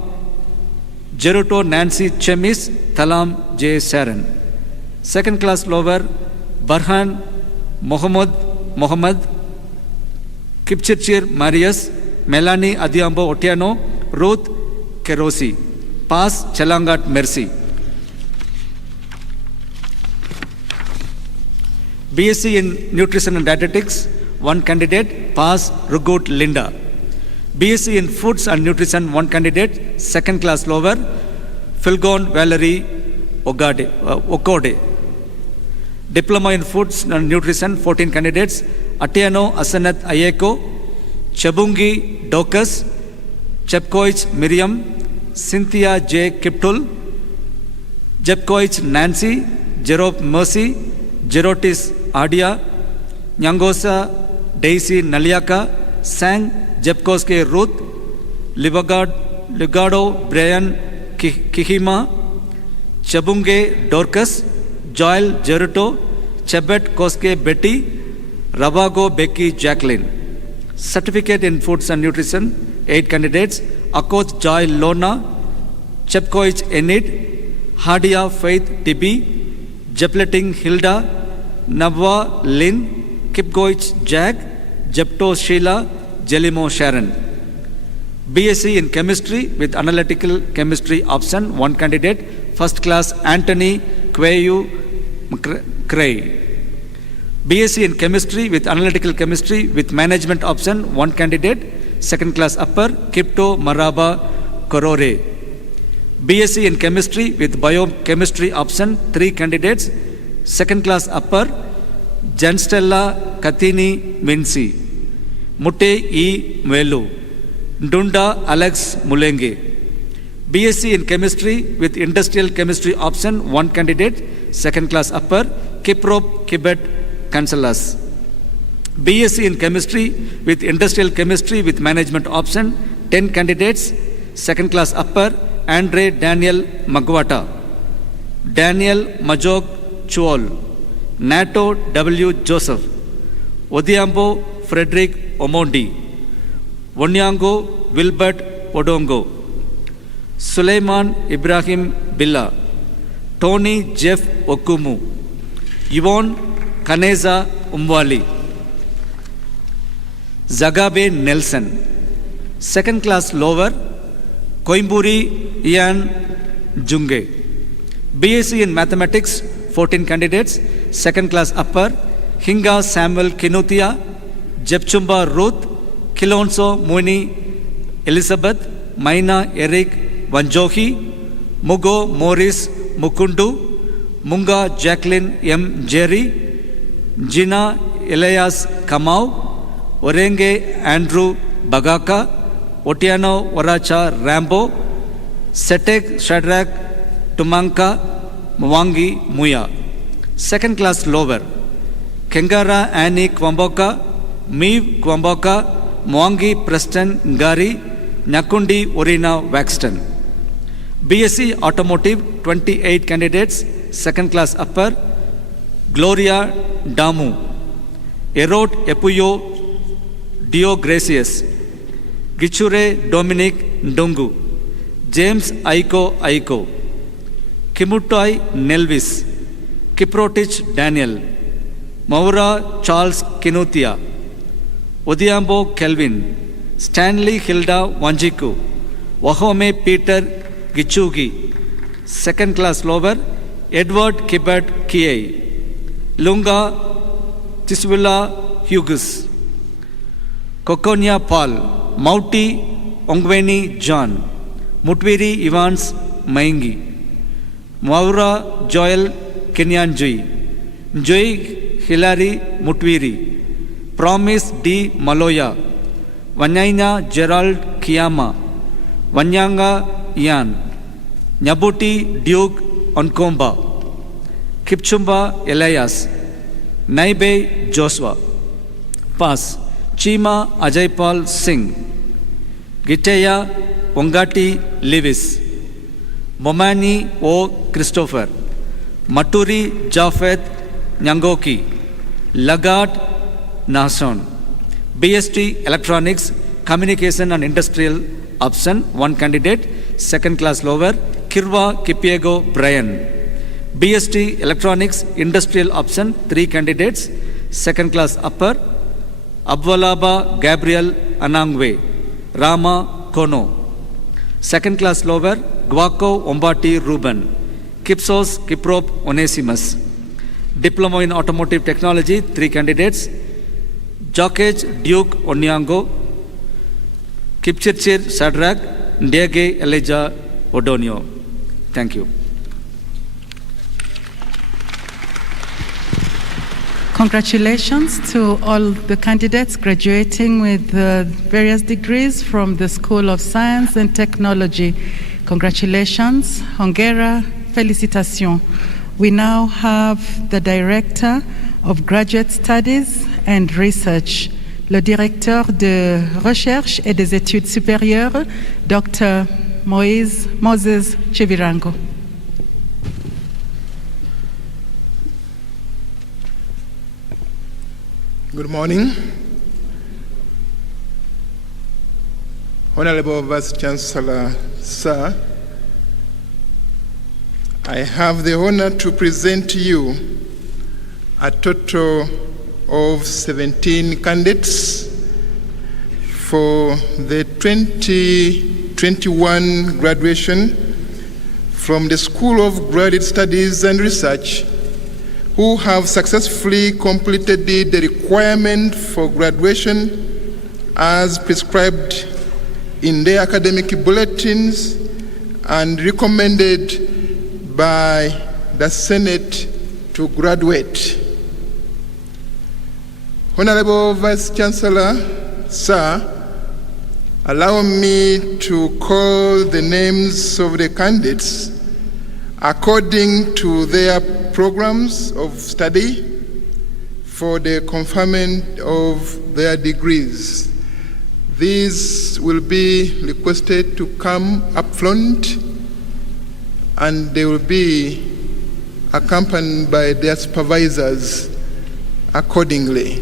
Jeruto Nancy Chemis, Talam J. Sharon. Second class lower, Barhan Mohammed, Kipchirchir Marius, Melanie Adiambo Otiano, Ruth Kerosi. Pass, Chalangat Mercy. BSc in Nutrition and Dietetics, 1 candidate. Pass, Rugut Linda. BSc in Foods and Nutrition, 1 candidate, second class lower, Philgon Valerie Okode. Diploma in Foods and Nutrition, 14 candidates, Atiano Asanat Ayeko, Chabungi Dokas, Chepkoich Miriam, Cynthia J. Kiptul, Jepkoich Nancy, Jerop Mercy, Jerotis Adia, Nyangosa Daisy Naliaka, Sang Jepkoske Ruth, Ligado Brian Kihima, Chabunge Dorcas, Joel Jeruto, Chebet Koske Betty, Rabago Becky Jacqueline. Certificate in Foods and Nutrition, 8 candidates, Akoth Joy Lona, Chepkoich Enid, Hadia Faith Tibi, Jepleting Hilda, Navwa Lynn, Kipgoich Jack, Jepto Sheila, Jelimo Sharon. BSc in Chemistry with Analytical Chemistry option, 1 candidate. First class, Anthony Kweyu Cray. BSc in Chemistry with Analytical Chemistry with Management option, 1 candidate, second class upper, Kipto Maraba Korore. BSc in Chemistry with Biochemistry option, 3 candidates, second class upper, Janstella Kathini Minsi, Mute E. Mwelu, Ndunda Alex Mulenge. BSc in Chemistry with Industrial Chemistry option, 1 candidate, second class upper, Kiprop Kibet Cancelas. BSc in Chemistry with Industrial Chemistry with Management option, 10 candidates, second class upper, Andre Daniel Magwata, Daniel Majog Chuol, Nato W. Joseph, Odiambo Frederick Omondi, Wonyango Wilbert Odongo, Suleiman Ibrahim Billa, Tony Jeff Okumu, Yvonne Kaneza Umwali, Zagabe Nelson, second class lower, Koimburi Ian Junge. BSc in Mathematics, 14 candidates, second class upper, Hinga Samuel Kinutia, Jepchumba Ruth, Kilonso Muni Elizabeth, Maina Eric Wanjohi, Mugo Morris Mukundu, Munga Jacqueline M. Jerry, Gina Elias Kamau, Orenge Andrew Bagaka, Otiano Waracha Rambo, Setek Shadrach Tumanka Mwangi Muya. Second class lower, Kengara Annie Kwamboka, Meev Kwamboka, Mwangi Preston Ngari, Nyakundi Orina Waxton. BSc Automotive, 28 candidates, second class upper, Gloria Damu, Erot Epuyo Dio Gracious, Gichure Dominic Ndungu, James Aiko Aiko, Kimutai Nelvis, Kiprotich Daniel, Maura Charles Kinutia, Odiambo Kelvin, Stanley Hilda Wanjiku, Wahome Peter Gichugi, second class lower, Edward Kibert Kiei, Lunga Tiswila Hughes, Kokonia Paul, Mauti Ongweni John, Mutviri Evans Maingi, Maura Joel Kenyanjui, Joy Hilary Mutviri, Promise D. Maloya, Vanyaina Gerald Kiyama, Vanyanga Ian, Nyabuti Duke Onkomba, Kipchumba Elias, Naibe Joshua. Pass. Chima Ajaypal Singh, Giteya Wangati Lewis, Momani O. Christopher, Maturi Jafet Nyangoki, Lagat Nason. BST Electronics, Communication and Industrial option, 1 candidate, second class lower, Kirwa Kipiego Brian. BST Electronics Industrial option, 3 candidates, second class upper, Abwalaba Gabriel Anangwe, Rama Kono. Second class lower, Guaco Ombati Ruben, Kipsos Kiprop Onesimus. Diploma in Automotive Technology, 3 candidates, Jokej Duke Onyango, Kipchirchir Shadrach, Ndege Elijah Odonio. Thank you. Congratulations to all the candidates graduating with various degrees from the School of Science and Technology. Congratulations, Hongera, félicitations. We now have the Director of Graduate Studies and Research, le Directeur de Recherche et des Études Supérieures, Dr. Moses Chevirango. Good morning. Honorable Vice Chancellor, Sir, I have the honor to present to you a total of 17 candidates for the 2021 graduation from the School of Graduate Studies and Research, who have successfully completed the requirement for graduation as prescribed in their academic bulletins and recommended by the Senate to graduate. Honorable Vice Chancellor, sir, allow me to call the names of the candidates according to their programs of study for the conferment of their degrees. These will be requested to come up front, and they will be accompanied by their supervisors accordingly.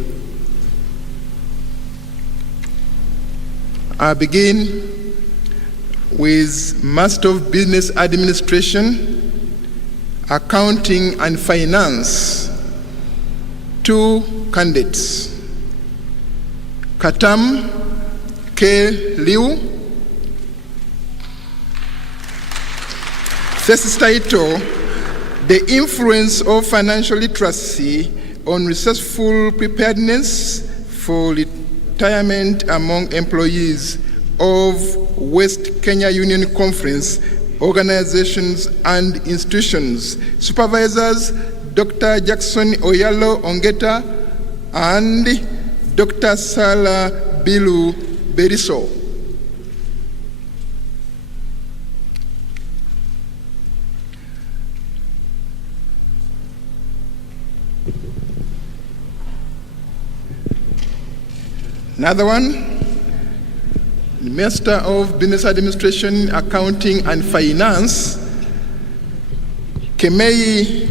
I begin with Master of Business Administration, Accounting and Finance, 2 candidates. Katam K. Liu. Thesis title, The Influence of Financial Literacy on Resourceful Preparedness for Retirement Among Employees of West Kenya Union Conference Organizations and Institutions. Supervisors, Dr. Jackson Oyalo Ongeta and Dr. Sala Bilu Beriso. Another one, Master of Business Administration, Accounting and Finance, Kemei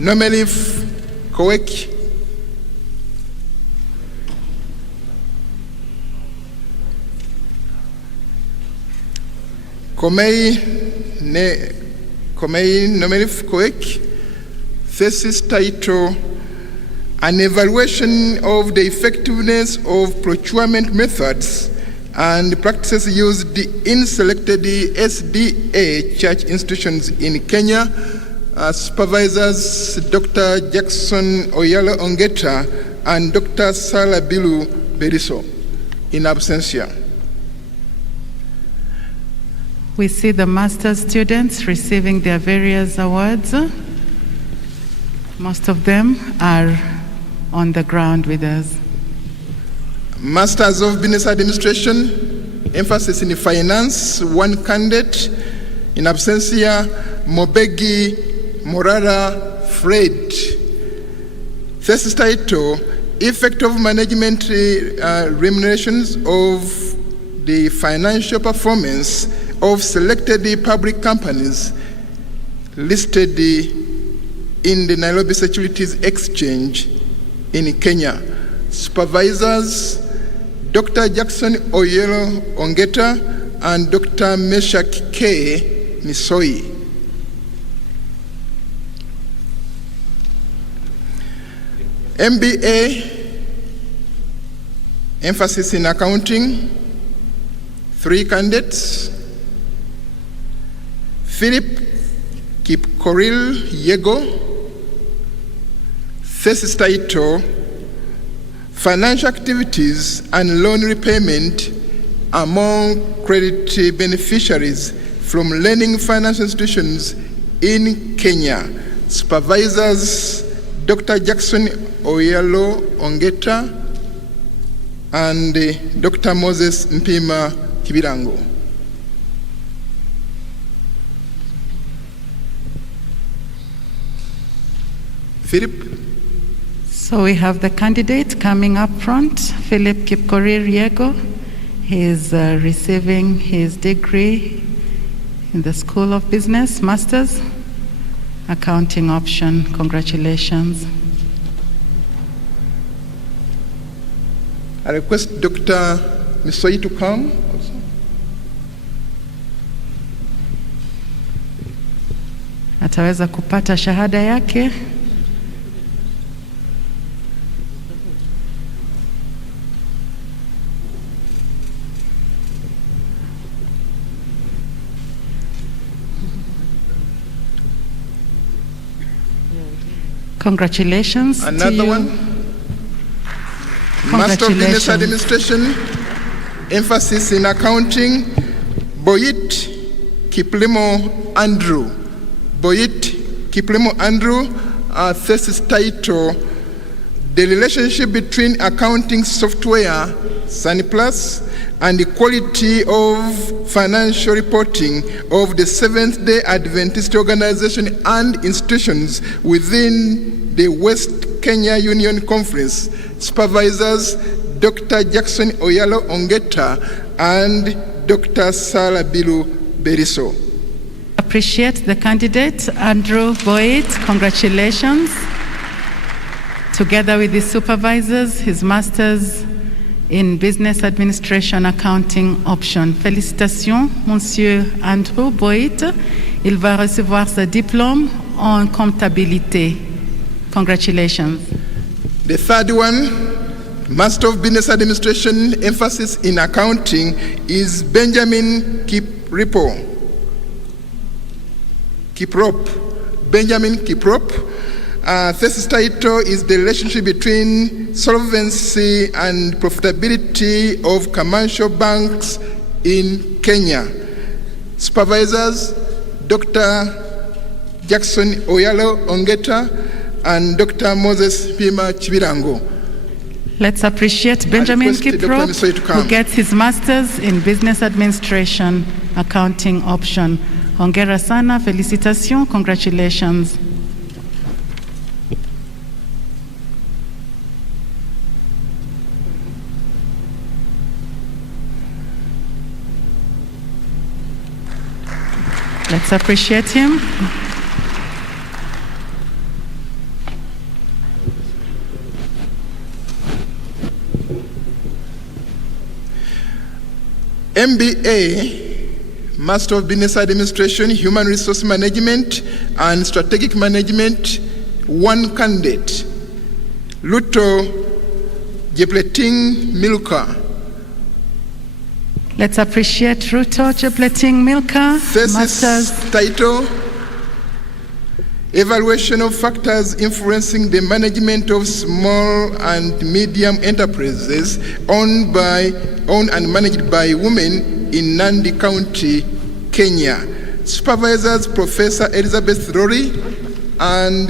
Nomelif Kowek. Komei Nomelif Kowek, thesis title, An Evaluation of the Effectiveness of Procurement Methods and Practices Used in Selected SDA Church Institutions in Kenya. Supervisors, Dr. Jackson Oyalo Ongeta and Dr. Sala Bilu Beriso, in absentia. We see the master's students receiving their various awards. Most of them are on the ground with us. Masters of Business Administration, emphasis in finance, 1 candidate. In absentia, Mobegi Morara Fred. Thesis title, Effect of Management Remunerations of the Financial Performance of Selected Public Companies listed in the Nairobi Securities Exchange in Kenya. Supervisors, Dr. Jackson Oyelo Ongeta and Dr. Meshak K. Misoi. MBA, emphasis in accounting, 3 candidates. Philip Kipkoril Yego, thesis title, Financial Activities and Loan Repayment Among Credit Beneficiaries from Lending Financial Institutions in Kenya. Supervisors, Dr. Jackson Oyalo Ongeta and Dr. Moses Mpima Kibirango. Philip. So we have the candidate coming up front, Philip Kipkorir Yego. He is receiving his degree in the School of Business, Masters, Accounting option. Congratulations. I request Dr. Misoi to come also. Ataweza kupata shahada yake. Congratulations Another to you. one. Master of Business Administration, emphasis in accounting, Boyit Kiplimo Andrew. Boyit Kiplimo Andrew, thesis title, The Relationship Between Accounting Software, SunPlus, and the Quality of Financial Reporting of the Seventh-day Adventist Organization and institutions within the West Kenya Union Conference. Supervisors, Dr. Jackson Oyalo Ongeta and Dr. Sarah Bilu Beriso. Appreciate the candidate, Andrew Boyd. Congratulations. Together with his supervisors, his masters in Business Administration Accounting Option. Félicitations, Monsieur Andrew Boyd. Il va recevoir sa diplôme en comptabilité. Congratulations. The third one, Master of Business Administration, emphasis in accounting, is Benjamin Kiprop. Benjamin Kiprop. Thesis title is The Relationship Between Solvency and Profitability of Commercial Banks in Kenya. Supervisors, Dr. Jackson Oyalo Ongeta and Dr. Moses Pima Chibirango. Let's appreciate Benjamin Kiprop, who gets his master's in Business Administration Accounting Option. Hongera sana, felicitations, congratulations. Let's appreciate him. MBA, Master of Business Administration, Human Resource Management, and Strategic Management, one candidate, Luto Jepleting Milka. Let's appreciate Ruto Jepleting Milka. Thesis title, Evaluation of Factors Influencing the Management of Small and Medium Enterprises owned and managed by women in Nandi County, Kenya. Supervisors, Professor Elizabeth Rory and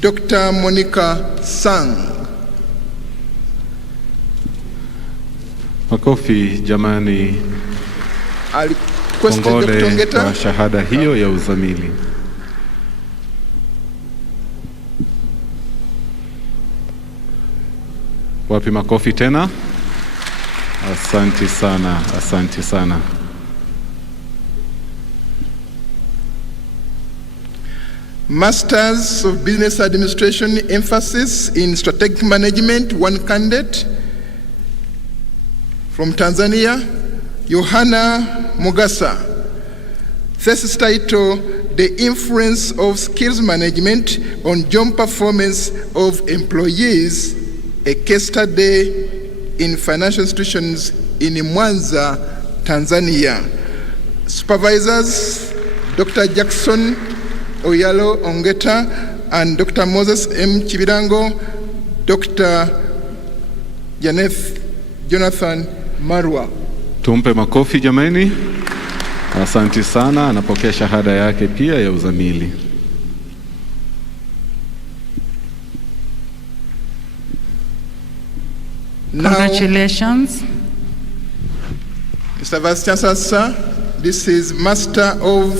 Dr. Monica Sang. Makofi jamani, kongole kwa shahada hiyo ya uzamili. Wapi makofi tena? Asante sana, asante sana. Masters of Business Administration, emphasis in Strategic Management, one candidate. From Tanzania, Yohana Mogasa. Thesis title, The Influence of Skills Management on Job Performance of Employees, a case study in financial institutions in Mwanza, Tanzania. Supervisors, Dr. Jackson Oyalo Ongeta and Dr. Moses M. Chibirango, Dr. Jonathan Marwa. Tumpe makofi jamani. Asante sana, anapokea shahada yake pia ya uzamili. Congratulations. Mr. Vice Chancellor, sir, this is Master of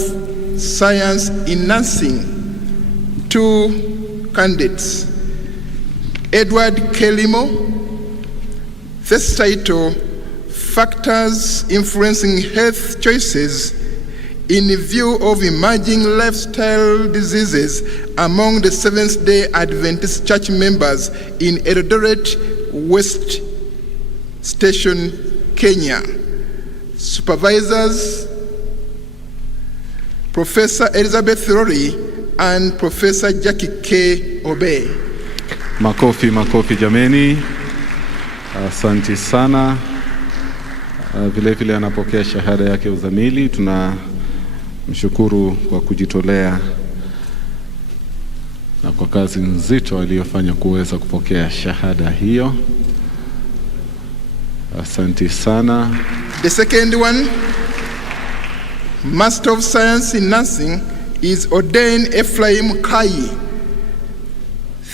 Science in Nursing, two candidates. Edward Kelimo, this title, Factors Influencing Health Choices in view of emerging lifestyle diseases among the Seventh-day Adventist Church members in Eldoret West Station, Kenya. Supervisors, Professor Elizabeth Rory and Professor Jackie K. Obey. Makofi, makofi jameni. Asante sana. Vile vile anapokea shahada yake uzamili. Tunamshukuru kwa kujitolea na kwa kwa kazi nzito aliyofanya kuweza kupokea shahada hiyo. Asante sana. The second one, Master of Science in Nursing, is ordained Ephraim Kai.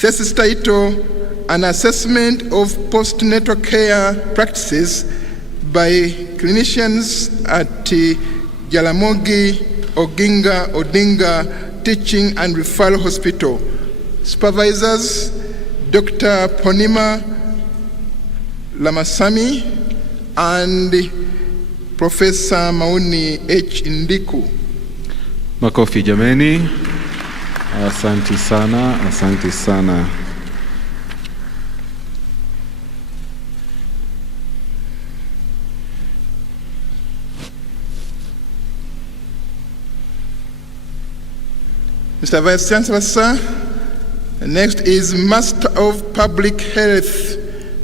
Thesis title, An Assessment of Postnatal Care Practices by Clinicians at Jaramogi Oginga Odinga Teaching and Referral Hospital. Supervisors, Dr. Ponima Lamasami and Professor Mauni H. Ndiku. Makofi jameni. Asante sana, asante sana. Mr. Vice Chancellor, sir. Next is Master of Public Health.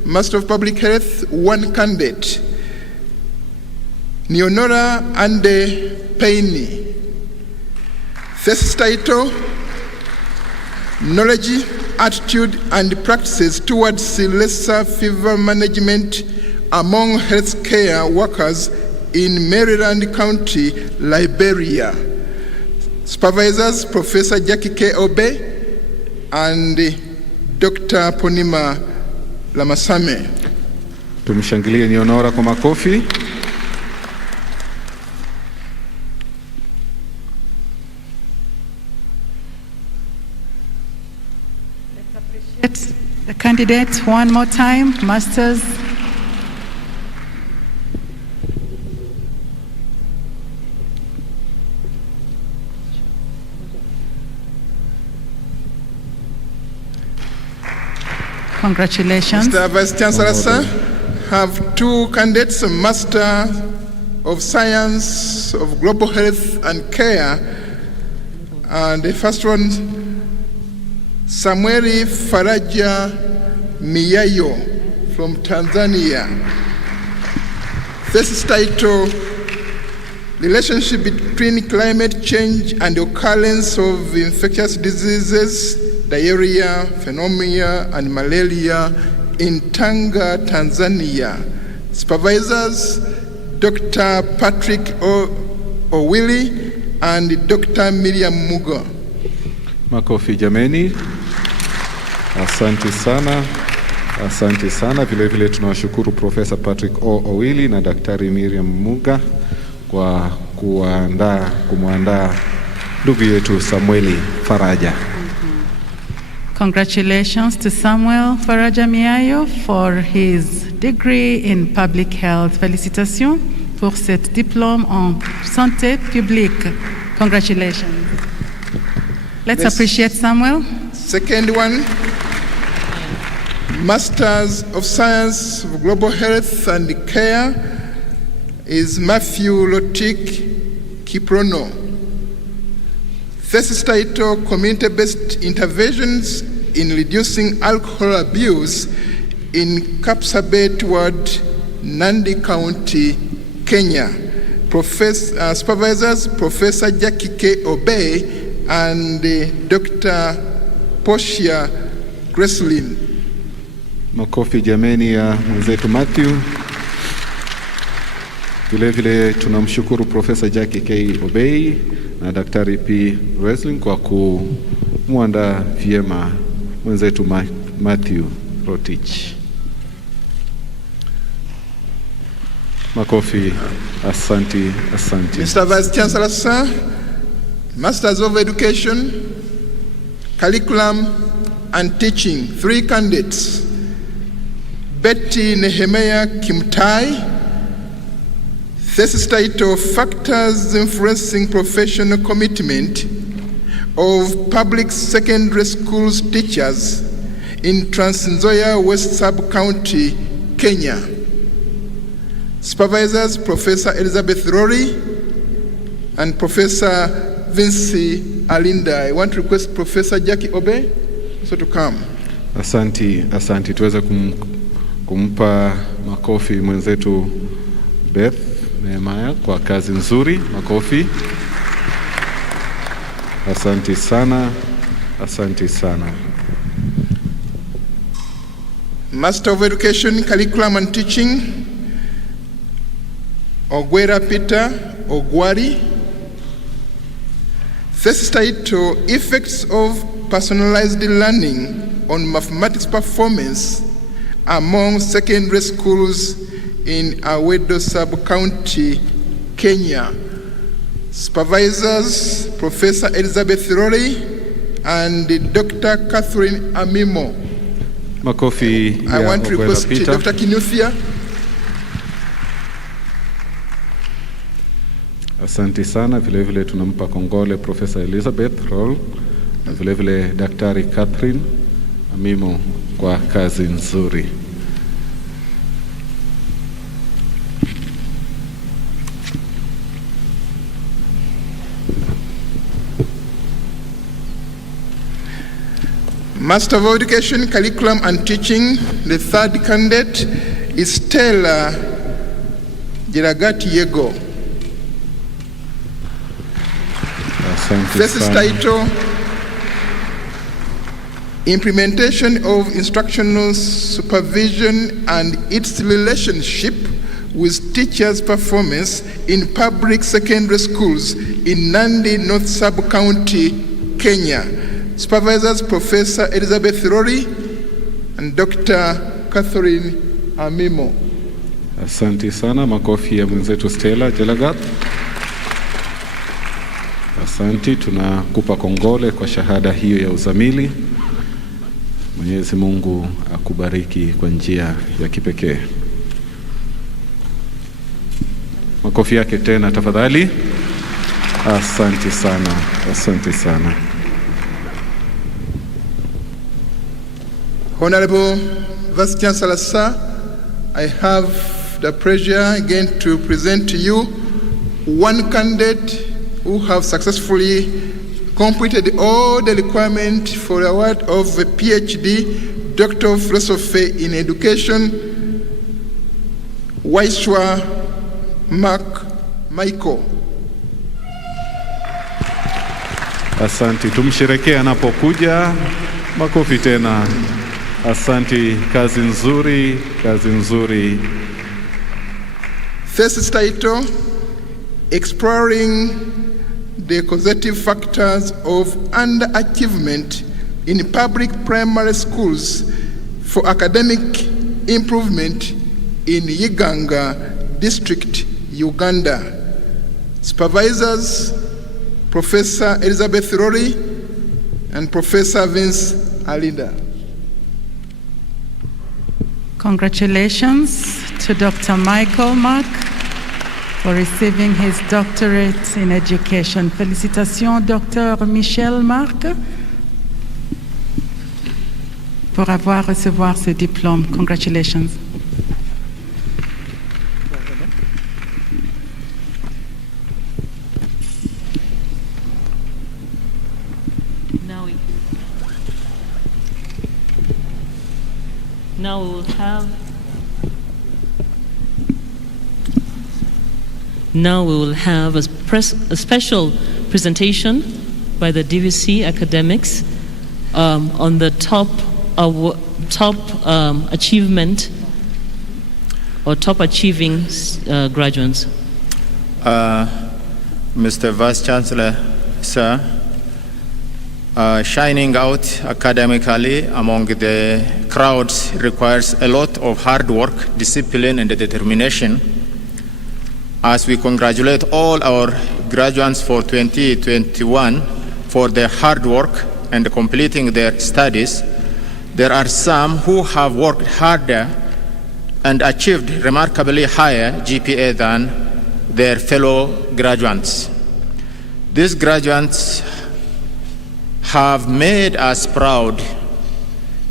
Master of Public Health, one candidate. Neonora Ande Paini. Thesis title, Knowledge, Attitude, and Practices Towards Lesser Fever Management Among Healthcare Workers in Maryland County, Liberia. Supervisors, Professor Jackie K. Obe and Dr. Ponima Lamasame. Tumshangilie Neonora kwa makofi. Let's appreciate the candidates one more time. Masters. Congratulations. Mr. Vice Chancellor, sir, have two candidates, Master of Science of Global Health and Care. And the first one, Samueli Faraja Miyayo from Tanzania. Thesis title, Relationship between Climate Change and the Occurrence of Infectious Diseases, Diarrhea, Pneumonia, and Malaria in Tanga, Tanzania. Supervisors, Dr. Patrick Owili and Dr. Miriam Mugo. Makofi jameni. Asante sana. Asante sana. Vile vile tunawashukuru Professor Patrick Owili na Daktari Miriam Muga kwa kumwandaa ndugu yetu Samueli Faraja. Congratulations to Samuel Faraja Miayo for his degree in public health. Félicitations pour cet diplôme en santé publique. Congratulations. Let's appreciate Samuel. Second one, Masters of Science of Global Health and Care is Matthew Lotik Kiprono. Thesis title, Community-Based Interventions in Reducing Alcohol Abuse in Kapsabet Ward, Nandi County, Kenya. Supervisors, Professor Jackie K. Obey and Dr. Portia Greslin. Makofi jameni ya mwenzetu Matthew. Vile vile tunamshukuru Professor Jackie K. Obey na Daktari P. Wrestling kwa kumwandaa vyema mwenzetu Matthew Rotich. Makofi, asante, asante. Mr. Vice Chancellor, sir, Masters of Education, Curriculum and Teaching, 3 candidates. Betty Nehemiah Kimtai. Thesis title, Factors Influencing Professional Commitment of Public Secondary Schools Teachers in Trans Nzoia West Sub-County, Kenya. Supervisors, Professor Elizabeth Rory and Professor Vinci Alinda. I want to request Professor Jackie Obe also to come. Asante. Tuweze kumpa makofi mwenzetu Beth Nehemiah kwa kazi nzuri. Makofi. Asante sana. Asante sana. Master of Education, Curriculum and Teaching, Ogwera Peter Ogwari. Thesis title, Effects of Personalized Learning on Mathematics Performance Among Secondary Schools in Awedo Sub-County, Kenya. Supervisors, Professor Elizabeth Rory and Dr. Catherine Amimo. Makofi. I want to request Dr. Kinuthia. Asante sana. Vile vile tunampa kongole Professor Elizabeth Roll na vile vile Daktari Catherine Amimo kwa kazi nzuri. Master of Education, Curriculum and Teaching, the third candidate is Stella Jiragati Yego. Thesis title, Implementation of Instructional Supervision and its Relationship with Teachers' Performance in Public Secondary Schools in Nandi North Sub-County, Kenya. Supervisors, Professor Elizabeth Rory and Dr. Catherine Amimo. Asante sana. Makofi ya mwenzetu Stella Jelagat. Asante, tunakupa kongole kwa shahada hiyo ya uzamili. Mwenyezi Mungu akubariki kwa njia ya kipekee. Makofi yake tena tafadhali. Asante sana. Asante sana. Honorable Vice Chancellor Sir, I have the pleasure again to present to you one candidate who have successfully completed all the requirements for the award of a PhD, Doctor of Philosophy in Education, Waiswa Mark Michael. Asante, tumsherekea anapokuja. Makofi tena. Asante, kazi nzuri, kazi nzuri. Thesis title, Exploring the Causative Factors of Underachievement in Public Primary Schools for Academic Improvement in Yiganga District, Uganda. Supervisors, Professor Elizabeth Rory and Professor Vince Alinda. Congratulations to Dr. Michael Mark for receiving his doctorate in education. Félicitations, Dr. Michel Marc, pour avoir recevoir ce diplôme. Congratulations. Now we will have a special presentation by the DVC academics on the top achievement or top achieving graduates. Mr. Vice Chancellor, sir, shining out academically among the crowds requires a lot of hard work, discipline, and determination. As we congratulate all our graduates for 2021 for their hard work and completing their studies, there are some who have worked harder and achieved remarkably higher GPA than their fellow graduates. These graduates have made us proud,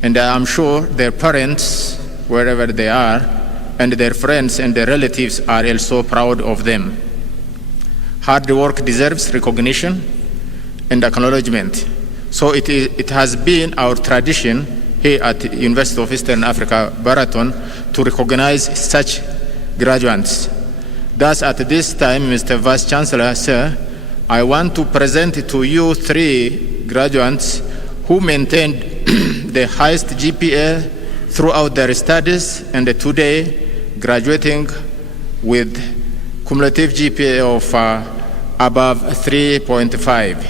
and I am sure their parents, wherever they are, and their friends and their relatives are also proud of them. Hard work deserves recognition and acknowledgement. So it has been our tradition here at the University of Eastern Africa, Baraton, to recognize such graduates. Thus, at this time, Mr. Vice Chancellor, sir, I want to present to you 3 graduates who maintained the highest GPA throughout their studies and today graduating with cumulative GPA of above 3.5.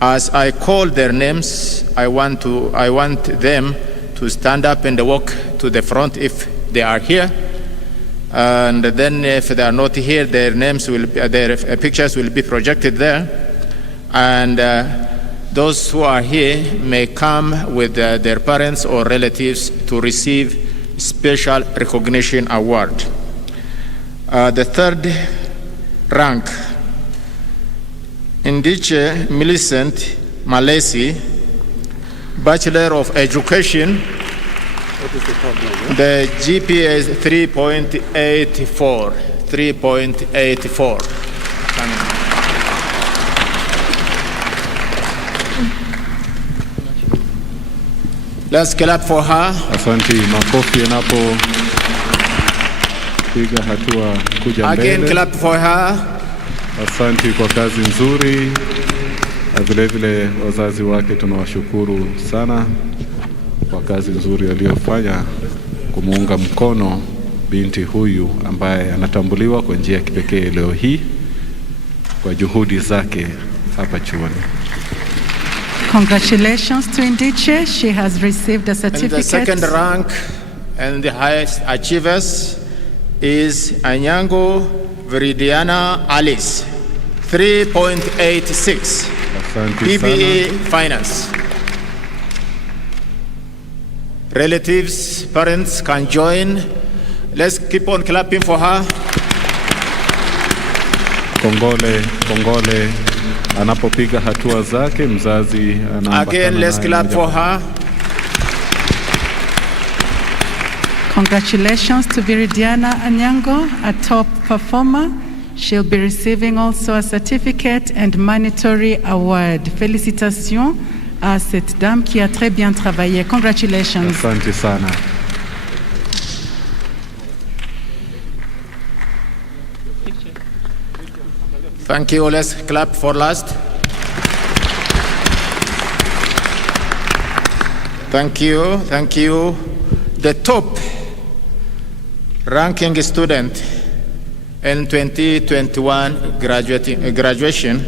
As I call their names, I want them to stand up and walk to the front if they are here. And then if they are not here, their pictures will be projected there. And those who are here may come with their parents or relatives to receive special recognition award. The third rank, Indiche Millicent Malesi, Bachelor of Education. What is the top one? The GPA is 3.84. 3.84. Let's clap for her. Asante, makofi yanapo piga hatua kuja mbele. Again, clap for her. Asante kwa kazi nzuri. Vile vile wazazi wake tunawashukuru sana kwa kazi nzuri aliyofanya kumuunga mkono binti huyu ambaye anatambuliwa kwa njia ya kipekee leo hii kwa juhudi zake hapa chuoni. Congratulations to Indiche. She has received a certificate. And the second rank and the highest achievers is Anyango Viridiana Alice, 3.86. PBA Finance. Relatives, parents can join. Let's keep on clapping for her. Kongole, kongole. Anapopiga hatua zake mzazi anaambatana. Again, let's clap for her. Congratulations to Viridiana Anyango, a top performer. She'll be receiving also a certificate and monetary award. Félicitations à cette dame qui a très bien travaillé. Congratulations. Asante sana. Thank you. Let's clap for last. Thank you. Thank you. The top ranking student in 2021 graduation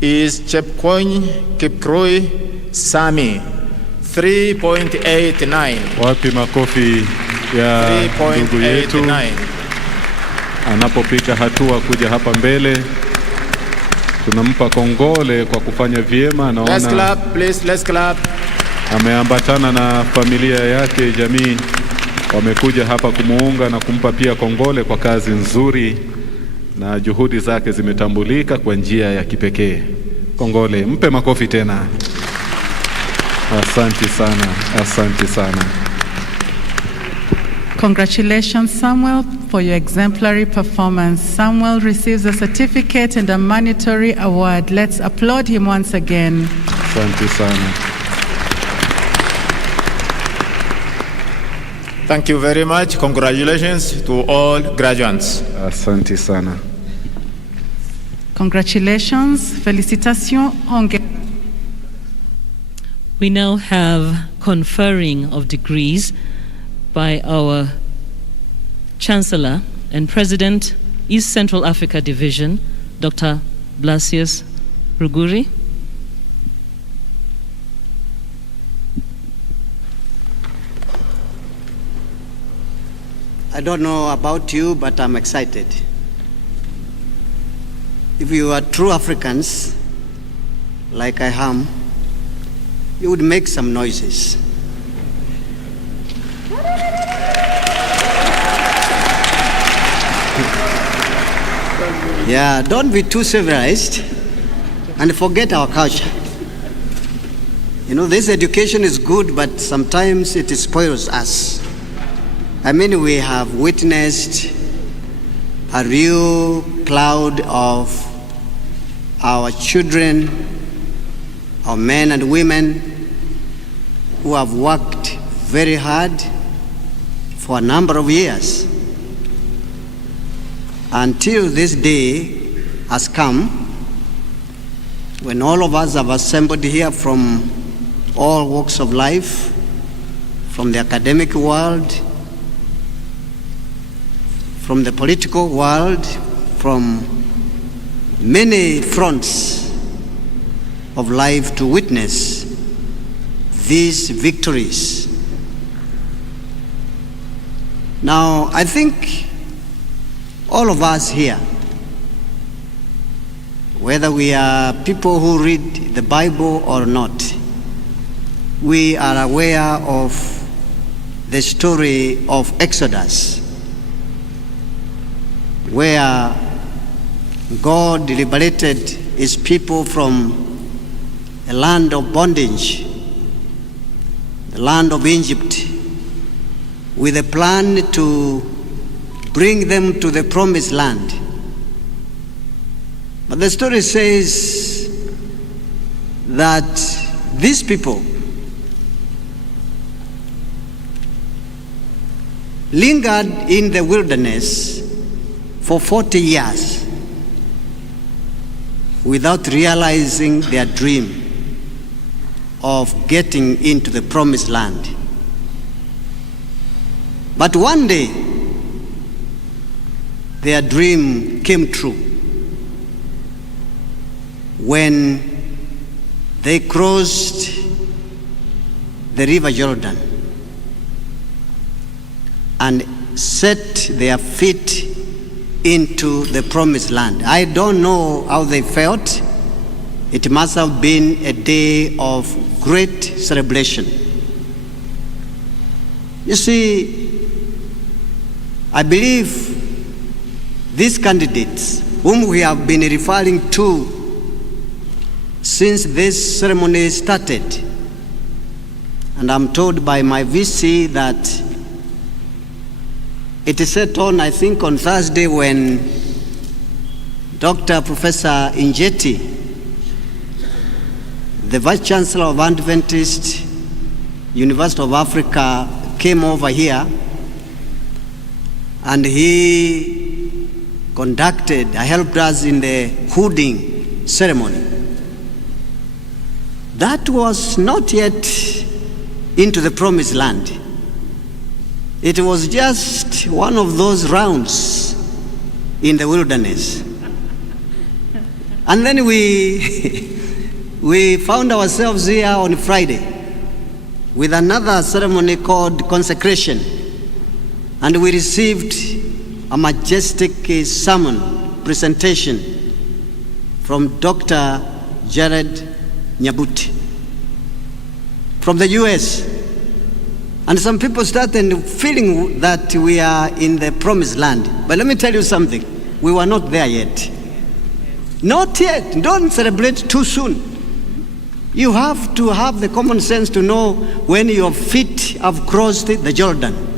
is Chepkoin Kipkrui Sami, 3.89. Wapi makofi ya ndugu yetu anapopiga hatua kuja hapa mbele. Tunampa kongole kwa kufanya vyema. Naona let's clap, please, let's clap. Ameambatana na familia yake, jamii wamekuja hapa kumuunga na kumpa pia kongole kwa kazi nzuri na juhudi zake zimetambulika kwa njia ya kipekee. Kongole, mpe makofi tena. Asante sana, asante sana. Congratulations, Samuel, for your exemplary performance. Samuel receives a certificate and a monetary award. Let's applaud him once again. Asante sana. Thank you very much. Congratulations to all graduates. Asante sana. Congratulations. Félicitations. We now have conferring of degrees by our Chancellor and President, East Central Africa Division, Dr. Blasius Ruguri. I don't know about you, but I'm excited. If you are true Africans, like I am, you would make some noises. Yeah, don't be too civilized and forget our culture. You know, this education is good, but sometimes it spoils us. I mean, we have witnessed a real cloud of our children, our men and women who have worked very hard for a number of years until this day has come when all of us have assembled here from all walks of life, from the academic world, from the political world, from many fronts of life to witness these victories. Now, I think all of us here, whether we are people who read the Bible or not, we are aware of the story of Exodus, where God liberated his people from a land of bondage, the land of Egypt, with a plan to bring them to the promised land. But the story says that these people lingered in the wilderness for 40 years without realizing their dream of getting into the promised land. But one day, their dream came true when they crossed the river Jordan and set their feet into the promised land. I don't know how they felt. It must have been a day of great celebration. You see, I believe these candidates, whom we have been referring to since this ceremony started, and I'm told by my VC that it is set on, I think, on Thursday when Dr. Professor Injeti, the Vice Chancellor of Adventist University of Africa, came over here and he helped us in the hooding ceremony. That was not yet into the promised land. It was just one of those rounds in the wilderness. And then we found ourselves here on Friday with another ceremony called consecration. And we received a majestic sermon presentation from Dr. Jared Nyabuti from the US. And some people started feeling that we are in the promised land. But let me tell you something, we were not there yet. Not yet. Don't celebrate too soon. You have to have the common sense to know when your feet have crossed the Jordan.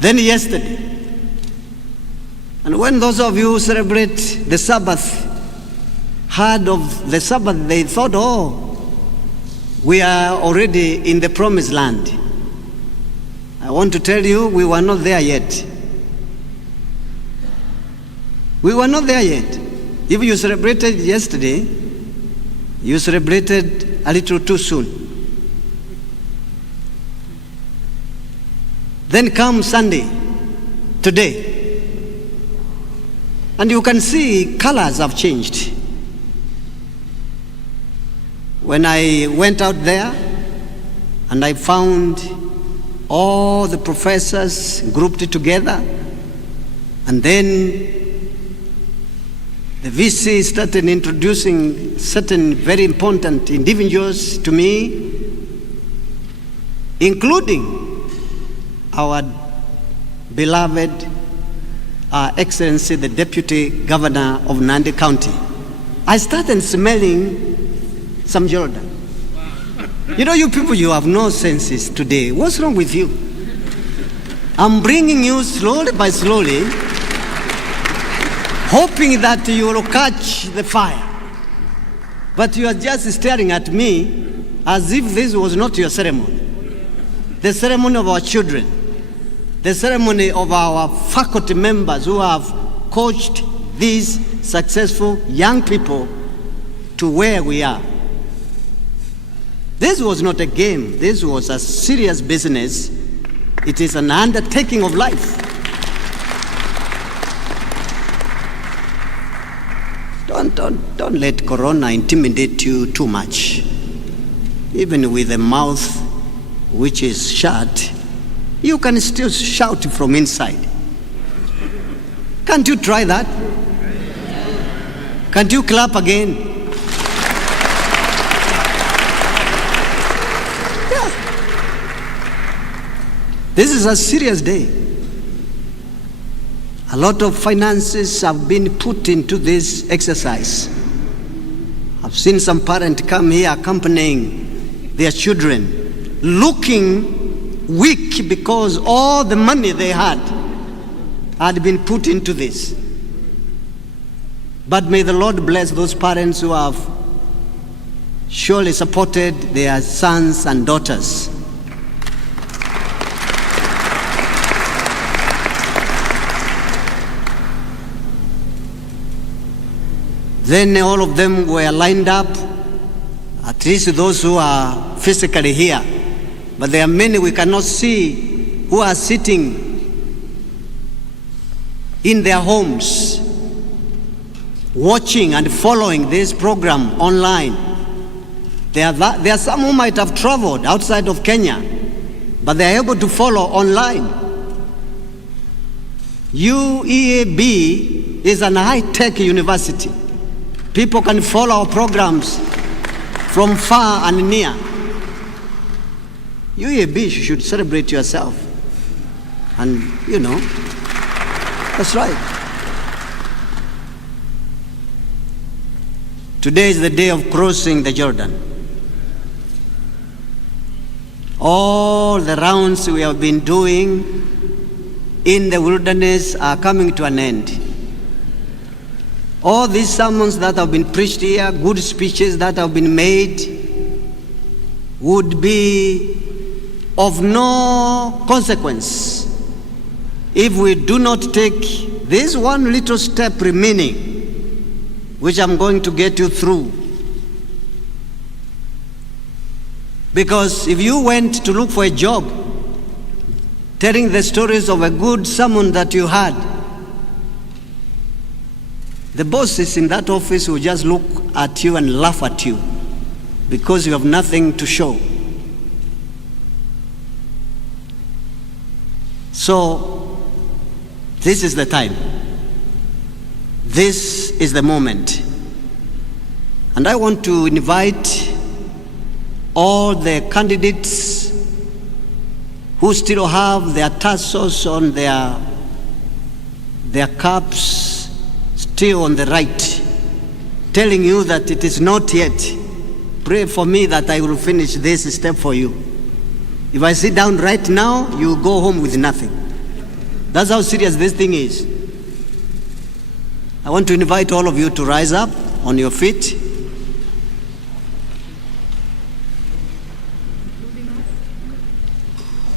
Then yesterday, and when those of you who celebrate the Sabbath heard of the Sabbath, they thought, oh, we are already in the promised land. I want to tell you, we were not there yet. We were not there yet. If you celebrated yesterday, you celebrated a little too soon. Then come Sunday, today, and you can see colors have changed. When I went out there and I found all the professors grouped together, and then the VC started introducing certain very important individuals to me, including our beloved Excellency, the Deputy Governor of Nandi County. I started smelling some Jordan. You know, you people, you have no senses today. What's wrong with you? I'm bringing you slowly by slowly, hoping that you will catch the fire. But you are just staring at me as if this was not your ceremony. The ceremony of our children. The ceremony of our faculty members who have coached these successful young people to where we are. This was not a game. This was a serious business. It is an undertaking of life. Don't let Corona intimidate you too much. Even with a mouth which is shut, you can still shout from inside. Can't you try that? Can't you clap again? Yeah. This is a serious day. A lot of finances have been put into this exercise. I've seen some parents come here accompanying their children, looking weak because all the money they had been put into this. But may the Lord bless those parents who have surely supported their sons and daughters. Then all of them were lined up, at least those who are physically here. But there are many we cannot see who are sitting in their homes, watching and following this program online. There are some who might have traveled outside of Kenya, but they are able to follow online. UEAB is an high-tech university. People can follow our programs from far and near. UEAB, you should celebrate yourself. And, you know, that's right. Today is the day of crossing the Jordan. All the rounds we have been doing in the wilderness are coming to an end. All these sermons that have been preached here, good speeches that have been made, would be of no consequence if we do not take this one little step remaining, which I'm going to get you through. Because if you went to look for a job, telling the stories of a good sermon that you had, the bosses in that office will just look at you and laugh at you because you have nothing to show. So, this is the time. This is the moment. And I want to invite all the candidates who still have their tassels on their caps still on the right, telling you that it is not yet. Pray for me that I will finish this step for you. If I sit down right now, you go home with nothing. That's how serious this thing is. I want to invite all of you to rise up on your feet.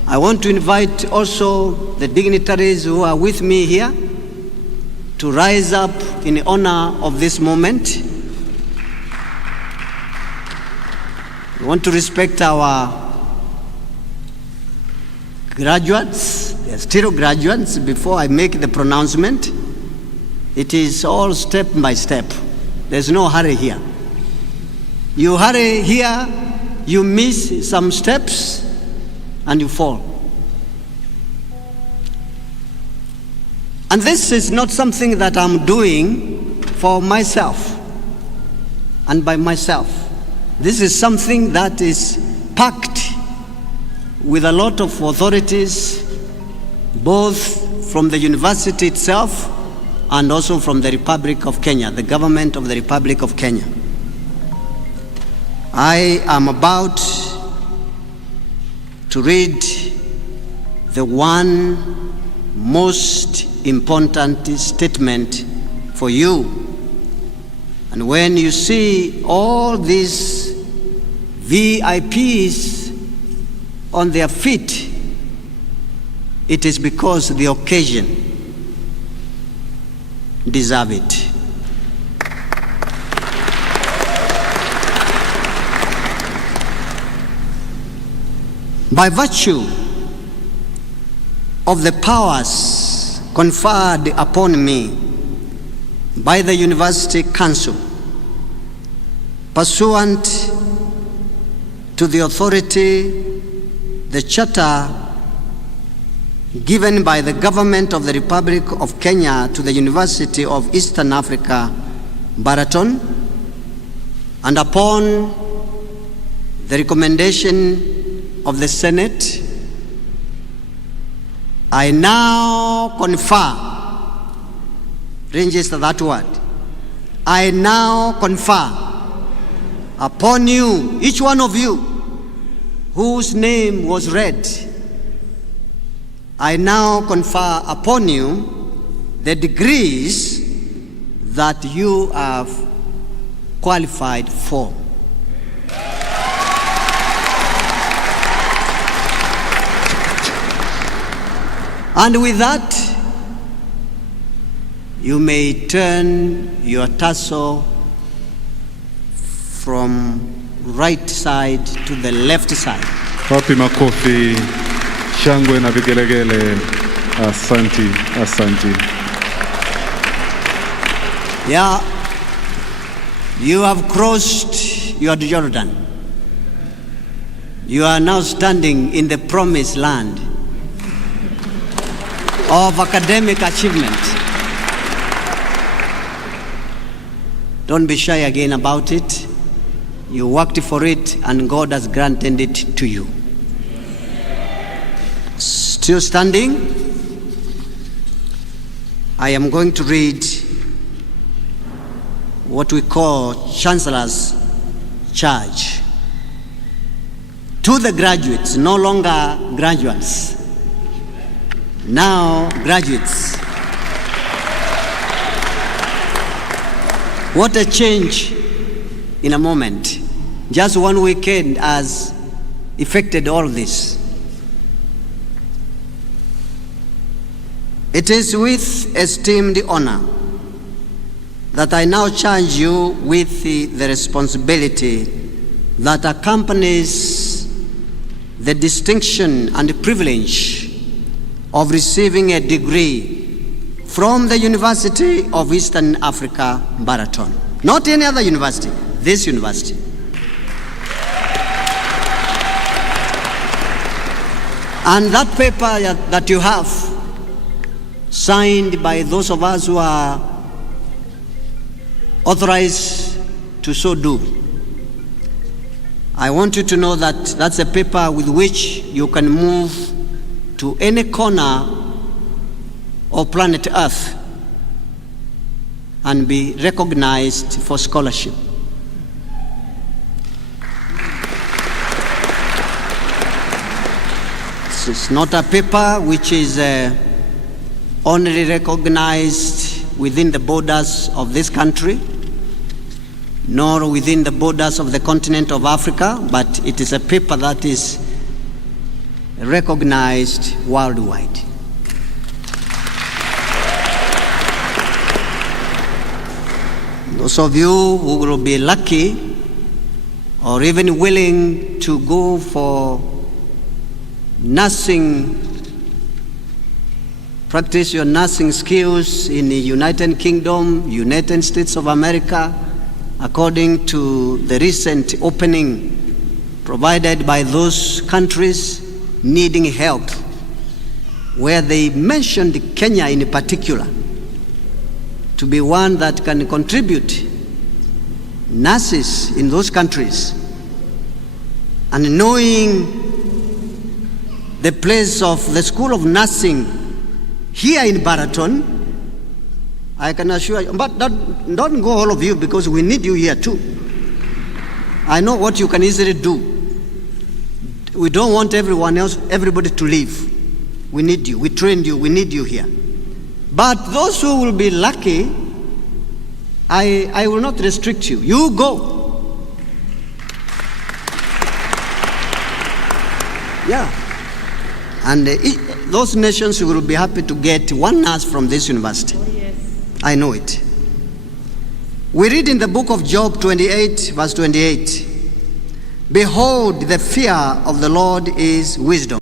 I want to invite also the dignitaries who are with me here to rise up in honor of this moment. We want to respect our graduates. They are still graduates. Before I make the pronouncement, it is all step by step. There's no hurry here. You hurry here, you miss some steps, and you fall. And this is not something that I'm doing for myself and by myself. This is something that is packed with a lot of authorities, both from the university itself and also from the Republic of Kenya, the government of the Republic of Kenya. I am about to read the one most important statement for you. And when you see all these VIPs on their feet, it is because the occasion deserves it. By virtue of the powers conferred upon me by the University Council, pursuant to the authority, the charter given by the government of the Republic of Kenya to the University of Eastern Africa, Baraton, and upon the recommendation of the Senate, I now confer, register that word, I now confer upon you, each one of you whose name was read, I now confer upon you the degrees that you have qualified for. And with that, you may turn your tassel from right side to the left side. Wapi makofi, shangwe na vigelegele. Asanti, asanti. Yeah, you have crossed your Jordan. You are now standing in the promised land of academic achievement. Don't be shy again about it. You worked for it and God has granted it to you. Still standing, I am going to read what we call Chancellor's charge to the graduates, no longer graduates, now graduates. What a change in a moment. Just one weekend has effected all this. It is with esteemed honor that I now charge you with the responsibility that accompanies the distinction and the privilege of receiving a degree from the University of Eastern Africa, Baraton. Not any other university, this university. And that paper that you have, signed by those of us who are authorized to so do, I want you to know that that's a paper with which you can move to any corner of planet Earth and be recognized for scholarship. It's not a paper which is only recognized within the borders of this country, nor within the borders of the continent of Africa, but it is a paper that is recognized worldwide. Those of you who will be lucky or even willing to go for nursing, practice your nursing skills in the United Kingdom, United States of America, according to the recent opening provided by those countries needing help, where they mentioned Kenya in particular to be one that can contribute nurses in those countries. And knowing the place of the School of Nursing here in Baraton, I can assure you, but don't go all of you, because we need you here too. I know what you can easily do. We don't want everybody to leave. We need you, we trained you, we need you here. But those who will be lucky, I will not restrict you. You go. Yeah. And those nations will be happy to get one nurse from this university. Oh, yes. I know it. We read in the book of Job 28, verse 28, Behold, the fear of the Lord is wisdom.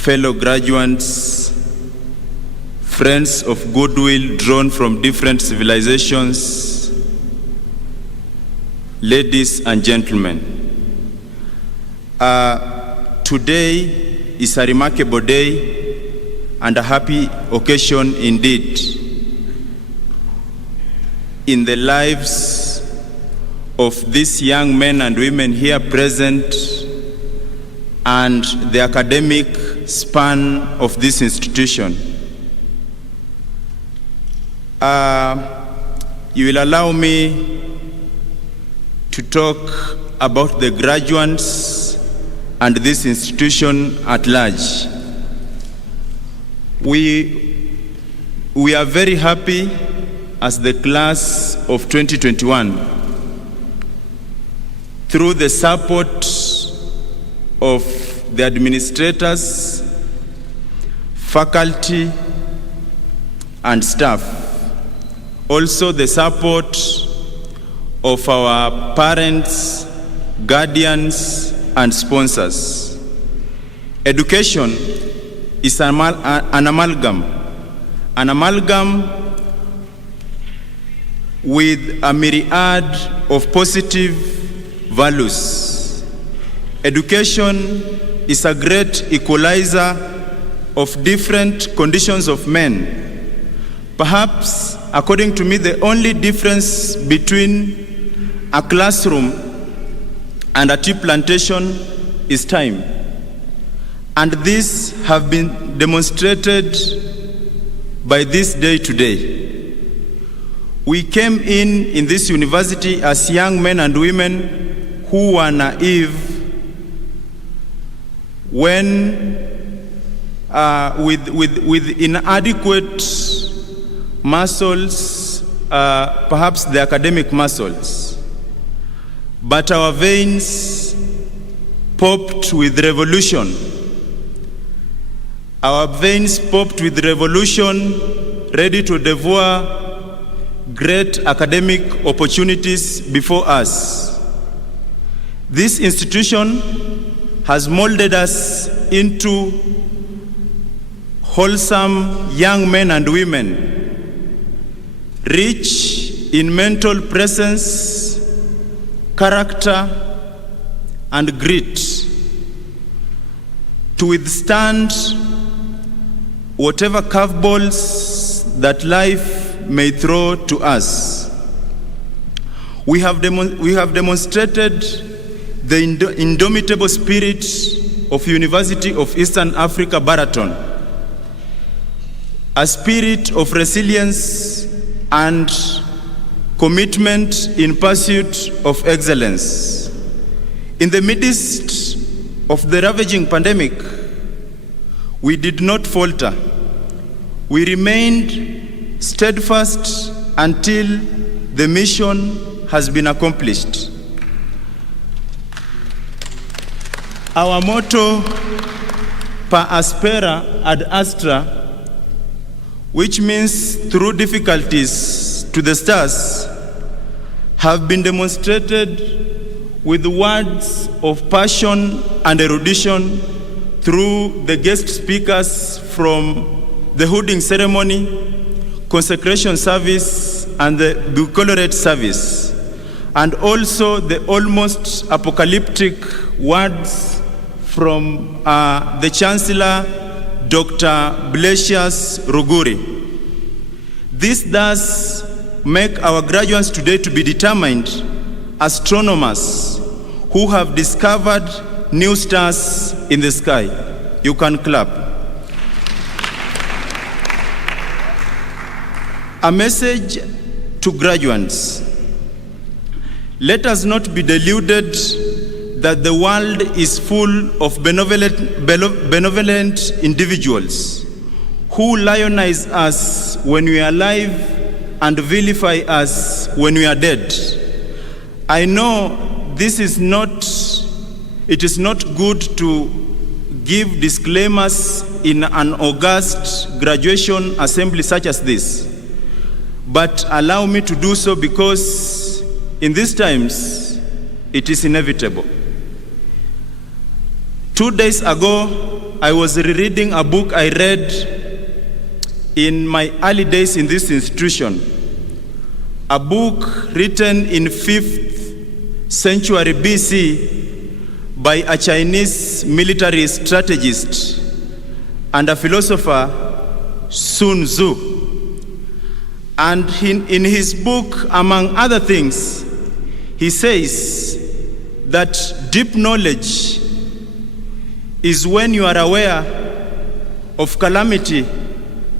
fellow graduates, friends of goodwill drawn from different civilizations, ladies and gentlemen. Today is a remarkable day and a happy occasion indeed in the lives of these young men and women here present and the academic span of this institution. You will allow me to talk about the graduates and this institution at large. We are very happy as the class of 2021, through the support of the administrators, faculty, and staff. Also the support of our parents, guardians, and sponsors. Education is an amalgam with a myriad of positive values. Education is a great equalizer of different conditions of men. Perhaps, according to me, the only difference between a classroom and a tea plantation is time. And this have been demonstrated by this day today. We came in this university as young men and women who were naive when with inadequate muscles, perhaps the academic muscles. But our veins popped with revolution. Our veins popped with revolution, ready to devour great academic opportunities before us. This institution has molded us into wholesome young men and women, rich in mental presence, character, and grit, to withstand whatever curveballs that life may throw to us. We have demonstrated the indomitable spirit of University of Eastern Africa, Baraton, a spirit of resilience and commitment in pursuit of excellence. In the midst of the ravaging pandemic, we did not falter. We remained steadfast until the mission has been accomplished. Our motto, per aspera ad astra, which means through difficulties to the stars, have been demonstrated with words of passion and erudition through the guest speakers from the hooding ceremony, consecration service, and the baccalaureate service, and also the almost apocalyptic words from the Chancellor, Dr. Blasius Ruguri. This does make our graduates today to be determined astronomers who have discovered new stars in the sky. You can clap. A message to graduates. Let us not be deluded that the world is full of benevolent individuals who lionize us when we are alive and vilify us when we are dead. I know it is not good to give disclaimers in an august graduation assembly such as this. But allow me to do so because in these times, it is inevitable. 2 days ago, I was rereading a book I read in my early days in this institution, a book written in 5th century BC by a Chinese military strategist and a philosopher, Sun Tzu. And in his book, among other things, he says that deep knowledge is when you are aware of calamity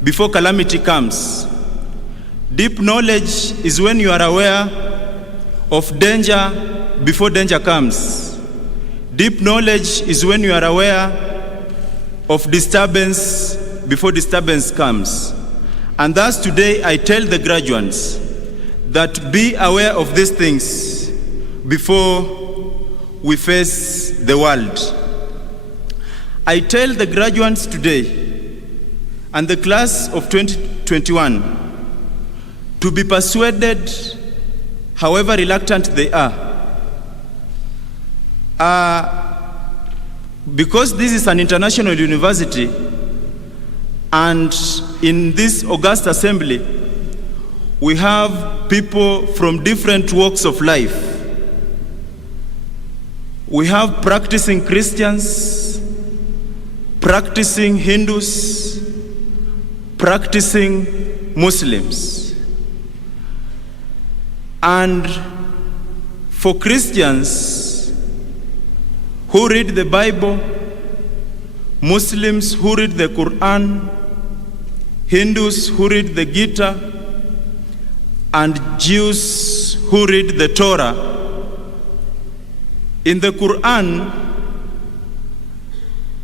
before calamity comes. Deep knowledge is when you are aware of danger before danger comes. Deep knowledge is when you are aware of disturbance before disturbance comes. And thus today I tell the graduates that be aware of these things before we face the world. I tell the graduates today and the class of 2021 to be persuaded, however reluctant they are. Because this is an international university, and in this august assembly, we have people from different walks of life. We have practicing Christians, practicing Hindus, practicing Muslims. And for Christians who read the Bible, Muslims who read the Quran, Hindus who read the Gita, and Jews who read the Torah. In the Quran,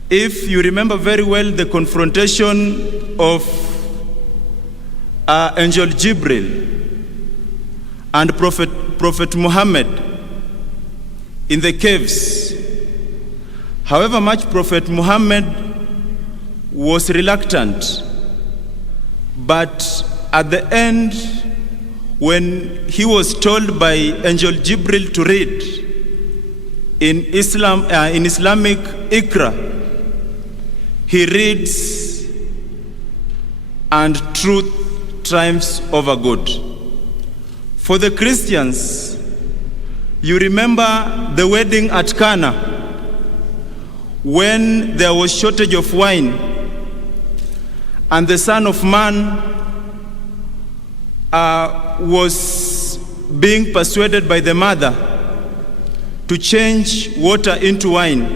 if you remember very well the confrontation of Angel Jibril and Prophet Muhammad in the caves, however much Prophet Muhammad was reluctant, but at the end, when he was told by Angel Jibril to read in Islamic Iqra, he reads, and truth triumphs over good. For the Christians, you remember the wedding at Cana, when there was shortage of wine, and the Son of Man was being persuaded by the mother to change water into wine.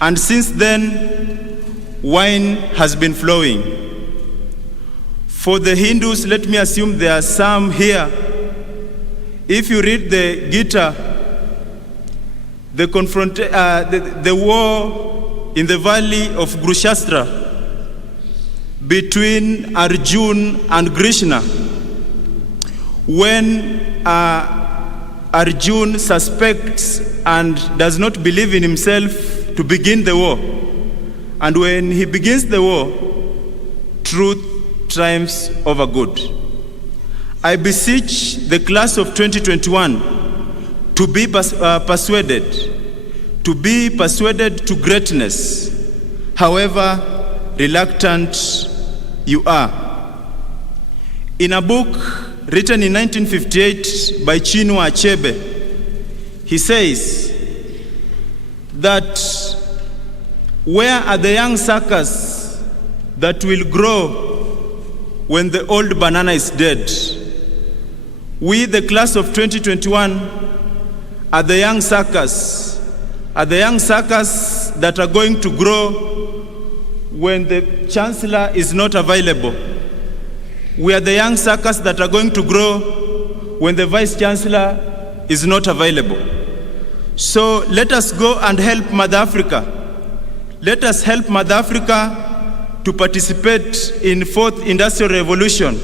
And since then, wine has been flowing. For the Hindus, let me assume there are some here. If you read the Gita, the war in the valley of Kurukshetra between Arjun and Krishna, when Arjun suspects and does not believe in himself to begin the war, and when he begins the war, truth triumphs over good. I beseech the class of 2021 to be persuaded to greatness, however reluctant you are. In a book written in 1958 by Chinua Achebe, he says that where are the young suckers that will grow when the old banana is dead? We, the class of 2021, are the young suckers, that are going to grow when the Chancellor is not available. We are the young suckers that are going to grow when the Vice Chancellor is not available. So let us go and help Mother Africa. Let us help Mother Africa to participate in fourth industrial revolution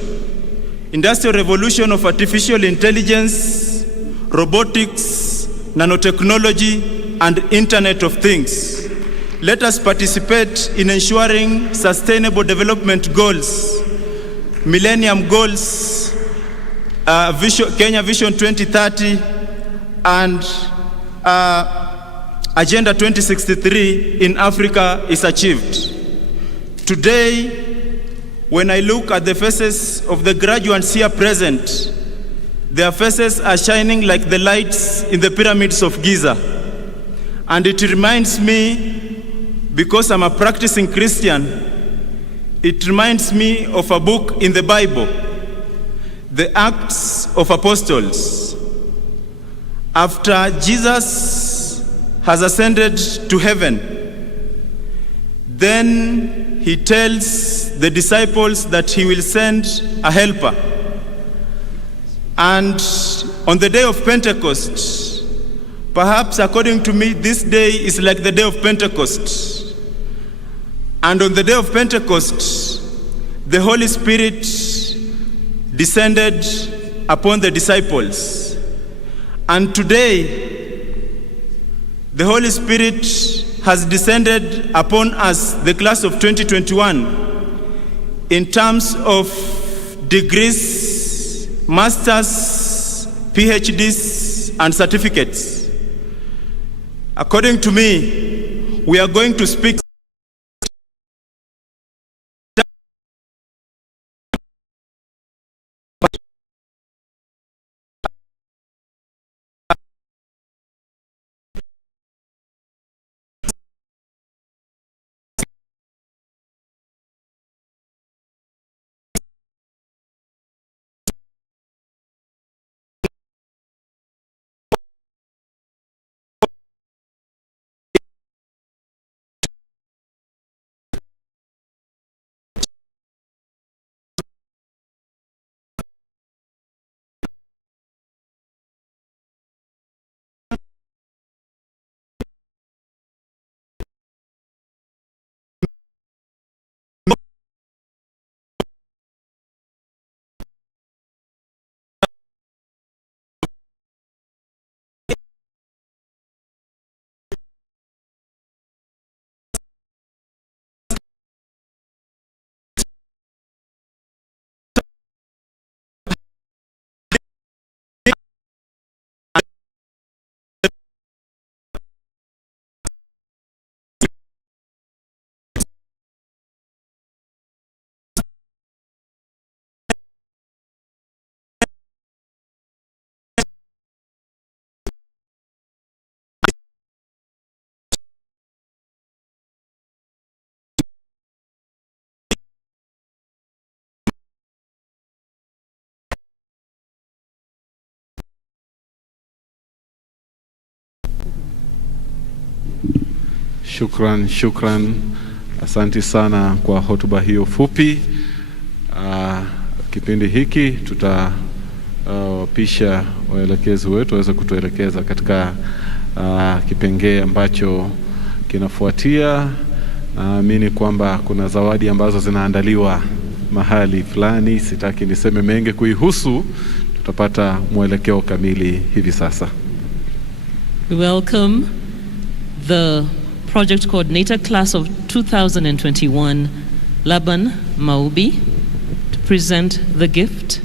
of artificial intelligence, robotics, nanotechnology, and Internet of Things. Let us participate in ensuring sustainable development goals, Millennium Goals, Kenya Vision 2030, and Agenda 2063 in Africa is achieved. Today, when I look at the faces of the graduates here present, their faces are shining like the lights in the pyramids of Giza. And it reminds me, because I'm a practicing Christian, it reminds me of a book in the Bible, the Acts of Apostles. After Jesus has ascended to heaven, then he tells the disciples that he will send a helper. And on the day of Pentecost, perhaps according to me, this day is like the day of Pentecost. And on the day of Pentecost, the Holy Spirit descended upon the disciples. And today, the Holy Spirit has descended upon us, the class of 2021, in terms of degrees, masters, PhDs, and certificates. According to me, we are going to speak Shukran. Asante sana kwa hotuba hiyo fupi. Kipindi hiki tutapisha waelekezi wetu waweze kutuelekeza katika kipengee ambacho kinafuatia. Naamini kwamba kuna zawadi ambazo zinaandaliwa mahali fulani, sitaki niseme mengi kuihusu, tutapata mwelekeo kamili hivi sasa. We welcome the Project Coordinator Class of 2021, Laban Maubi, to present the gift.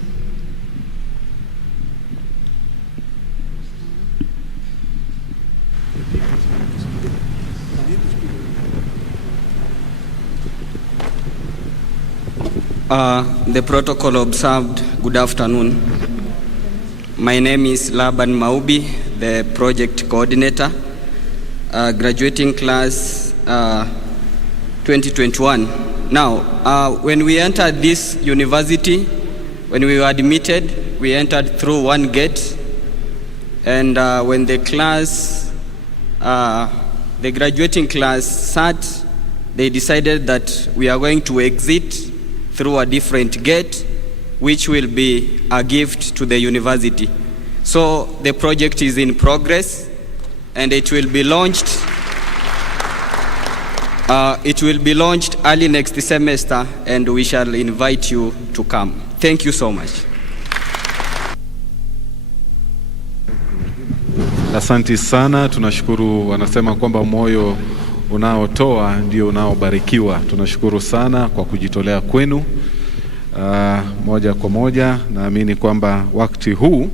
The protocol observed. Good afternoon. My name is Laban Maubi, the Project Coordinator. Graduating class 2021. Now, when we entered this university, when we were admitted, we entered through one gate, and when the class, the graduating class sat, they decided that we are going to exit through a different gate, which will be a gift to the university. So the project is in progress, and it will be launched. It will be launched early next semester, and we shall invite you to come. Thank you so much. Asante sana, tunashukuru. Wanasema kwamba moyo unaotoa ndio unaobarikiwa. Tunashukuru sana kwa kujitolea kwenu. Moja kwa moja, naamini kwamba wakati huu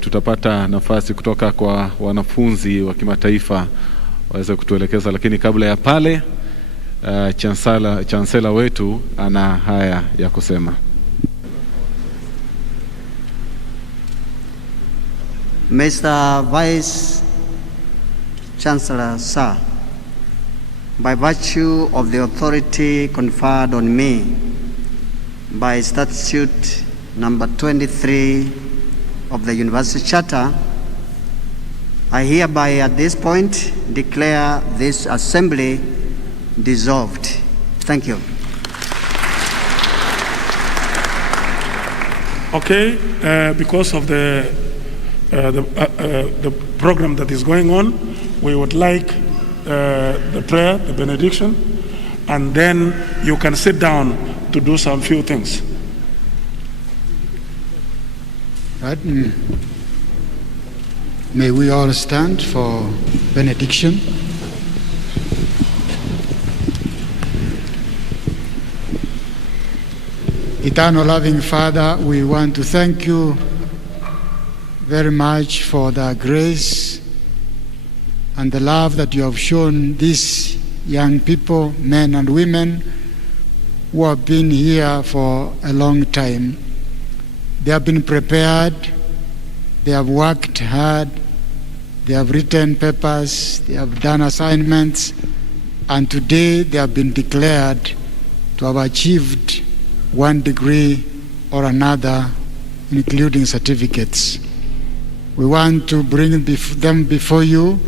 tutapata nafasi kutoka kwa wanafunzi wa kimataifa waweze kutuelekeza, lakini kabla ya pale Chancellor wetu ana haya ya kusema. Mr. Vice Chancellor, sir, by virtue of the authority conferred on me by Statute number 23 of the University Charter, I hereby at this point declare this assembly dissolved. Thank you. Okay, because of the program that is going on, we would like the prayer, the benediction, and then you can sit down to do some few things. Right. May we all stand for benediction. Eternal loving Father, we want to thank you very much for the grace and the love that you have shown these young people, men and women, who have been here for a long time. They have been prepared, they have worked hard, they have written papers, they have done assignments, and today they have been declared to have achieved one degree or another, including certificates. We want to bring them before you,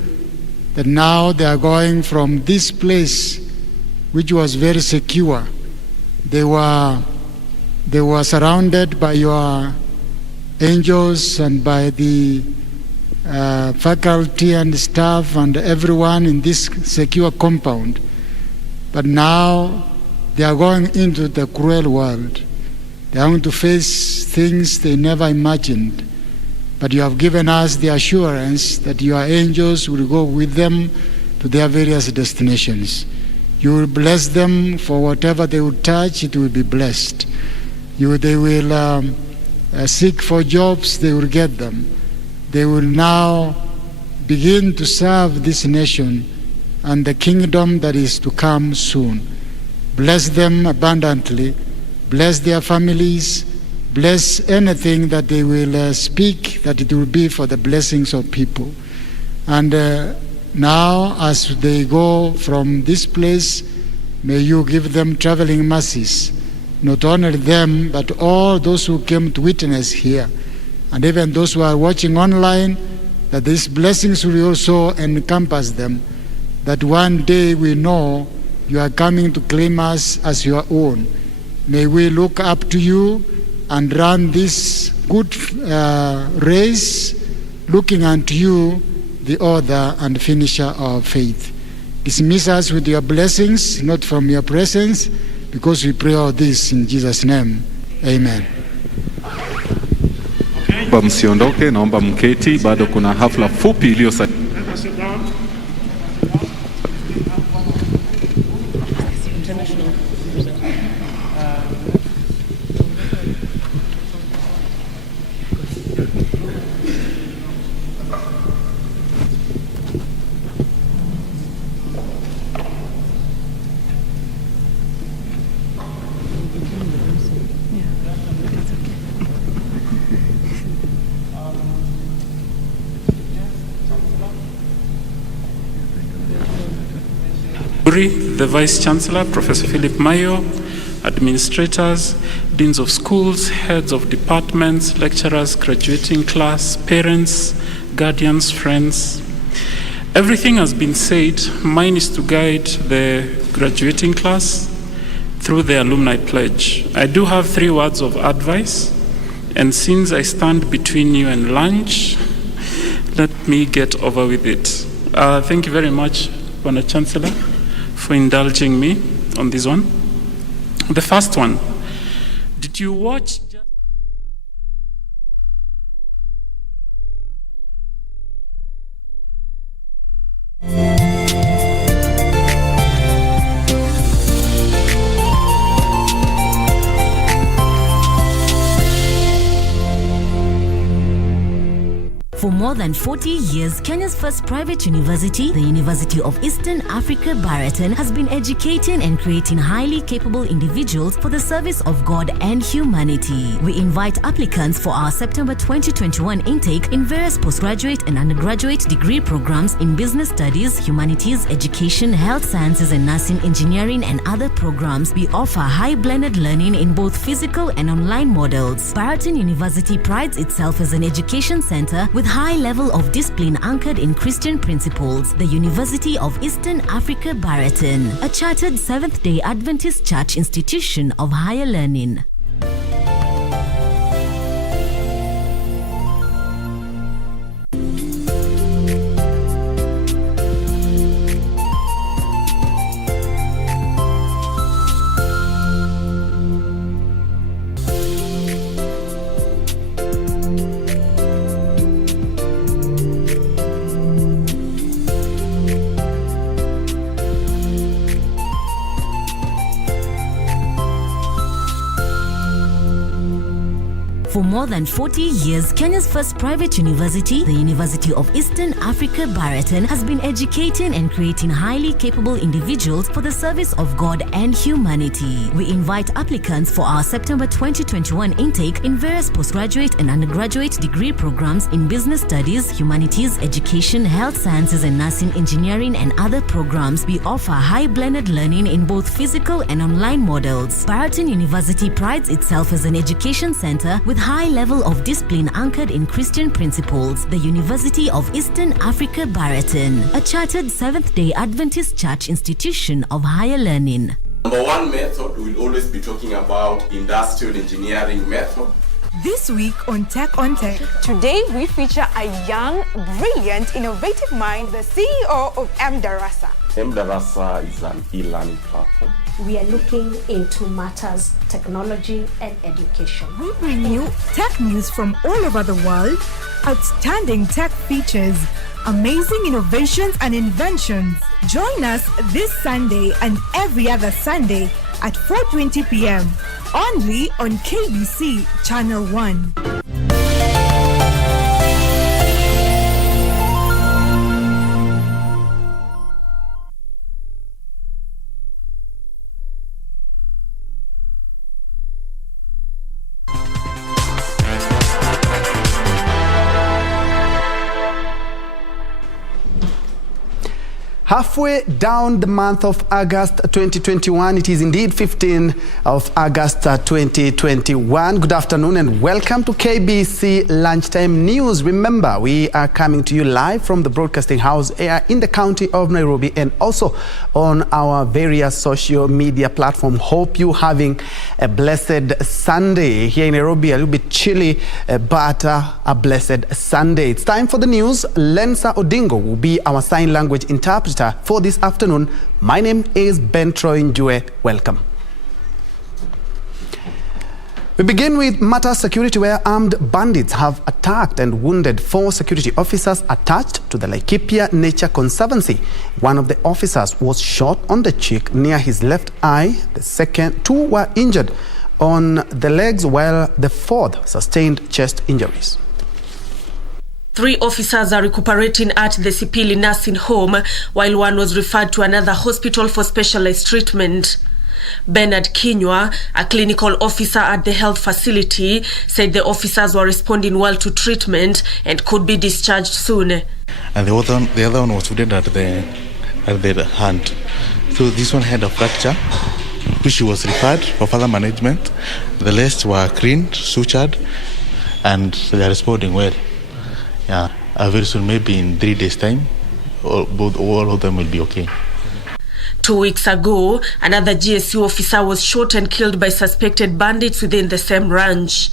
that now they are going from this place, which was very secure. They were surrounded by your angels and by the faculty and staff and everyone in this secure compound. But now they are going into the cruel world. They are going to face things they never imagined. But you have given us the assurance that your angels will go with them to their various destinations. You will bless them for whatever they will touch, it will be blessed. They will seek for jobs, they will get them. They will now begin to serve this nation and the kingdom that is to come soon. Bless them abundantly, bless their families, bless anything that they will speak, that it will be for the blessings of people. And now as they go from this place, may you give them traveling mercies, not only them, but all those who came to witness here, and even those who are watching online, that these blessings will also encompass them, that one day we know you are coming to claim us as your own. May we look up to you and run this good race, looking unto you, the author and finisher of faith. Dismiss us with your blessings, not from your presence, because we pray all this in Jesus' name. Amen. Msiondoke, naomba mketi, bado kuna hafla fupi iliyosalia. The Vice Chancellor, Professor Philip Mayo, administrators, deans of schools, heads of departments, lecturers, graduating class, parents, guardians, friends. Everything has been said. Mine is to guide the graduating class through the alumni pledge. I do have 3 words of advice, and since I stand between you and lunch, let me get over with it. Thank you very much, Bwana Chancellor, for indulging me on this one. The first one, did you watch? than 40 years, Kenya's first private university, the University of Eastern Africa, Baraton, has been educating and creating highly capable individuals for the service of God and humanity. We invite applicants for our September 2021 intake in various postgraduate and undergraduate degree programs in business studies, humanities, education, health sciences and nursing, engineering and other programs. We offer high blended learning in both physical and online models. Baraton University prides itself as an education center with high level of discipline anchored in Christian principles. The University of Eastern Africa, Baraton, a chartered Seventh-day Adventist Church institution of higher learning. For more than 40 years, Kenya's first private university, the University of Eastern Africa, Baraton, has been educating and creating highly capable individuals for the service of God and humanity. We invite applicants for our September 2021 intake in various postgraduate and undergraduate degree programs in business studies, humanities, education, health sciences and nursing, engineering and other programs. We offer high blended learning in both physical and online models. Baraton University prides itself as an education center with high level of discipline anchored in Christian principles. The University of Eastern Africa, Baraton, a chartered Seventh-day Adventist Church institution of higher learning. Number one method, we'll always be talking about industrial engineering method. This week on Tech on Tech. Today we feature a young, brilliant, innovative mind, the CEO of MDarasa. MDarasa is an e-learning platform. We are looking into matters, technology and education. We bring you tech news from all over the world, outstanding tech features, amazing innovations and inventions. Join us this Sunday and every other Sunday at 4:20 p.m. only on KBC Channel 1. Halfway down the month of August 2021, it is indeed 15th of August 2021. Good afternoon and welcome to KBC Lunchtime News. Remember, we are coming to you live from the Broadcasting House in the county of Nairobi and also on our various social media platforms. Hope you're having a blessed Sunday. Here in Nairobi, a little bit chilly, but a blessed Sunday. It's time for the news. Lensa Odingo will be our sign language interpreter for this afternoon. My name is Ben Troy Njue. Welcome. We begin with matter security, where armed bandits have attacked and wounded 4 security officers attached to the Laikipia Nature Conservancy. One of the officers was shot on the cheek near his left eye. The second 2 were injured on the legs, while the 4th sustained chest injuries. 3 officers are recuperating at the Sipili nursing home, while 1 was referred to another hospital for specialized treatment. Bernard Kinywa, a clinical officer at the health facility, said the officers were responding well to treatment and could be discharged soon. And the other one was wounded at the hand. So this one had a fracture, which was referred for further management. The rest were cleaned, sutured, and they are responding well. Yeah, very soon, maybe in 3 days' time, all of them will be okay. 2 weeks ago, another GSU officer was shot and killed by suspected bandits within the same ranch.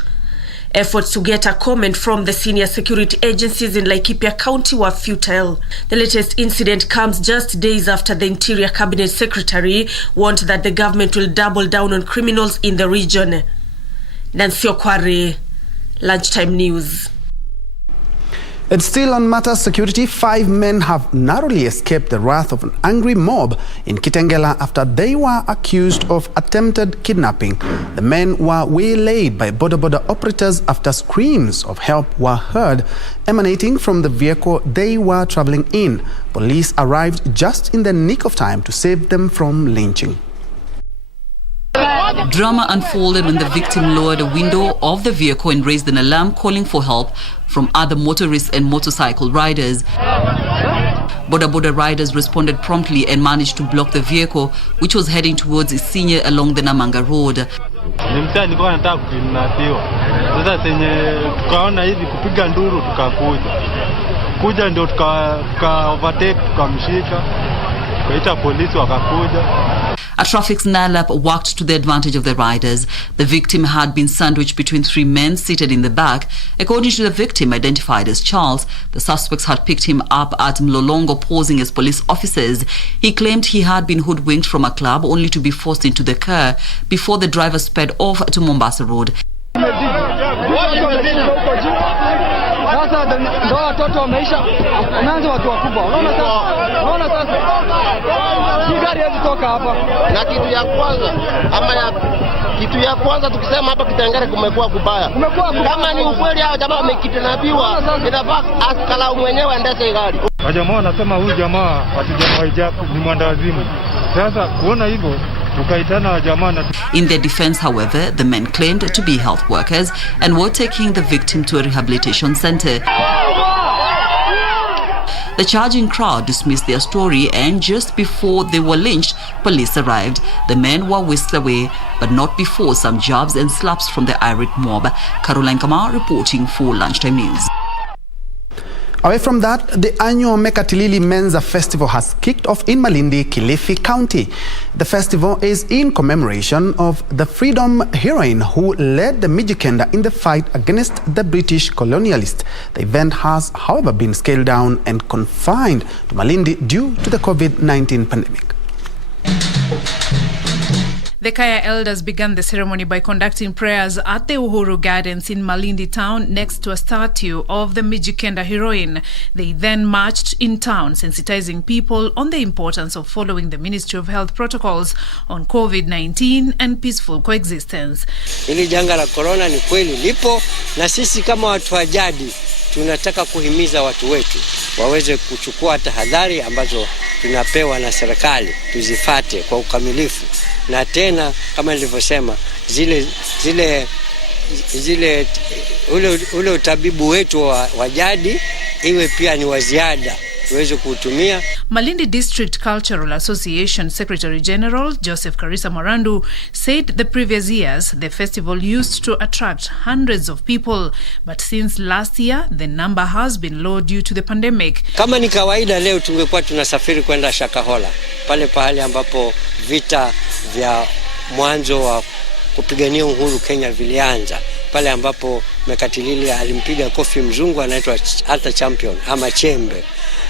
Efforts to get a comment from the senior security agencies in Laikipia County were futile. The latest incident comes just days after the Interior Cabinet Secretary warned that the government will double down on criminals in the region. Nancy Okware, Lunchtime News. And still on matters security, 5 men have narrowly escaped the wrath of an angry mob in Kitengela after they were accused of attempted kidnapping. The men were waylaid by border operators after screams of help were heard emanating from the vehicle they were traveling in. Police arrived just in the nick of time to save them from lynching. Drama unfolded when the victim lowered a window of the vehicle and raised an alarm calling for help from other motorists and motorcycle riders. Border riders responded promptly and managed to block the vehicle, which was heading towards Isinya along the Namanga Road. A traffic snarl-up worked to the advantage of the riders. The victim had been sandwiched between 3 men seated in the back. According to the victim, identified as Charles, the suspects had picked him up at Mlolongo posing as police officers. He claimed he had been hoodwinked from a club only to be forced into the car before the driver sped off to Mombasa Road. Na kitu ya kwanza tukisema hapa Kitengela kumekuwa kubaya. Kama ni ukweli hao jamaa wamekidnapiwa, inafaa askala mwenyewe endeshe gari. Wajamaa wanasema huyu jamaa hatujamwaijabu ni mwandawazimu. Sasa kuona hivyo tukaitana wajamaa na... In their defense, however, the men claimed to be health workers and were taking the victim to a rehabilitation center. The charging crowd dismissed their story, and just before they were lynched, police arrived. The men were whisked away, but not before some jabs and slaps from the irate mob. Caroline Kamar reporting for Lunchtime News. Away from that, the annual Mekatilili Menza Festival has kicked off in Malindi, Kilifi County. The festival is in commemoration of the freedom heroine who led the Mijikenda in the fight against the British colonialists. The event has, however, been scaled down and confined to Malindi due to the COVID-19 pandemic. The Kaya elders began the ceremony by conducting prayers at the Uhuru Gardens in Malindi town next to a statue of the Mijikenda heroine. They then marched in town, sensitizing people on the importance of following the Ministry of Health protocols on COVID-19 and peaceful coexistence. Hili janga la corona ni kweli lipo, na sisi kama watu wa jadi tunataka kuhimiza watu wetu waweze kuchukua tahadhari ambazo tunapewa na serikali, tuzifate kwa ukamilifu. Na tena kama nilivyosema, ule utabibu wetu wa jadi iwe pia ni wa ziada tuweze kutumia. Malindi District Cultural Association Secretary General Joseph Karisa Marandu said the previous years the festival used to attract hundreds of people, but since last year the number has been low due to the pandemic. Kama ni kawaida leo tungekuwa tunasafiri kwenda Shakahola, pale pahali ambapo vita vya mwanzo wa kupigania uhuru Kenya vilianza, pale ambapo Mekatilili alimpiga kofi mzungu anaitwa Alta Champion ama Chembe.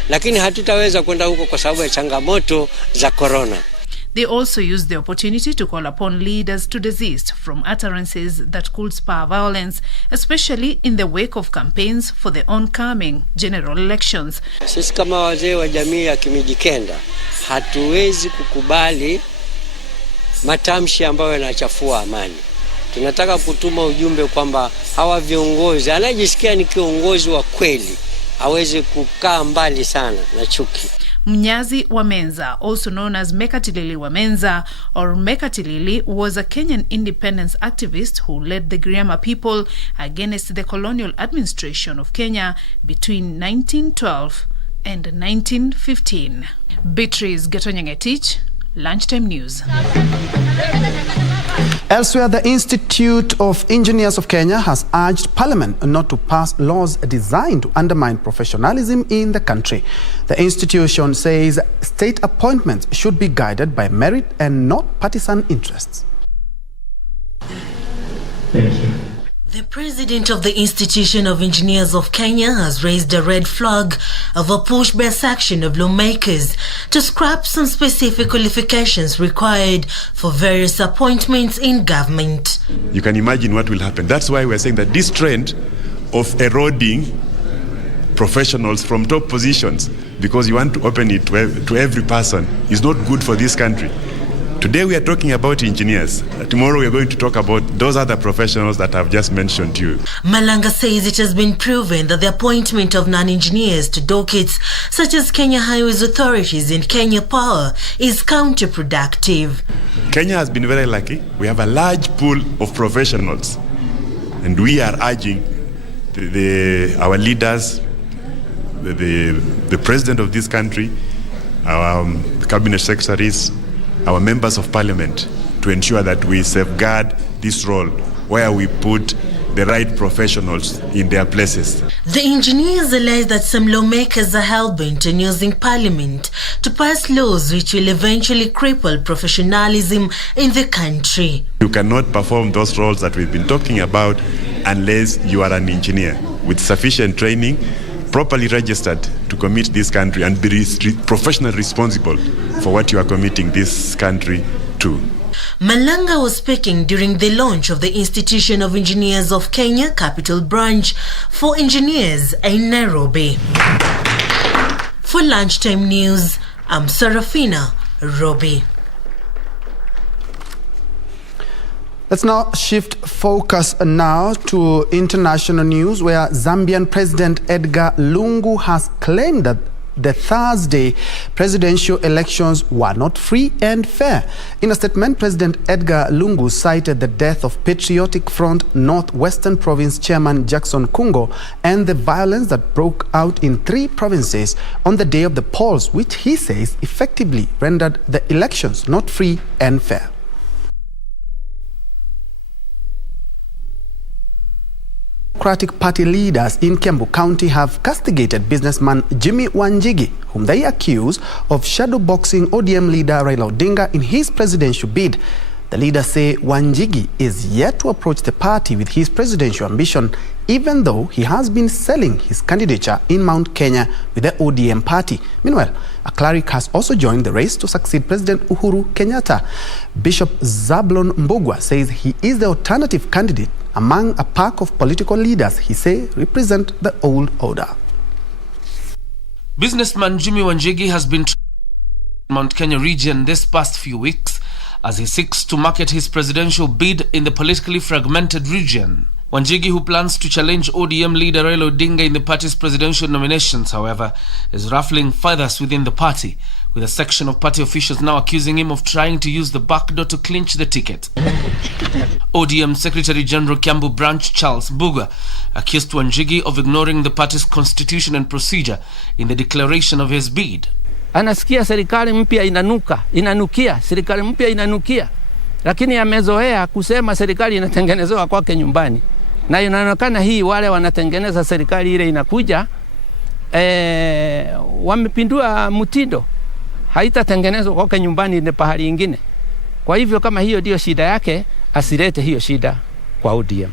Lakini hatutaweza kwenda huko kwa sababu ya changamoto za corona. They also used the opportunity to call upon leaders to desist from utterances that could spur violence, especially in the wake of campaigns for the oncoming general elections. Sisi kama wazee wa jamii ya Kimijikenda hatuwezi kukubali matamshi ambayo yanachafua amani. Tunataka kutuma ujumbe kwamba hawa viongozi, anajisikia ni kiongozi wa kweli, aweze kukaa mbali sana na chuki. Mnyazi wa Menza, also known as Mekatilili wa Menza or Mekatilili, was a Kenyan independence activist who led the Griama people against the colonial administration of Kenya between 1912 and 1915. Beatrice Getonyangetich, Lunchtime News. Elsewhere, the Institute of Engineers of Kenya has urged Parliament not to pass laws designed to undermine professionalism in the country. The institution says state appointments should be guided by merit and not partisan interests. Thank you. The president of the Institution of Engineers of Kenya has raised a red flag of a pushback action of lawmakers to scrap some specific qualifications required for various appointments in government. You can imagine what will happen. That's why we're saying that this trend of eroding professionals from top positions because you want to open it to every person is not good for this country. Today we are talking about engineers. Tomorrow we are going to talk about those other professionals that I've just mentioned to you. Malanga says it has been proven that the appointment of non-engineers to dockets such as Kenya Highways Authorities and Kenya Power is counterproductive. Kenya has been very lucky. We have a large pool of professionals, and we are urging our leaders, the president of this country, our cabinet secretaries, our members of parliament, to ensure that we safeguard this role where we put the right professionals in their places. The engineers allege that some lawmakers are hell-bent on using parliament to pass laws which will eventually cripple professionalism in the country. You cannot perform those roles that we've been talking about unless you are an engineer with sufficient training, properly registered to commit this country and be professionally responsible for what you are committing this country to. Malanga was speaking during the launch of the Institution of Engineers of Kenya Capital Branch for Engineers in Nairobi. For Lunchtime News, I'm Serafina Robi. Let's now shift focus now to international news, where Zambian President Edgar Lungu has claimed that the Thursday presidential elections were not free and fair. In a statement, President Edgar Lungu cited the death of Patriotic Front Northwestern Province Chairman Jackson Kungo and the violence that broke out in 3 provinces on the day of the polls, which he says effectively rendered the elections not free and fair. Democratic Party leaders in Kiambu County have castigated businessman Jimmy Wanjigi, whom they accuse of shadowboxing ODM leader Raila Odinga in his presidential bid. The leaders say Wanjigi is yet to approach the party with his presidential ambition, even though he has been selling his candidature in Mount Kenya with the ODM party. Meanwhile, a cleric has also joined the race to succeed President Uhuru Kenyatta. Bishop Zablon Mbugua says he is the alternative candidate among a pack of political leaders he says represent the old order. Businessman Jimmy Wanjigi has been in Mount Kenya region this past few weeks as he seeks to market his presidential bid in the politically fragmented region. Wanjigi, who plans to challenge ODM leader Raila Odinga in the party's presidential nominations, however, is ruffling feathers within the party, with a section of party officials now accusing him of trying to use the back door to clinch the ticket. ODM Secretary General Kiambu Branch Charles Mbugua accused Wanjigi of ignoring the party's constitution and procedure in the declaration of his bid. Anasikia serikali mpya inanukia, serikali mpya inanukia, lakini amezoea kusema serikali inatengenezewa kwake nyumbani. Na inaonekana hii wale wanatengeneza serikali ile inakuja wamepindua mtindo, haitatengenezwa kwake nyumbani, ni pahali ingine. Kwa hivyo kama hiyo ndio shida yake, asilete hiyo shida kwa ODM.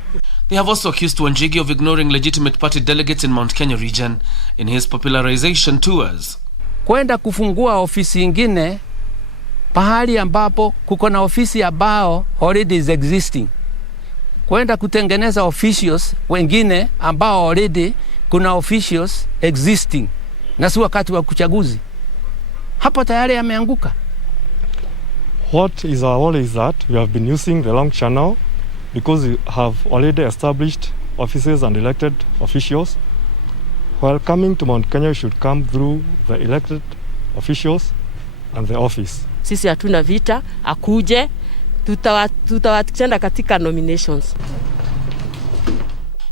They have also accused Wanjigi of ignoring legitimate party delegates in Mount Kenya region in his popularization tours. Kwenda kufungua ofisi ingine pahali ambapo kuko na ofisi ambao already is existing. Kwenda kutengeneza officials wengine ambao already kuna officials existing. Na si wakati wa kuchaguzi. Hapo tayari ameanguka. What is our role is that we have been using the long channel because we have already established offices and elected officials. While coming to Mount Kenya, we should come through the elected officials and the office. Sisi hatuna vita, akuje, tutawatenda katika nominations.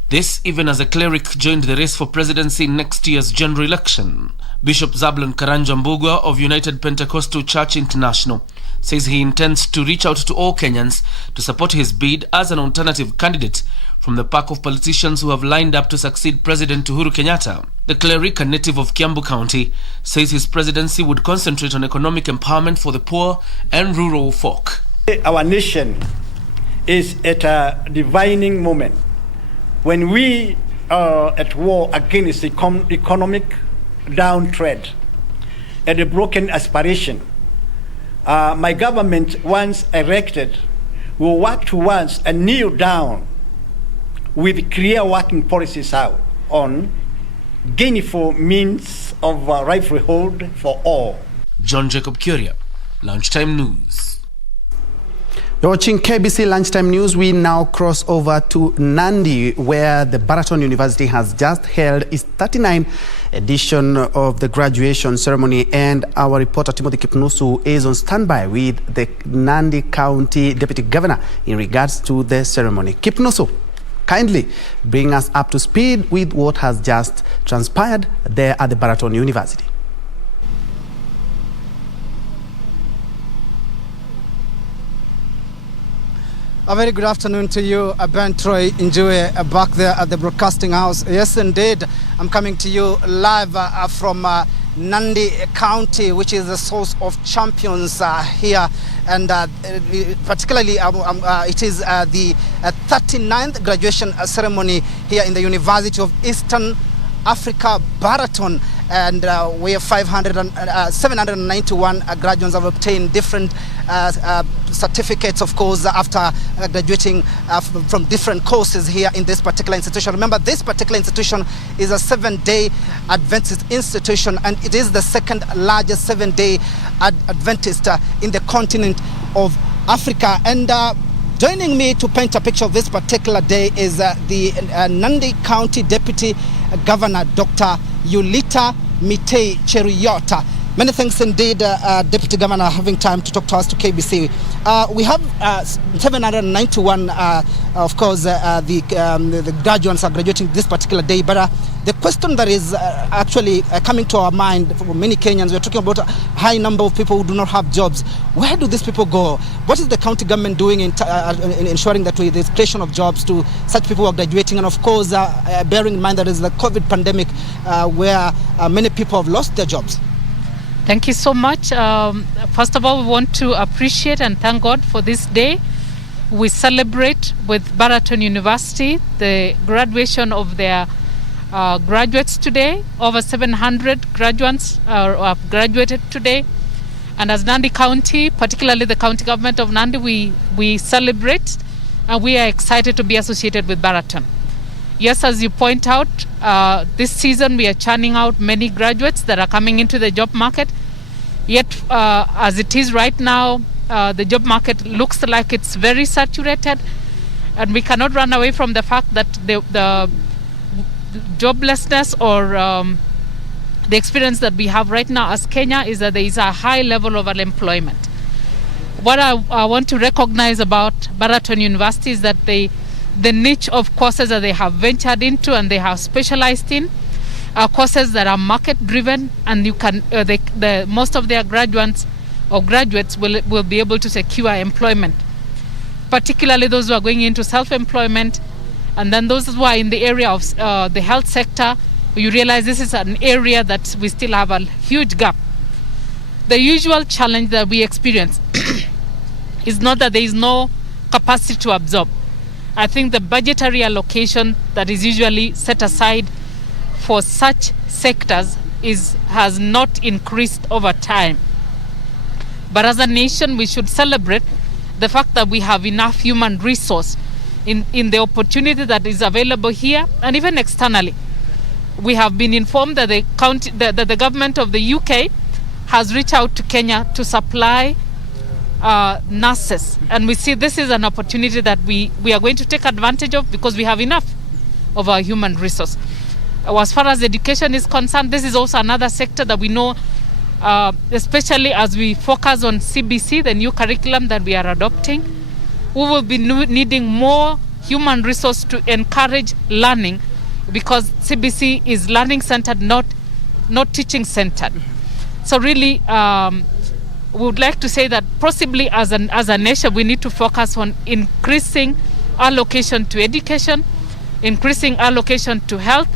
This even as a cleric joined the race for presidency in next year's general election. Bishop Zablon Karanja Mbugua of United Pentecostal Church International says he intends to reach out to all Kenyans to support his bid as an alternative candidate from the pack of politicians who have lined up to succeed President Uhuru Kenyatta. The cleric, a native of Kiambu County, says his presidency would concentrate on economic empowerment for the poor and rural folk. Our nation is at a divining moment when we are at war against economic downtrend and a broken aspiration. My government, once elected, will work towards a kneel down with clear working policies out on gainful means of livelihood for all. John Jacob Curia, Lunchtime News. You're watching KBC Lunchtime News. We now cross over to Nandi, where the Baraton University has just held its 39th edition of the graduation ceremony, and our reporter Timothy Kipnusu is on standby with the Nandi County Deputy Governor in regards to the ceremony. Kipnusu, kindly bring us up to speed with what has just transpired there at the Baraton University. A very good afternoon to you, Ben Troy Njue, back there at the broadcasting house. Yes, indeed, I'm coming to you live from Nandi County, which is the source of champions here. And particularly, it is the 39th graduation ceremony here in the University of Eastern Africa, Baraton. And we have 791 graduates have obtained different certificates, of course, after graduating from different courses here in this particular institution. Remember, this particular institution is a 7-day Adventist institution, and it is the second largest 7-day Adventist in the continent of Africa. And joining me to paint a picture of this particular day is the Nandi County Deputy Governor, Dr. Yulita Mitei Cheruyota. Many thanks indeed, Deputy Governor, having time to talk to us to KBC. We have 791, of course, the graduates are graduating this particular day. But the question that is actually coming to our mind for many Kenyans, we're talking about a high number of people who do not have jobs. Where do these people go? What is the county government doing in ensuring that there's creation of jobs to such people who are graduating? And of course, bearing in mind that is the COVID pandemic where many people have lost their jobs. Thank you so much. First of all, we want to appreciate and thank God for this day. We celebrate with Baraton University the graduation of their graduates today. Over 700 graduates have graduated today. And as Nandi County, particularly the county government of Nandi, we celebrate and we are excited to be associated with Baraton. Yes, as you point out, this season we are churning out many graduates that are coming into the job market. Yet, as it is right now, the job market looks like it's very saturated, and we cannot run away from the fact that the joblessness or the experience that we have right now as Kenya is that there is a high level of unemployment. What I want to recognize about Baraton University is that the niche of courses that they have ventured into and they have specialized in are courses that are market driven, and you can most of their graduates will be able to secure employment, particularly those who are going into self-employment, and then those who are in the area of the health sector. You realize this is an area that we still have a huge gap. The usual challenge that we experience is not that there is no capacity to absorb. I think the budgetary allocation that is usually set aside for such sectors has not increased over time. But as a nation, we should celebrate the fact that we have enough human resource in the opportunity that is available here and even externally. We have been informed that the government of the UK has reached out to Kenya to supply nurses, and we see this is an opportunity that we are going to take advantage of because we have enough of our human resource. As far as education is concerned, this is also another sector that we know, especially as we focus on CBC, the new curriculum that we are adopting, we will be needing more human resource to encourage learning, because CBC is learning centered, not teaching centered. So really, we would like to say that possibly as a nation, we need to focus on increasing allocation to education, increasing allocation to health,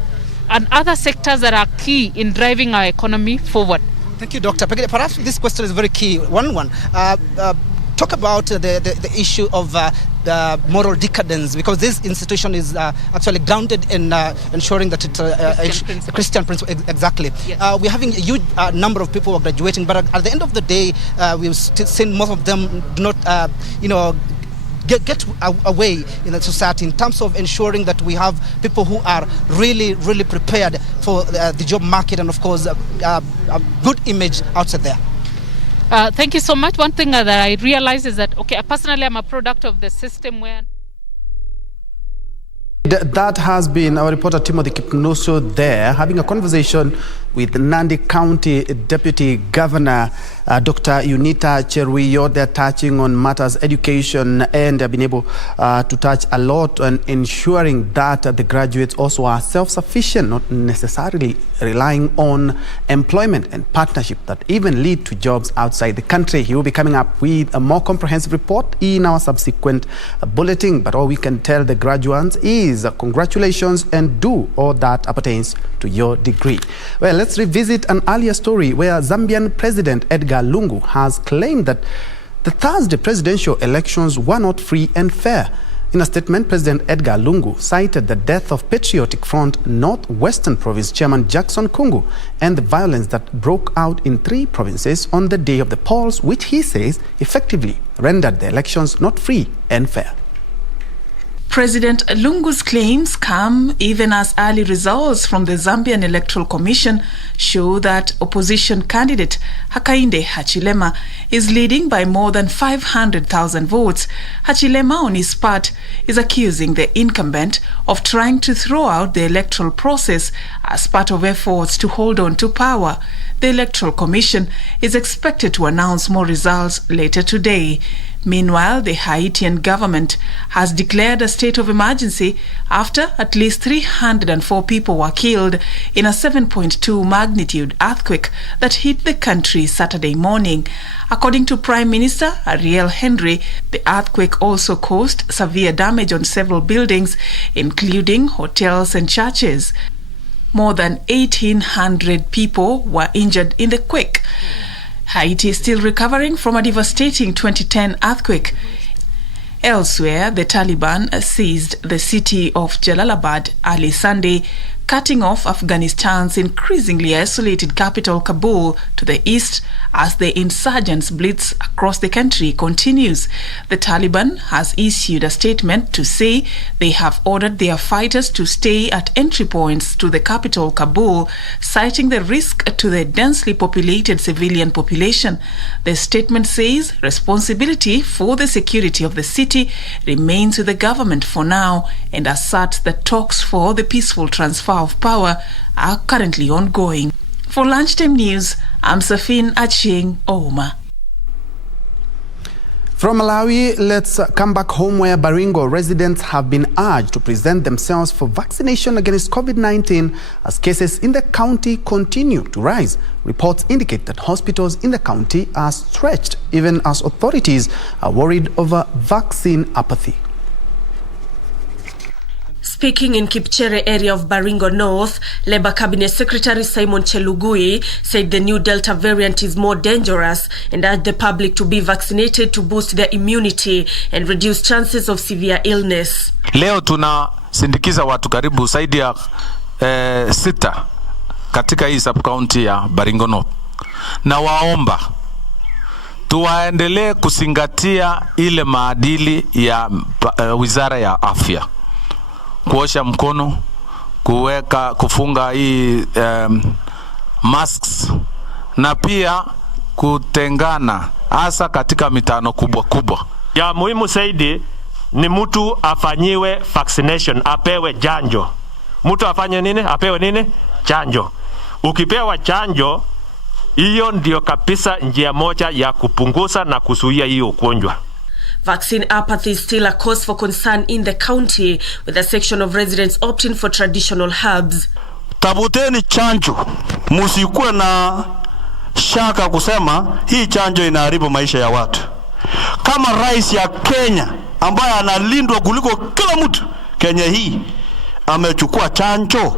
and other sectors that are key in driving our economy forward. Thank you, Dr. Peggy. Perhaps this question is very key. Talk about the issue of the moral decadence, because this institution is actually grounded in ensuring that it's a Christian principle. Exactly. Yes. We're having a huge number of people who are graduating, but at the end of the day, we've seen most of them do not, get away in the society in terms of ensuring that we have people who are really prepared for the job market and of course a good image outside there. Thank you so much. One thing that I realize is that, okay, personally I'm a product of the system where... That has been our reporter Timothy Kipnuso there, having a conversation with Nandi County Deputy Governor Dr. Unita Cheruiyot. They're touching on matters education and have been able to touch a lot on ensuring that the graduates also are self-sufficient, not necessarily relying on employment and partnership that even lead to jobs outside the country. He will be coming up with a more comprehensive report in our subsequent bulletin. But all we can tell the graduates is congratulations and do all that appertains to your degree. Well, let's revisit an earlier story where Zambian President Edgar Lungu has claimed that the Thursday presidential elections were not free and fair. In a statement, President Edgar Lungu cited the death of Patriotic Front Northwestern Province Chairman Jackson Kungu and the violence that broke out in 3 provinces on the day of the polls, which he says effectively rendered the elections not free and fair. President Lungu's claims come even as early results from the Zambian Electoral Commission show that opposition candidate Hakainde Hichilema is leading by more than 500,000 votes. Hichilema, on his part, is accusing the incumbent of trying to throw out the electoral process as part of efforts to hold on to power. The Electoral Commission is expected to announce more results later today. Meanwhile, the Haitian government has declared a state of emergency after at least 304 people were killed in a 7.2 magnitude earthquake that hit the country Saturday morning. According to Prime Minister Ariel Henry, the earthquake also caused severe damage on several buildings, including hotels and churches. More than 1,800 people were injured in the quake. Haiti is still recovering from a devastating 2010 earthquake. Elsewhere, the Taliban seized the city of Jalalabad early Sunday, cutting off Afghanistan's increasingly isolated capital Kabul to the east as the insurgents' blitz across the country continues. The Taliban has issued a statement to say they have ordered their fighters to stay at entry points to the capital Kabul, citing the risk to the densely populated civilian population. The statement says responsibility for the security of the city remains with the government for now and asserts that talks for the peaceful transfer of power are currently ongoing. For Lunchtime News, I'm Safin Achieng Ouma. From Malawi, let's come back home where Baringo residents have been urged to present themselves for vaccination against COVID-19 as cases in the county continue to rise. Reports indicate that hospitals in the county are stretched, even as authorities are worried over vaccine apathy. Speaking in Kipchere area of Baringo North, Labour Cabinet Secretary Simon Chelugui said the new Delta variant is more dangerous and urged the public to be vaccinated to boost their immunity and reduce chances of severe illness. Leo tunasindikiza watu karibu zaidi ya 6 katika hii sub-county ya Baringo North. Na waomba tuwaendelee kuzingatia ile maadili ya Wizara ya Afya. Kuosha mkono, kufunga hii masks na pia kutengana hasa katika mitano kubwa kubwa. Ya muhimu zaidi ni mtu afanyiwe vaccination, apewe chanjo. Mtu afanye nini? Apewe nini? Chanjo. Ukipewa chanjo, hiyo ndio kabisa njia moja ya kupunguza na kuzuia hiyo ugonjwa. Vaccine apathy is still a cause for concern in the county, with a section of residents opting for traditional herbs. Tabuteni chanjo, musikuwe na shaka kusema hii chanjo inaharibu maisha ya watu. Kama rais ya Kenya ambaye analindwa kuliko kila mtu, Kenya hii amechukua chanjo,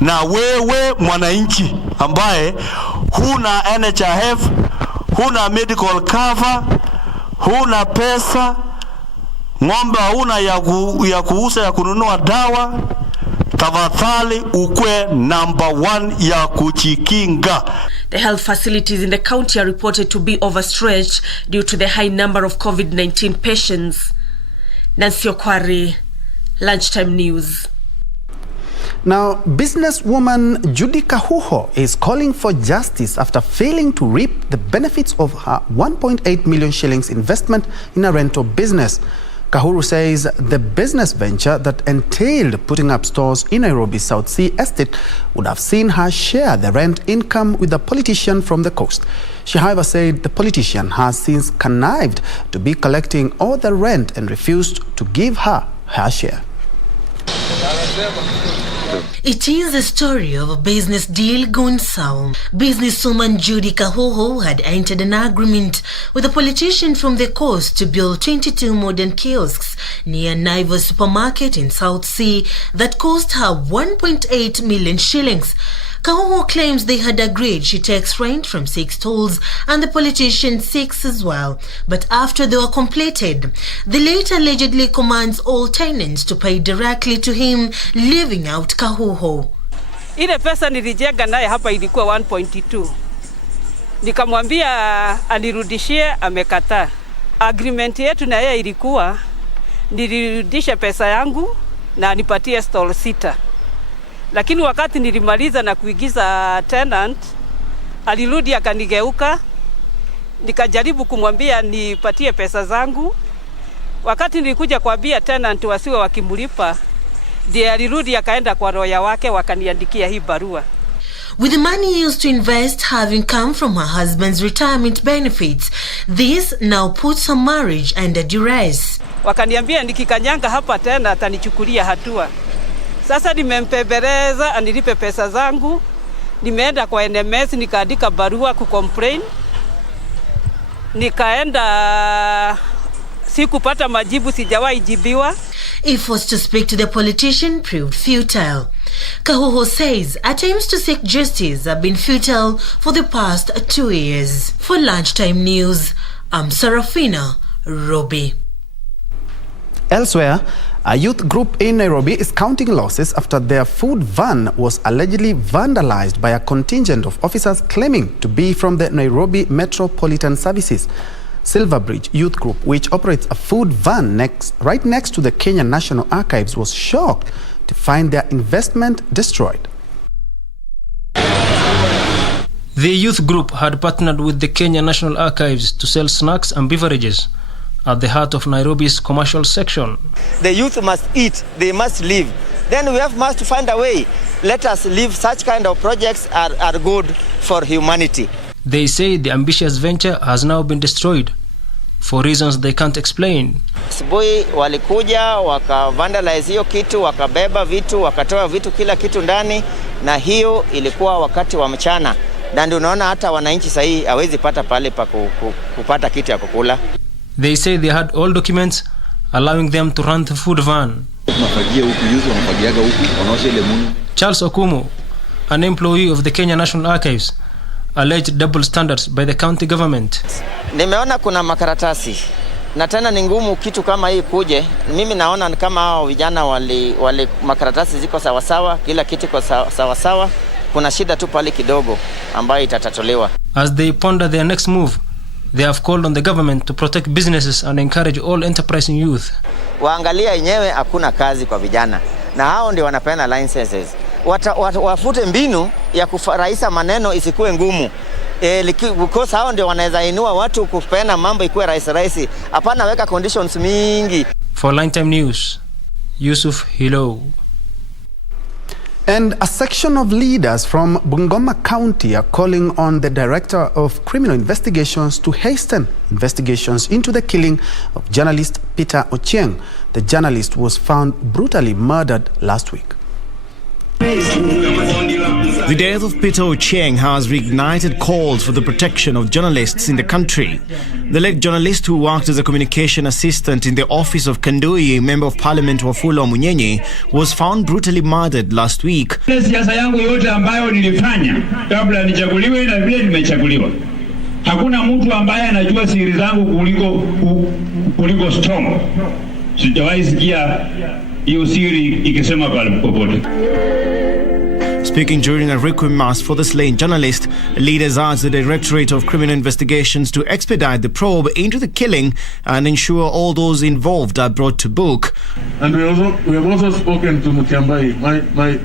na wewe mwananchi ambaye huna NHIF, huna medical cover, huna pesa, ng'ombe huna ya kuuza ya kununua dawa, tafadhali ukwe number 1 ya kujikinga. The health facilities in the county are reported to be overstretched due to the high number of COVID-19 patients. Nancy Okwari, Lunchtime News. Now, businesswoman Judy Kahuho is calling for justice after failing to reap the benefits of her 1.8 million shillings investment in a rental business. Kahuru says the business venture that entailed putting up stores in Nairobi's South Sea estate would have seen her share the rent income with a politician from the coast. She, however, said the politician has since connived to be collecting all the rent and refused to give her her share. It is a story of a business deal gone sour. Businesswoman Judy Kahuho had entered an agreement with a politician from the coast to build 22 modern kiosks near Naivas supermarket in South Sea that cost her 1.8 million shillings. Kahuho claims they had agreed she takes rent from 6 stalls and the politician 6 as well. But after they were completed, the latter allegedly commands all tenants to pay directly to him, leaving out Kahuho. Ile pesa nilijenga naye hapa ilikuwa 1.2. Nikamwambia anirudishie, amekataa. Agreement yetu na yeye ilikuwa nilirudisha pesa yangu na anipatie stall 6. Lakini wakati nilimaliza na kuigiza tenant, alirudi akanigeuka. Nikajaribu kumwambia nipatie pesa zangu. Wakati nilikuja kuambia tenant wasiwe wakimulipa, ndiye alirudi akaenda kwa lawyer wake wakaniandikia hii barua. With the money used to invest having come from her husband's retirement benefits, this now puts her marriage under duress. Wakaniambia nikikanyanga hapa tena atanichukulia hatua. Sasa nimempebeleza anilipe pesa zangu. Nimeenda kwa NMS nikaandika barua kucomplain. Nikaenda sikupata majibu, sijawahi jibiwa. Efforts to speak to the politician proved futile. Kahuho says attempts to seek justice have been futile for the past 2 years. For Lunchtime News, I'm Sarafina Robi. Elsewhere, a youth group in Nairobi is counting losses after their food van was allegedly vandalized by a contingent of officers claiming to be from the Nairobi Metropolitan Services. Silverbridge Youth Group, which operates a food van right next to the Kenya National Archives, was shocked to find their investment destroyed. The youth group had partnered with the Kenya National Archives to sell snacks and beverages at the heart of Nairobi's commercial section. The youth must eat, they must live. Then we must find a way. Let us live. Such kind of projects are good for humanity. They say the ambitious venture has now been destroyed for reasons they can't explain. Asubuhi walikuja, wakavandalize hiyo kitu, wakabeba vitu, wakatoa vitu kila kitu ndani, na hiyo ilikuwa wakati wa mchana. Na ndio unaona hata wananchi sahi hawezi pata pale pa kupata kitu ya kukula. They say they had all documents allowing them to run the food van. Charles Okumu, an employee of the Kenya National Archives, alleged double standards by the county government. Nimeona kuna makaratasi na tena ni ngumu kitu kama hii kuje. Mimi naona kama hao vijana wale makaratasi ziko sawa sawa, kila kitu kwa sawa sawa. Kuna shida tu pale kidogo ambayo itatatuliwa. As they ponder their next move, they have called on the government to protect businesses and encourage all enterprising youth. Waangalia yenyewe hakuna kazi kwa vijana, na hao ndio wanapeana licenses. Wafute mbinu ya kufurahisha maneno isikuwe ngumu. Because hao ndio wanaweza inua watu kupeana mambo ikuwe rahisi. Hapana weka conditions mingi. For Lunchtime News, Yusuf Hilo. And a section of leaders from Bungoma County are calling on the Director of Criminal Investigations to hasten investigations into the killing of journalist Peter Ochieng. The journalist was found brutally murdered last week. The death of Peter Ochieng has reignited calls for the protection of journalists in the country. The late journalist, who worked as a communication assistant in the office of Kandui, Member of Parliament Wafula Munyenye, was found brutally murdered last week. Siasa yangu yote ambayo nilifanya kabla nichaguliwe na vile nimechaguliwa, hakuna mtu ambaye anajua siri zangu kuliko strong. Sijawahi sikia hiyo siri ikisema pale popote. Speaking during a requiem mass for the slain journalist, leaders asked the Directorate of Criminal Investigations to expedite the probe into the killing and ensure all those involved are brought to book. And we have also spoken to Mutiambai,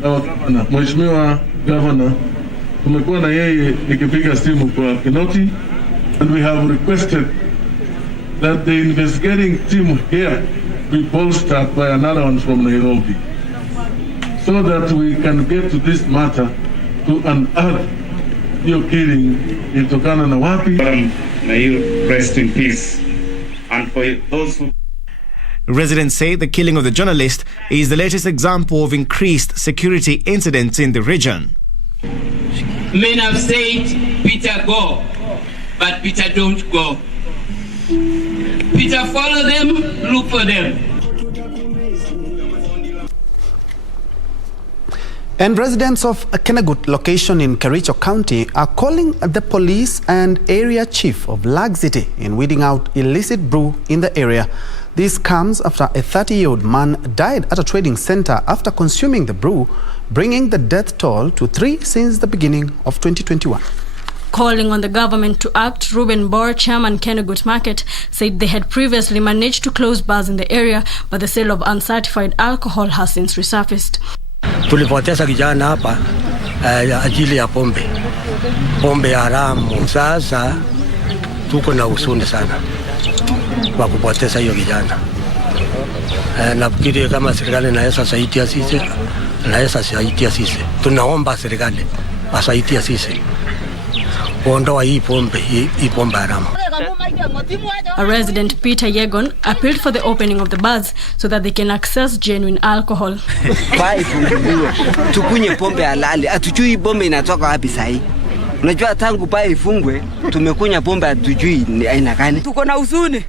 our governor, Mheshimiwa Governor. Tumekuwa na yeye nikipiga simu kwa Keynote, and we have requested that the investigating team here be bolstered by another one from Nairobi, so that we can get to this matter to unearth your killing ilitokana na wapi. May you rest in peace. And for those who... Residents say the killing of the journalist is the latest example of increased security incidents in the region. Men have said, Peter, go, but Peter, don't go. Peter, follow them, look for them. And residents of Kenagut location in Kericho County are calling the police and area chief of laxity in weeding out illicit brew in the area. This comes after a 30-year-old man died at a trading center after consuming the brew, bringing the death toll to 3 since the beginning of 2021. Calling on the government to act, Ruben Bor, chairman Kenagut Market, said they had previously managed to close bars in the area, but the sale of uncertified alcohol has since resurfaced. Tulipoteza kijana hapa ajili ya pombe haramu. Sasa tuko na huzuni sana kwa kupoteza hiyo kijana. Nafikiri kama serikali inaweza saidia sisi, tunaomba serikali asaidia sisi kuondoa hii pombe haramu. A resident, Peter Yegon, appealed for the opening of the bars so that they can access genuine alcohol. Tukunye pombe halali, atujui pombe inatoka wapi sahi. Unajua tangu paa ifungwe, tumekunya pombe atujui aina gani. Tuko na huzuni.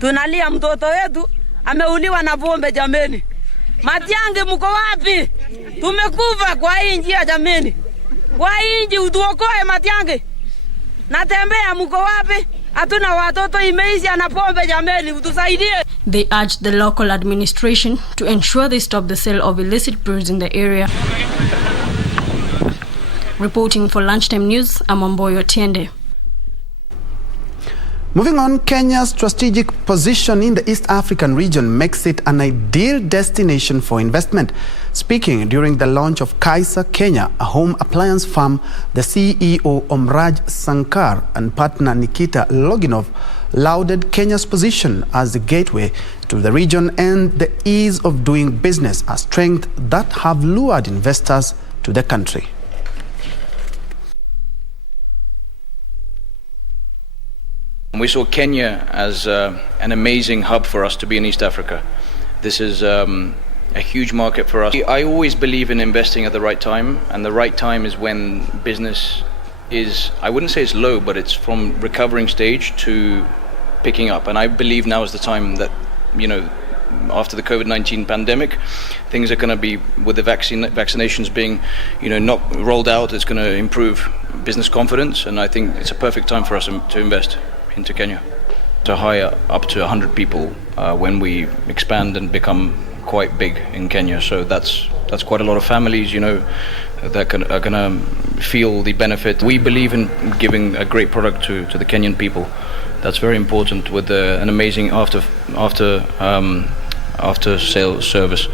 Tunalia mtoto wetu ameuliwa na pombe jameni. Matiange mko wapi? Tumekufa kwa hii njia jameni. Kwa hii njia utuokoe Matiange. Natembea mko wapi? Hatuna watoto imeisha na pombe jameni, utusaidie. They urged the local administration to ensure they stop the sale of illicit brews in the area. Reporting for Lunchtime News, I'm Amboyo Tiende. Moving on, Kenya's strategic position in the East African region makes it an ideal destination for investment. Speaking during the launch of Kaiser Kenya, a home appliance firm, the CEO Omraj Sankar and partner Nikita Loginov lauded Kenya's position as the gateway to the region and the ease of doing business, a strength that have lured investors to the country. We saw Kenya as an amazing hub for us to be in East Africa. This is a huge market for us. I always believe in investing at the right time, and the right time is when business is, I wouldn't say it's low, but it's from recovering stage to picking up. And I believe now is the time that, after the COVID-19 pandemic, things are going to be, with the vaccinations being, not rolled out, it's going to improve business confidence, and I think it's a perfect time for us to invest into Kenya, to hire up to 100 people when we expand and become quite big in Kenya. So that's quite a lot of families, that are going to feel the benefit. We believe in giving a great product to the Kenyan people. That's very important, with an amazing after sales service,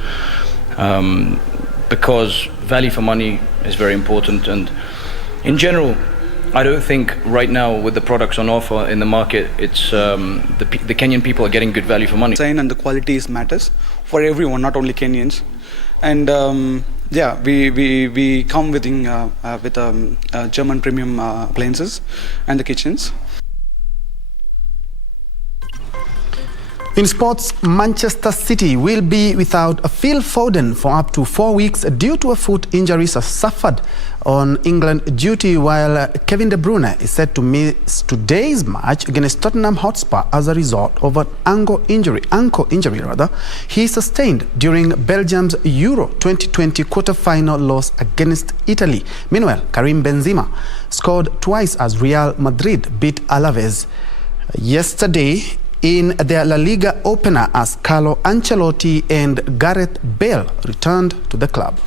because value for money is very important. And in general, I don't think right now with the products on offer in the market, it's the Kenyan people are getting good value for money. Design and the qualities matters for everyone, not only Kenyans. And we come with German premium appliances and the kitchens. In sports, Manchester City will be without Phil Foden for up to 4 weeks due to a foot injury suffered on England duty, while Kevin De Bruyne is set to miss today's match against Tottenham Hotspur as a result of an ankle injury he sustained during Belgium's Euro 2020 quarter-final loss against Italy. Meanwhile, Karim Benzema scored twice as Real Madrid beat Alaves yesterday in their La Liga opener as Carlo Ancelotti and Gareth Bale returned to the club.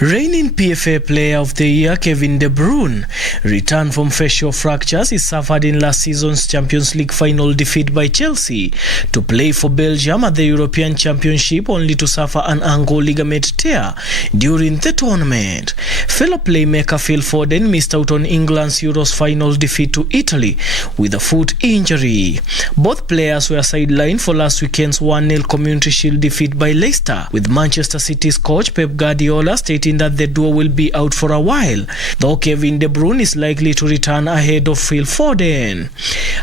Reigning PFA Player of the Year Kevin De Bruyne returned from facial fractures he suffered in last season's Champions League final defeat by Chelsea to play for Belgium at the European Championship, only to suffer an ankle ligament tear during the tournament. Fellow playmaker Phil Foden missed out on England's Euros final defeat to Italy with a foot injury. Both players were sidelined for last weekend's 1-0 Community Shield defeat by Leicester, with Manchester City's coach Pep Guardiola stating that the duo will be out for a while, though Kevin De Bruyne is likely to return ahead of Phil Foden.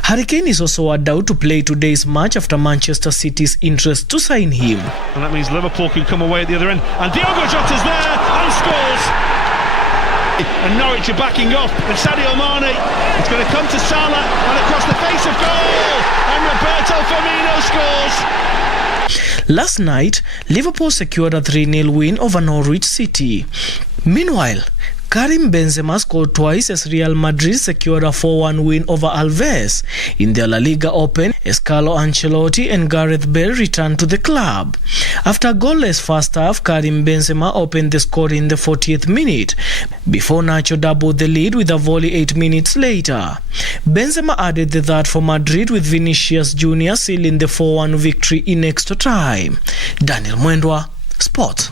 Harry Kane is also a doubt to play today's match after Manchester City's interest to sign him. And that means Liverpool can come away at the other end, and Diogo Jota's there and scores! And Norwich are backing off, and Sadio Mane, it's going to come to Salah and across the face of goal, and Roberto Firmino scores! Last night, Liverpool secured a 3-0 win over Norwich City. Meanwhile, Karim Benzema scored twice as Real Madrid secured a 4-1 win over Alves. In the La Liga Open, Carlo Ancelotti and Gareth Bale returned to the club. After a goalless first half, Karim Benzema opened the score in the 40th minute, before Nacho doubled the lead with a volley 8 minutes later. Benzema added the third for Madrid, with Vinicius Jr. sealing the 4-1 victory in extra time. Daniel Mwendwa, Sport.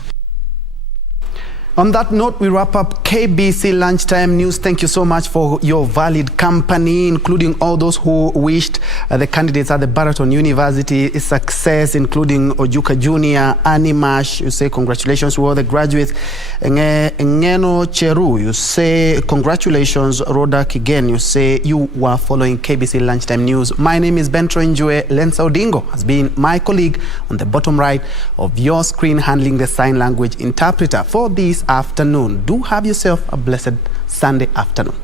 On that note, we wrap up KBC Lunchtime News. Thank you so much for your valid company, including all those who wished the candidates at the Baraton University success, including Ojuka Jr., Animash. You say congratulations to all the graduates. Ngeno Cheru, you say congratulations. Roda Kigen, you say you were following KBC Lunchtime News. My name is Bentro Njue. Lensa Odingo has been my colleague on the bottom right of your screen, handling the sign language interpreter for this afternoon. Do have yourself a blessed Sunday afternoon.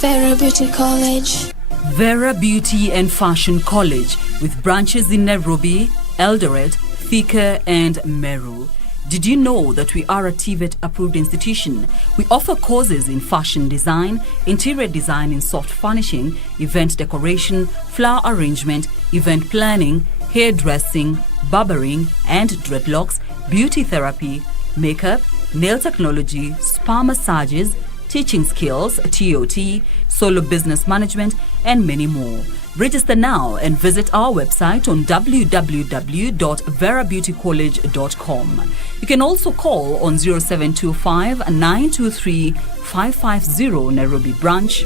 Vera Beauty College. Vera Beauty and Fashion College, with branches in Nairobi, Eldoret, Thika and Meru. Did you know that we are a TVET approved institution? We offer courses in fashion design, interior design in soft furnishing, event decoration, flower arrangement, event planning, hairdressing, barbering and dreadlocks, beauty therapy, makeup, nail technology, spa massages, teaching skills, TOT, solo business management, and many more. Register now and visit our website on www.verabeautycollege.com. You can also call on 0725-923-550 Nairobi branch,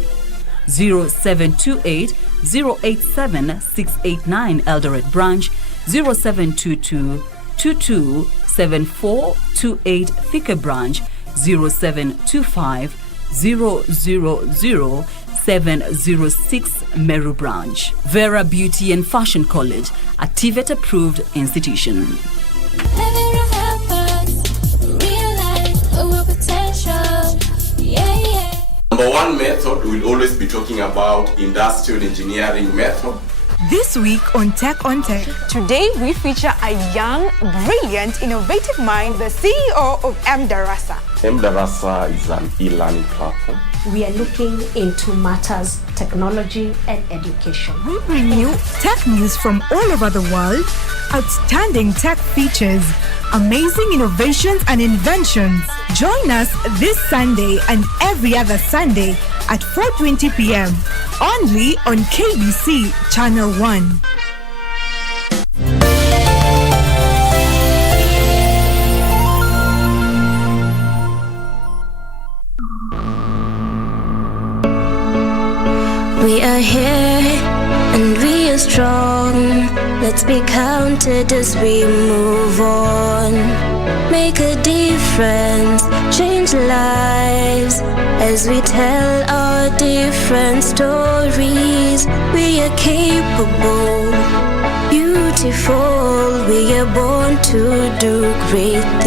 0728-087-689 Eldoret branch, 0722-227428 Thika branch, 0725-000-706 Meru branch. Vera Beauty and Fashion College, a TVET approved institution. Number one method, we'll always be talking about industrial engineering method. This week on Tech on Tech. Today we feature a young, brilliant, innovative mind, the CEO of MDarasa. MDarasa is an e-learning platform. We are looking into matters, technology and education. We bring you tech news from all over the world, outstanding tech features, amazing innovations and inventions. Join us this Sunday and every other Sunday at 4:20 p.m. only on KBC Channel 1. We are here and we are strong. Let's be counted as we move on. Make a difference, change lives as we tell our different stories. We are capable, beautiful. We are born to do great things.